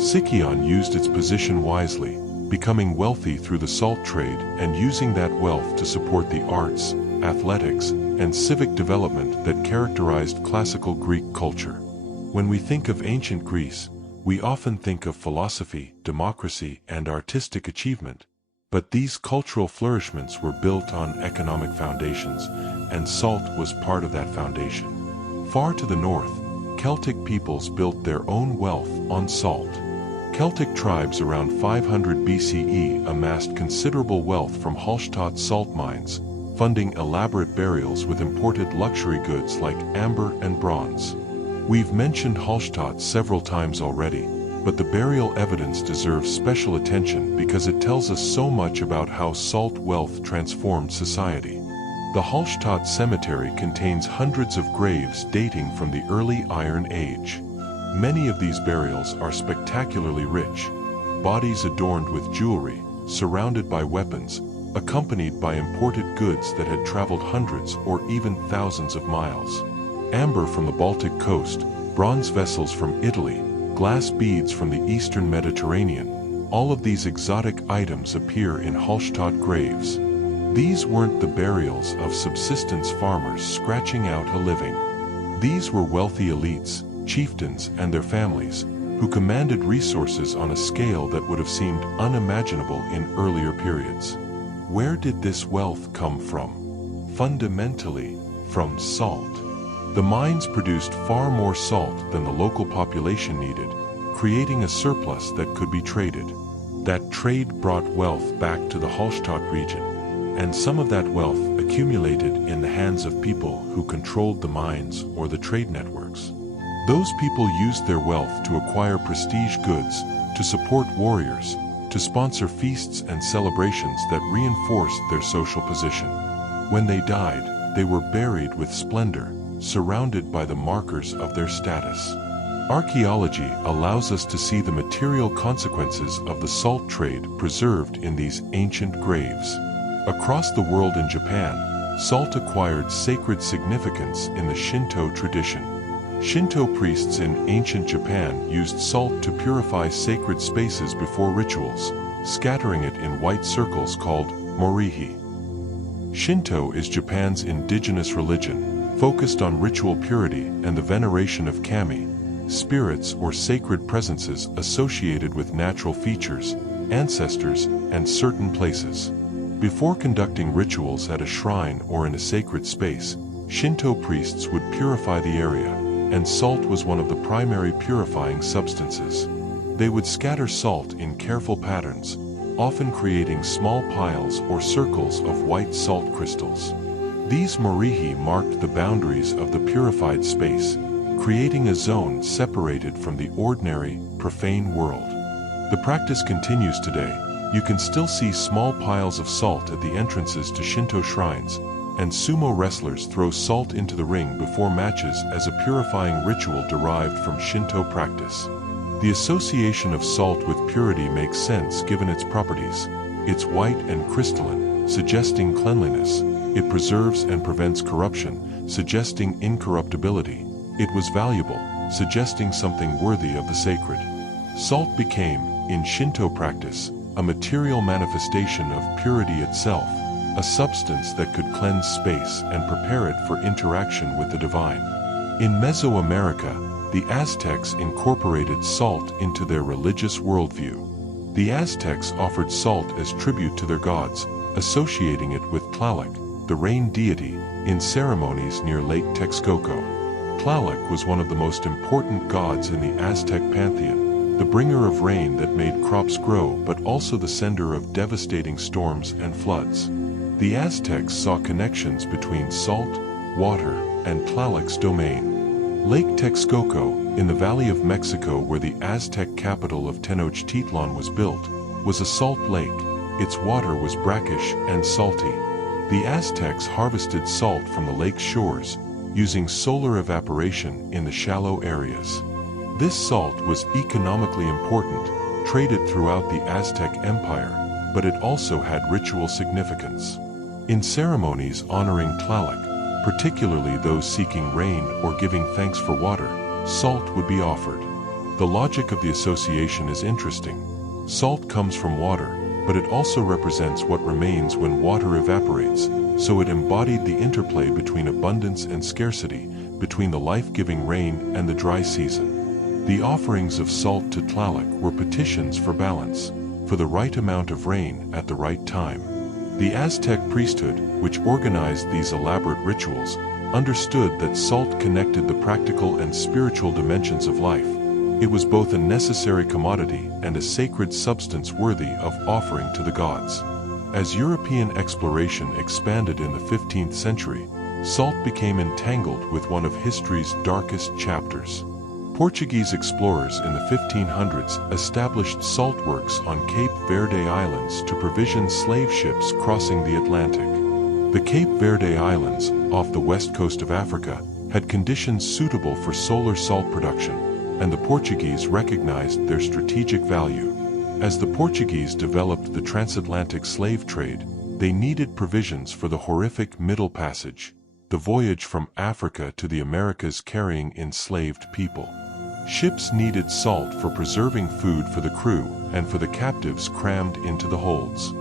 Sicyon used its position wisely, becoming wealthy through the salt trade and using that wealth to support the arts, athletics, and civic development that characterized classical Greek culture. When we think of ancient Greece, we often think of philosophy, democracy, and artistic achievement. But these cultural flourishments were built on economic foundations, and salt was part of that foundation. Far to the north, Celtic peoples built their own wealth on salt. Celtic tribes around 500 BCE amassed considerable wealth from Hallstatt salt mines, funding elaborate burials with imported luxury goods like amber and bronze. We've mentioned Hallstatt several times already, but the burial evidence deserves special attention because it tells us so much about how salt wealth transformed society. The Hallstatt cemetery contains hundreds of graves dating from the early Iron Age. Many of these burials are spectacularly rich, bodies adorned with jewelry, surrounded by weapons, accompanied by imported goods that had traveled hundreds or even thousands of miles. Amber from the Baltic coast, bronze vessels from Italy, glass beads from the eastern Mediterranean, all of these exotic items appear in Hallstatt graves. These weren't the burials of subsistence farmers scratching out a living. These were wealthy elites, chieftains and their families, who commanded resources on a scale that would have seemed unimaginable in earlier periods. Where did this wealth come from? Fundamentally, from salt. The mines produced far more salt than the local population needed, creating a surplus that could be traded. That trade brought wealth back to the Hallstatt region, and some of that wealth accumulated in the hands of people who controlled the mines or the trade networks. Those people used their wealth to acquire prestige goods, to support warriors, to sponsor feasts and celebrations that reinforced their social position. When they died, they were buried with splendor, surrounded by the markers of their status. Archaeology allows us to see the material consequences of the salt trade preserved in these ancient graves. Across the world in Japan, salt acquired sacred significance in the Shinto tradition. Shinto priests in ancient Japan used salt to purify sacred spaces before rituals, scattering it in white circles called morihi. Shinto is Japan's indigenous religion, focused on ritual purity and the veneration of kami, spirits or sacred presences associated with natural features, ancestors, and certain places. Before conducting rituals at a shrine or in a sacred space, Shinto priests would purify the area, and salt was one of the primary purifying substances. They would scatter salt in careful patterns, often creating small piles or circles of white salt crystals. These morihi marked the boundaries of the purified space, creating a zone separated from the ordinary, profane world. The practice continues today. You can still see small piles of salt at the entrances to Shinto shrines, and sumo wrestlers throw salt into the ring before matches as a purifying ritual derived from Shinto practice. The association of salt with purity makes sense given its properties. It's white and crystalline, suggesting cleanliness. It preserves and prevents corruption, suggesting incorruptibility. It was valuable, suggesting something worthy of the sacred. Salt became, in Shinto practice, a material manifestation of purity itself, a substance that could cleanse space and prepare it for interaction with the divine. In Mesoamerica, the Aztecs incorporated salt into their religious worldview. The Aztecs offered salt as tribute to their gods, associating it with Tlaloc, the rain deity, in ceremonies near Lake Texcoco. Tlaloc was one of the most important gods in the Aztec pantheon, the bringer of rain that made crops grow but also the sender of devastating storms and floods. The Aztecs saw connections between salt, water, and Tlaloc's domain. Lake Texcoco, in the Valley of Mexico where the Aztec capital of Tenochtitlan was built, was a salt lake. Its water was brackish and salty. The Aztecs harvested salt from the lake's shores, using solar evaporation in the shallow areas. This salt was economically important, traded throughout the Aztec Empire, but it also had ritual significance. In ceremonies honoring Tlaloc, particularly those seeking rain or giving thanks for water, salt would be offered. The logic of the association is interesting. Salt comes from water, but it also represents what remains when water evaporates, so it embodied the interplay between abundance and scarcity, between the life-giving rain and the dry season. The offerings of salt to Tlaloc were petitions for balance, for the right amount of rain at the right time. The Aztec priesthood, which organized these elaborate rituals, understood that salt connected the practical and spiritual dimensions of life. It was both a necessary commodity and a sacred substance worthy of offering to the gods. As European exploration expanded in the 15th century, salt became entangled with one of history's darkest chapters. Portuguese explorers in the 1500s established salt works on Cape Verde Islands to provision slave ships crossing the Atlantic. The Cape Verde Islands, off the west coast of Africa, had conditions suitable for solar salt production, and the Portuguese recognized their strategic value. As the Portuguese developed the transatlantic slave trade, they needed provisions for the horrific Middle Passage, the voyage from Africa to the Americas carrying enslaved people. Ships needed salt for preserving food for the crew and for the captives crammed into the holds.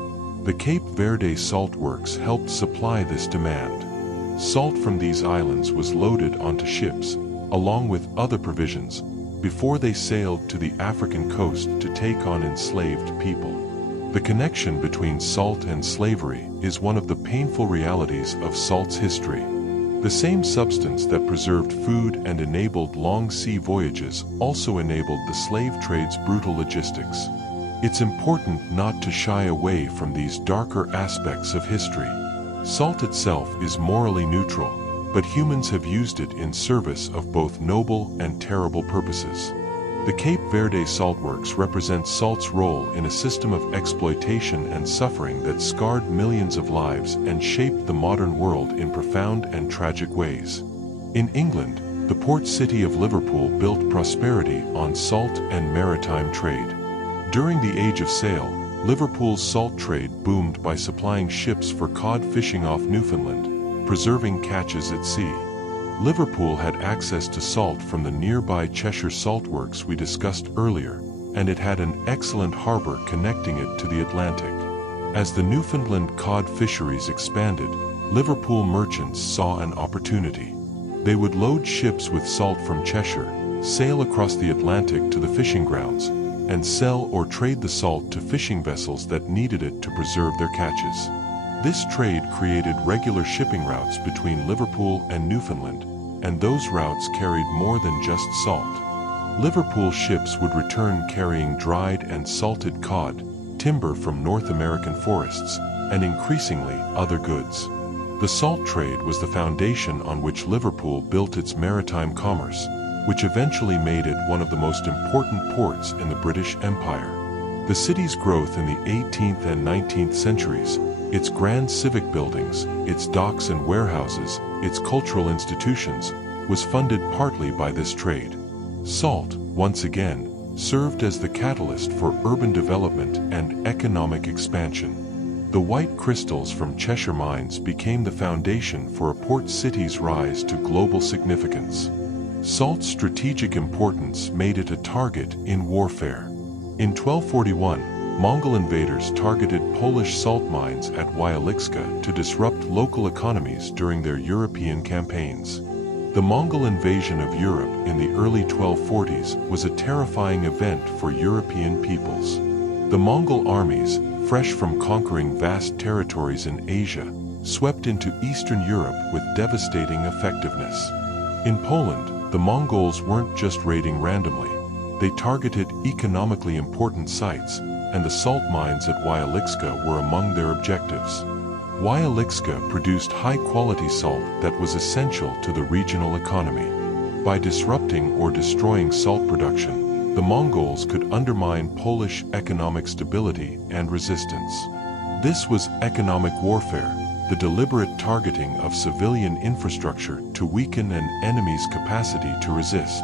The Cape Verde salt works helped supply this demand. Salt from these islands was loaded onto ships, along with other provisions, before they sailed to the African coast to take on enslaved people. The connection between salt and slavery is one of the painful realities of salt's history. The same substance that preserved food and enabled long sea voyages also enabled the slave trade's brutal logistics. It's important not to shy away from these darker aspects of history. Salt itself is morally neutral, but humans have used it in service of both noble and terrible purposes. The Cape Verde saltworks represent salt's role in a system of exploitation and suffering that scarred millions of lives and shaped the modern world in profound and tragic ways. In England, the port city of Liverpool built prosperity on salt and maritime trade. During the Age of Sail, Liverpool's salt trade boomed by supplying ships for cod fishing off Newfoundland, preserving catches at sea. Liverpool had access to salt from the nearby Cheshire saltworks we discussed earlier, and it had an excellent harbor connecting it to the Atlantic. As the Newfoundland cod fisheries expanded, Liverpool merchants saw an opportunity. They would load ships with salt from Cheshire, sail across the Atlantic to the fishing grounds, and sell or trade the salt to fishing vessels that needed it to preserve their catches. This trade created regular shipping routes between Liverpool and Newfoundland, and those routes carried more than just salt. Liverpool ships would return carrying dried and salted cod, timber from North American forests, and increasingly other goods. The salt trade was the foundation on which Liverpool built its maritime commerce, which eventually made it one of the most important ports in the British Empire. The city's growth in the 18th and 19th centuries, its grand civic buildings, its docks and warehouses, its cultural institutions, was funded partly by this trade. Salt, once again, served as the catalyst for urban development and economic expansion. The white crystals from Cheshire mines became the foundation for a port city's rise to global significance. Salt's strategic importance made it a target in warfare. In 1241, Mongol invaders targeted Polish salt mines at Wieliczka to disrupt local economies during their European campaigns. The Mongol invasion of Europe in the early 1240s was a terrifying event for European peoples. The Mongol armies, fresh from conquering vast territories in Asia, swept into Eastern Europe with devastating effectiveness. In Poland, the Mongols weren't just raiding randomly. They targeted economically important sites, and the salt mines at Wieliczka were among their objectives. Wieliczka produced high-quality salt that was essential to the regional economy. By disrupting or destroying salt production, the Mongols could undermine Polish economic stability and resistance. This was economic warfare, the deliberate targeting of civilian infrastructure to weaken an enemy's capacity to resist.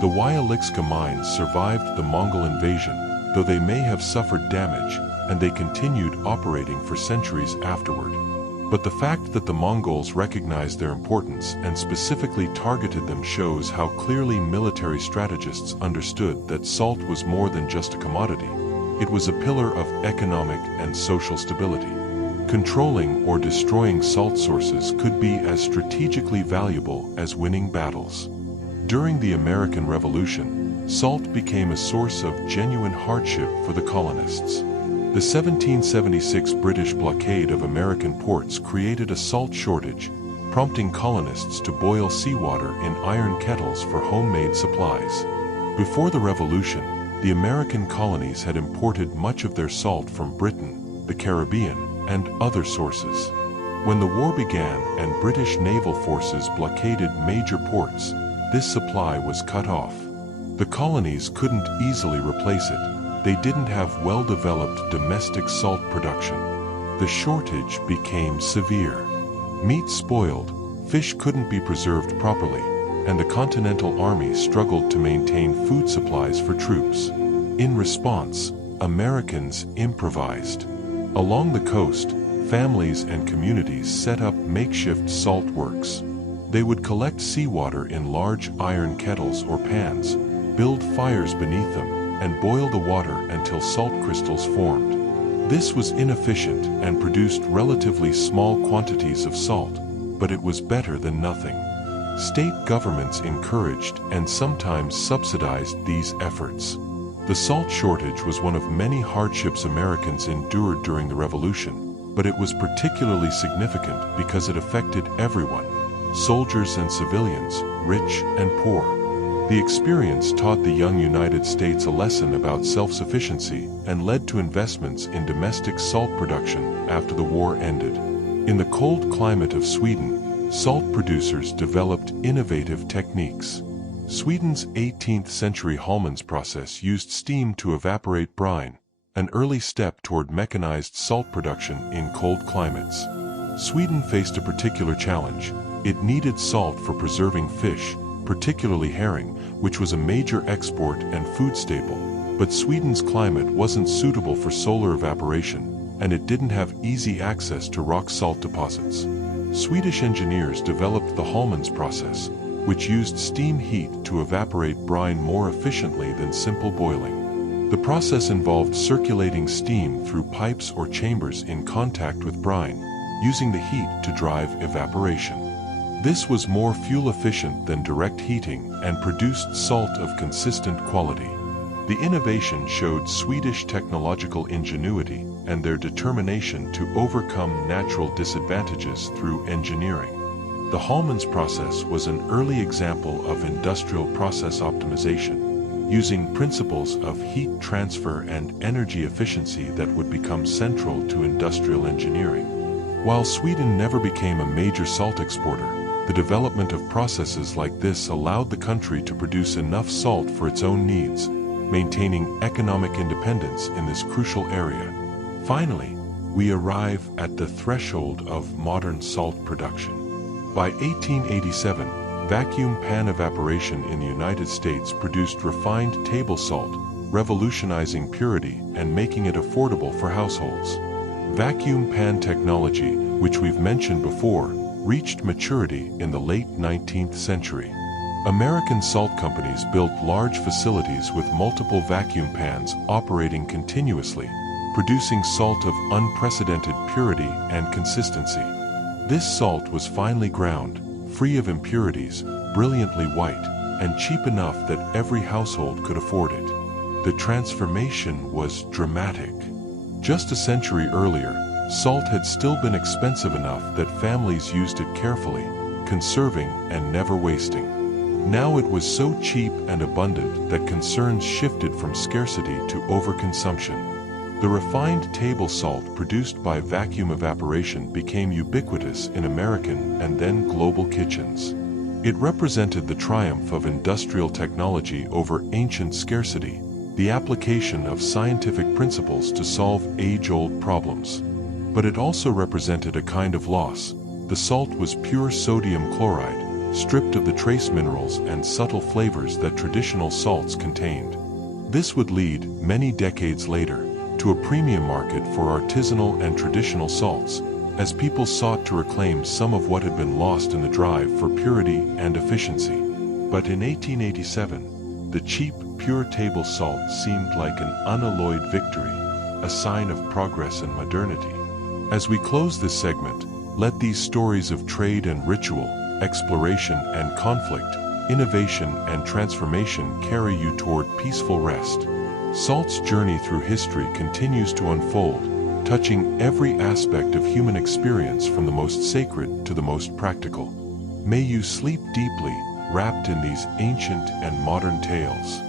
The Wieliczka mines survived the Mongol invasion, though they may have suffered damage, and they continued operating for centuries afterward. But the fact that the Mongols recognized their importance and specifically targeted them shows how clearly military strategists understood that salt was more than just a commodity. It was a pillar of economic and social stability. Controlling or destroying salt sources could be as strategically valuable as winning battles. During the American Revolution, salt became a source of genuine hardship for the colonists. The 1776 British blockade of American ports created a salt shortage, prompting colonists to boil seawater in iron kettles for homemade supplies. Before the Revolution, the American colonies had imported much of their salt from Britain, the Caribbean, and other sources. When the war began and British naval forces blockaded major ports, this supply was cut off. The colonies couldn't easily replace it. They didn't have well-developed domestic salt production. The shortage became severe. Meat spoiled, fish couldn't be preserved properly, and the Continental Army struggled to maintain food supplies for troops. In response, Americans improvised. Along the coast, families and communities set up makeshift salt works. They would collect seawater in large iron kettles or pans, build fires beneath them, and boil the water until salt crystals formed. This was inefficient and produced relatively small quantities of salt, but it was better than nothing. State governments encouraged and sometimes subsidized these efforts. The salt shortage was one of many hardships Americans endured during the Revolution, but it was particularly significant because it affected everyone, soldiers and civilians, rich and poor. The experience taught the young United States a lesson about self-sufficiency and led to investments in domestic salt production after the war ended. In the cold climate of Sweden, salt producers developed innovative techniques. Sweden's 18th-century Hallman's process used steam to evaporate brine, an early step toward mechanized salt production in cold climates. Sweden faced a particular challenge. It needed salt for preserving fish, particularly herring, which was a major export and food staple, but Sweden's climate wasn't suitable for solar evaporation, and it didn't have easy access to rock salt deposits. Swedish engineers developed the Hallman's process, which used steam heat to evaporate brine more efficiently than simple boiling. The process involved circulating steam through pipes or chambers in contact with brine, using the heat to drive evaporation. This was more fuel-efficient than direct heating and produced salt of consistent quality. The innovation showed Swedish technological ingenuity and their determination to overcome natural disadvantages through engineering. The Hallman's process was an early example of industrial process optimization, using principles of heat transfer and energy efficiency that would become central to industrial engineering. While Sweden never became a major salt exporter, the development of processes like this allowed the country to produce enough salt for its own needs, maintaining economic independence in this crucial area. Finally, we arrive at the threshold of modern salt production. By 1887, vacuum pan evaporation in the United States produced refined table salt, revolutionizing purity and making it affordable for households. Vacuum pan technology, which we've mentioned before, reached maturity in the late 19th century. American salt companies built large facilities with multiple vacuum pans operating continuously, producing salt of unprecedented purity and consistency. This salt was finely ground, free of impurities, brilliantly white, and cheap enough that every household could afford it. The transformation was dramatic. Just a century earlier, salt had still been expensive enough that families used it carefully, conserving and never wasting. Now it was so cheap and abundant that concerns shifted from scarcity to overconsumption. The refined table salt produced by vacuum evaporation became ubiquitous in American and then global kitchens. It represented the triumph of industrial technology over ancient scarcity, the application of scientific principles to solve age-old problems. But it also represented a kind of loss. The salt was pure sodium chloride, stripped of the trace minerals and subtle flavors that traditional salts contained. This would lead, many decades later, to a premium market for artisanal and traditional salts, as people sought to reclaim some of what had been lost in the drive for purity and efficiency. But in 1887, the cheap, pure table salt seemed like an unalloyed victory, a sign of progress and modernity. As we close this segment, let these stories of trade and ritual, exploration and conflict, innovation and transformation carry you toward peaceful rest. Salt's journey through history continues to unfold, touching every aspect of human experience from the most sacred to the most practical. May you sleep deeply, wrapped in these ancient and modern tales.